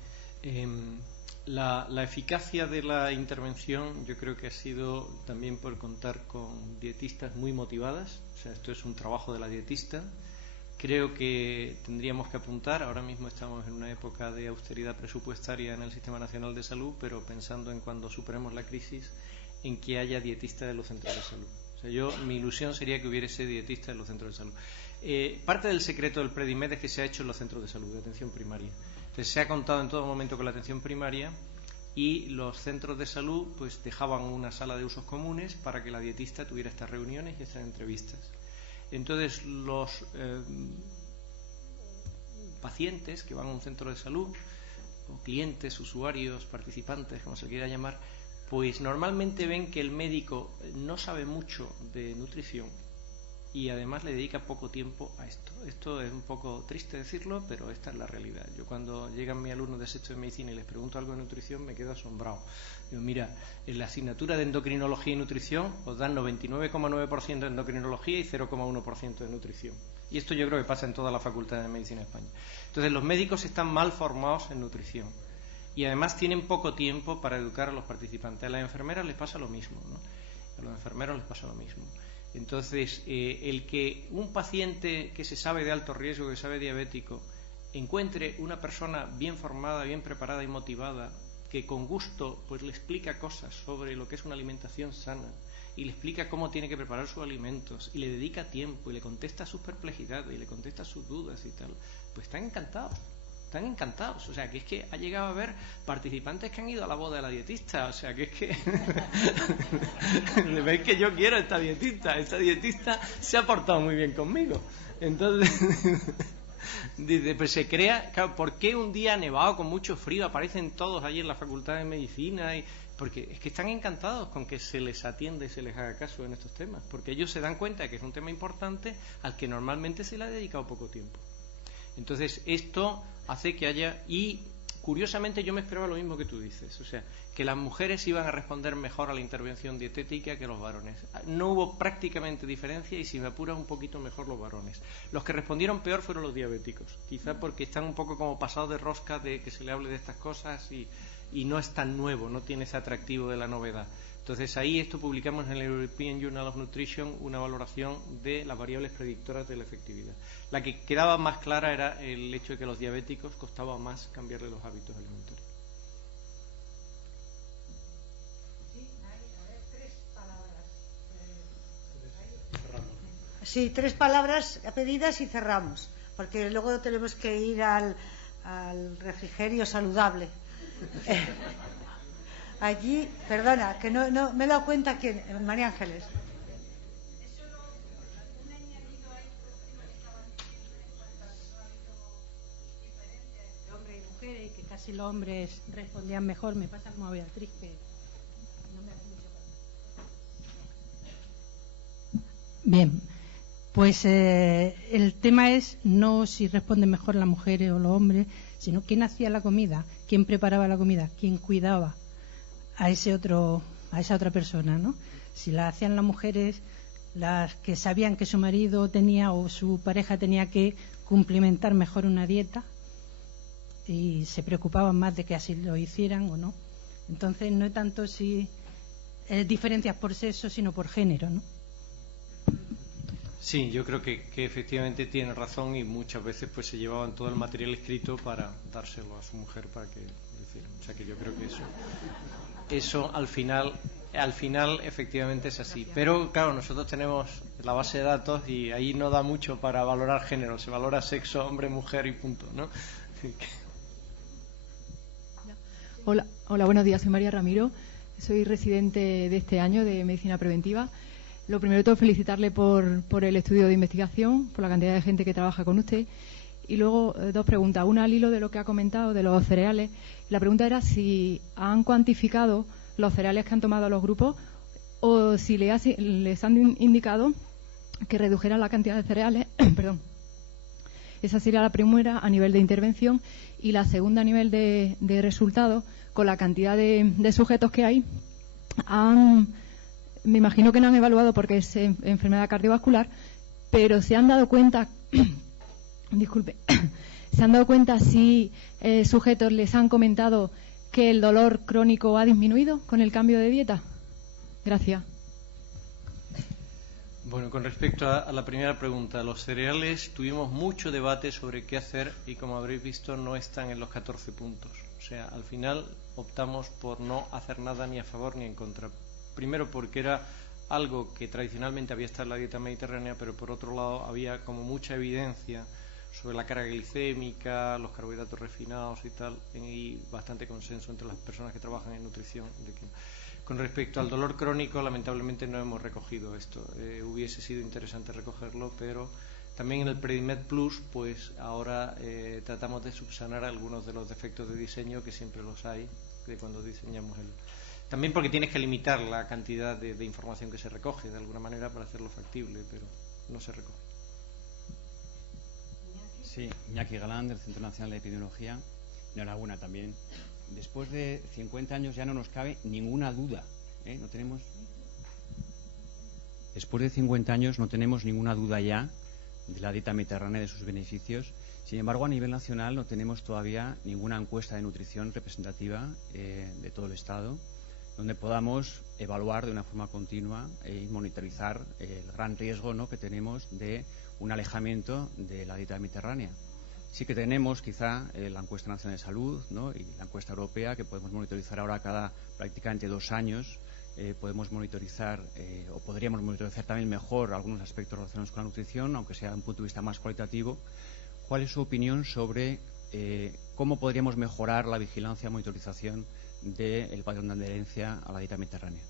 La eficacia de la intervención yo creo que ha sido también por contar con dietistas muy motivadas. O sea, esto es un trabajo de la dietista. Creo que tendríamos que apuntar, ahora mismo estamos en una época de austeridad presupuestaria en el Sistema Nacional de Salud, pero pensando en cuando superemos la crisis, en que haya dietistas de los centros de salud. O sea, mi ilusión sería que hubiese dietistas en los centros de salud. Parte del secreto del Predimed es que se ha hecho en los centros de salud, de atención primaria. Entonces se ha contado en todo momento con la atención primaria, y los centros de salud pues dejaban una sala de usos comunes para que la dietista tuviera estas reuniones y estas entrevistas. Entonces los pacientes que van a un centro de salud, o clientes, usuarios, participantes, como se quiera llamar, pues normalmente ven que el médico no sabe mucho de nutrición y además le dedica poco tiempo a esto. Esto es un poco triste decirlo, pero esta es la realidad. Yo cuando llegan mis alumnos de sexto de medicina y les pregunto algo de nutrición me quedo asombrado. Digo, mira, en la asignatura de endocrinología y nutrición os dan 99,9% de endocrinología y 0,1% de nutrición. Y esto yo creo que pasa en toda la facultad de medicina en España. Entonces los médicos están mal formados en nutrición. Y además tienen poco tiempo para educar a los participantes. A las enfermeras les pasa lo mismo, ¿no? A los enfermeros les pasa lo mismo. Entonces, el que un paciente que se sabe de alto riesgo, que sabe diabético, encuentre una persona bien formada, bien preparada y motivada, que con gusto pues le explica cosas sobre lo que es una alimentación sana, y le explica cómo tiene que preparar sus alimentos, y le dedica tiempo, y le contesta sus perplejidades, y le contesta sus dudas y tal, pues están encantados. Están encantados, o sea, que es que ha llegado a haber participantes que han ido a la boda de la dietista, o sea, que es que veis que yo quiero esta dietista se ha portado muy bien conmigo. Entonces dice, pues se crea, claro, ¿por qué un día nevado con mucho frío aparecen todos allí en la Facultad de Medicina? Porque es que están encantados con que se les atienda y se les haga caso en estos temas, porque ellos se dan cuenta de que es un tema importante al que normalmente se le ha dedicado poco tiempo. Entonces esto hace que haya, y curiosamente yo me esperaba lo mismo que tú dices, o sea, que las mujeres iban a responder mejor a la intervención dietética que los varones. No hubo prácticamente diferencia, y si me apuras un poquito mejor los varones. Los que respondieron peor fueron los diabéticos, quizá porque están un poco como pasados de rosca de que se le hable de estas cosas, y no es tan nuevo, no tiene ese atractivo de la novedad. Entonces ahí publicamos en el European Journal of Nutrition una valoración de las variables predictoras de la efectividad. La que quedaba más clara era el hecho de que a los diabéticos costaba más cambiarle los hábitos alimentarios. Sí, a ver, 3 palabras. Sí, 3 palabras pedidas y cerramos, porque luego tenemos que ir al refrigerio saludable. Allí, perdona, que no me he dado cuenta que María Ángeles. Hombre y mujer, y así los hombres respondían mejor. Me pasa como a Beatriz, que no me hace mucho caso. Bien, pues el tema es no si responden mejor las mujeres o los hombres, sino quién hacía la comida, quién preparaba la comida, quién cuidaba a esa otra persona, ¿no? Si la hacían las mujeres, las que sabían que su marido tenía o su pareja tenía que cumplimentar mejor una dieta y se preocupaban más de que así lo hicieran o no. Entonces no es tanto si diferencias por sexo, sino por género, ¿no? Sí, yo creo que efectivamente tiene razón, y muchas veces pues se llevaban todo el material escrito para dárselo a su mujer para que lo hiciera. O sea que yo creo que eso al final efectivamente es así. Pero claro, nosotros tenemos la base de datos y ahí no da mucho para valorar género, se valora sexo, hombre, mujer y punto, ¿no? Hola, buenos días, soy María Ramiro, soy residente de este año de Medicina Preventiva. Lo primero de todo, felicitarle por el estudio de investigación, por la cantidad de gente que trabaja con usted. Y luego dos preguntas. Una al hilo de lo que ha comentado de los cereales. La pregunta era si han cuantificado los cereales que han tomado los grupos o si les han indicado que redujeran la cantidad de cereales. Perdón. Esa sería la primera a nivel de intervención. Y la segunda a nivel de resultados, con la cantidad de sujetos que hay, me imagino que no han evaluado porque es enfermedad cardiovascular, pero se han dado cuenta, disculpe, se han dado cuenta si sujetos les han comentado que el dolor crónico ha disminuido con el cambio de dieta. Gracias. Bueno, con respecto a la primera pregunta, los cereales, tuvimos mucho debate sobre qué hacer y, como habréis visto, no están en los 14 puntos. O sea, al final optamos por no hacer nada ni a favor ni en contra. Primero porque era algo que tradicionalmente había estado en la dieta mediterránea, pero por otro lado había como mucha evidencia sobre la carga glicémica, los carbohidratos refinados y tal, y bastante consenso entre las personas que trabajan en nutrición. Con respecto al dolor crónico, lamentablemente no hemos recogido esto. Hubiese sido interesante recogerlo, pero también en el Predimed Plus, pues ahora tratamos de subsanar algunos de los defectos de diseño que siempre los hay de cuando diseñamos el... También porque tienes que limitar la cantidad de información que se recoge de alguna manera para hacerlo factible, pero no se recoge. Sí, Iñaki Galán, del Centro Nacional de Epidemiología. Enhorabuena también. Después de 50 años ya no nos cabe ninguna duda, no tenemos... Después de 50 años no tenemos ninguna duda ya de la dieta mediterránea y de sus beneficios. Sin embargo, a nivel nacional no tenemos todavía ninguna encuesta de nutrición representativa de todo el Estado, donde podamos evaluar de una forma continua y monitorizar el gran riesgo, ¿no?, que tenemos de un alejamiento de la dieta mediterránea. Sí que tenemos quizá la encuesta nacional de salud, ¿no?, y la encuesta europea, que podemos monitorizar ahora cada prácticamente 2 años. Podemos monitorizar o podríamos monitorizar también mejor algunos aspectos relacionados con la nutrición, aunque sea de un punto de vista más cualitativo. ¿Cuál es su opinión sobre cómo podríamos mejorar la vigilancia y monitorización del patrón de adherencia a la dieta mediterránea?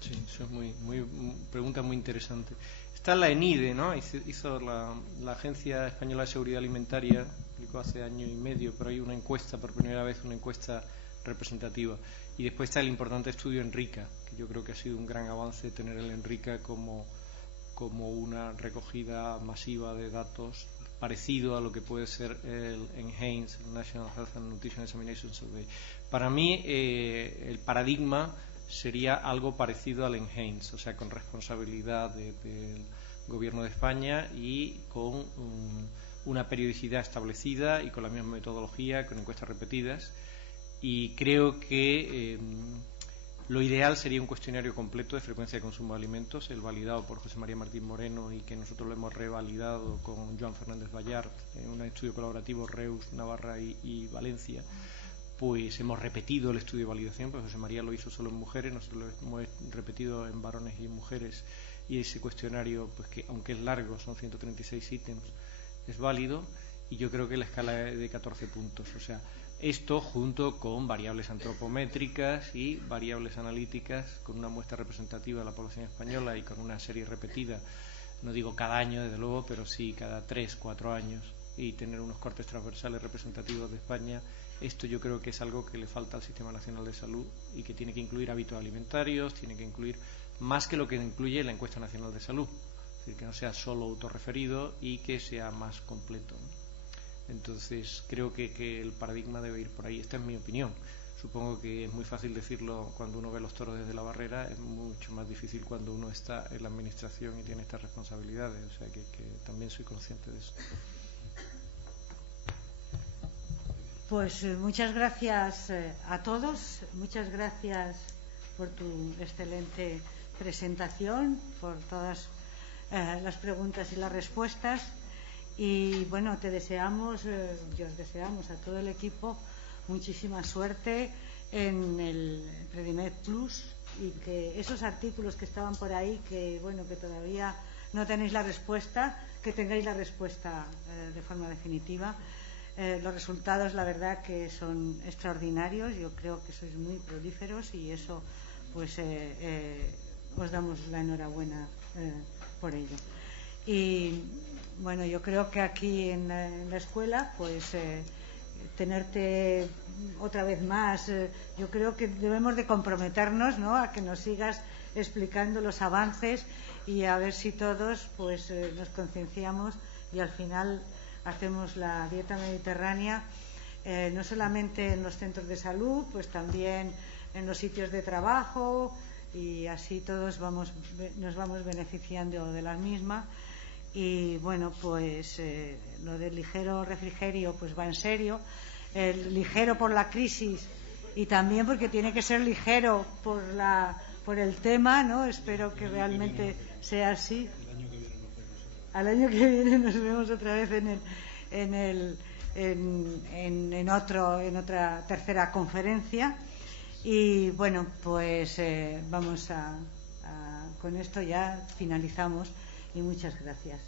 Sí, eso es pregunta muy interesante. Está la ENIDE, ¿no? Hizo la Agencia Española de Seguridad Alimentaria, publicó hace año y medio, pero hay una encuesta, por primera vez, una encuesta representativa. Y después está el importante estudio ENRICA, que yo creo que ha sido un gran avance tener el ENRICA como una recogida masiva de datos parecido a lo que puede ser el NHANES, el National Health and Nutrition Examination Survey. Para mí el paradigma sería algo parecido al NHANES, o sea, con responsabilidad del Gobierno de España y con una periodicidad establecida y con la misma metodología, con encuestas repetidas. Y creo que lo ideal sería un cuestionario completo de frecuencia de consumo de alimentos, el validado por José María Martín Moreno y que nosotros lo hemos revalidado con Joan Fernández Ballart en un estudio colaborativo Reus, Navarra y Valencia. Pues hemos repetido el estudio de validación, pues José María lo hizo solo en mujeres, nosotros lo hemos repetido en varones y en mujeres, y ese cuestionario, pues que aunque es largo, son 136 ítems, es válido, y yo creo que la escala es de 14 puntos, o sea, esto junto con variables antropométricas y variables analíticas, con una muestra representativa de la población española y con una serie repetida, no digo cada año desde luego, pero sí cada 3-4 años, y tener unos cortes transversales representativos de España. Esto yo creo que es algo que le falta al Sistema Nacional de Salud y que tiene que incluir hábitos alimentarios, tiene que incluir más que lo que incluye la Encuesta Nacional de Salud, es decir, que no sea solo autorreferido y que sea más completo, ¿no? Entonces creo que el paradigma debe ir por ahí. Esta es mi opinión. Supongo que es muy fácil decirlo cuando uno ve los toros desde la barrera, es mucho más difícil cuando uno está en la administración y tiene estas responsabilidades, o sea que también soy consciente de eso. Pues muchas gracias a todos, muchas gracias por tu excelente presentación, por todas las preguntas y las respuestas, y bueno, te deseamos, y os deseamos a todo el equipo muchísima suerte en el Predimed Plus, y que esos artículos que estaban por ahí, que bueno, que todavía no tenéis la respuesta, que tengáis la respuesta de forma definitiva. Los resultados, la verdad, que son extraordinarios. Yo creo que sois muy prolíferos y eso, pues, os damos la enhorabuena por ello. Y bueno, yo creo que aquí en la escuela, pues, tenerte otra vez más, yo creo que debemos de comprometernos, ¿no?, a que nos sigas explicando los avances y a ver si todos, pues, nos concienciamos y al final hacemos la dieta mediterránea, no solamente en los centros de salud, pues también en los sitios de trabajo, y así todos nos vamos beneficiando de la misma. Y bueno, pues lo del ligero refrigerio pues va en serio, ligero por la crisis y también porque tiene que ser ligero por el tema, ¿no? Espero que realmente sea así. Al año que viene nos vemos otra vez en otra tercera conferencia. Y bueno, pues vamos con esto ya finalizamos y muchas gracias.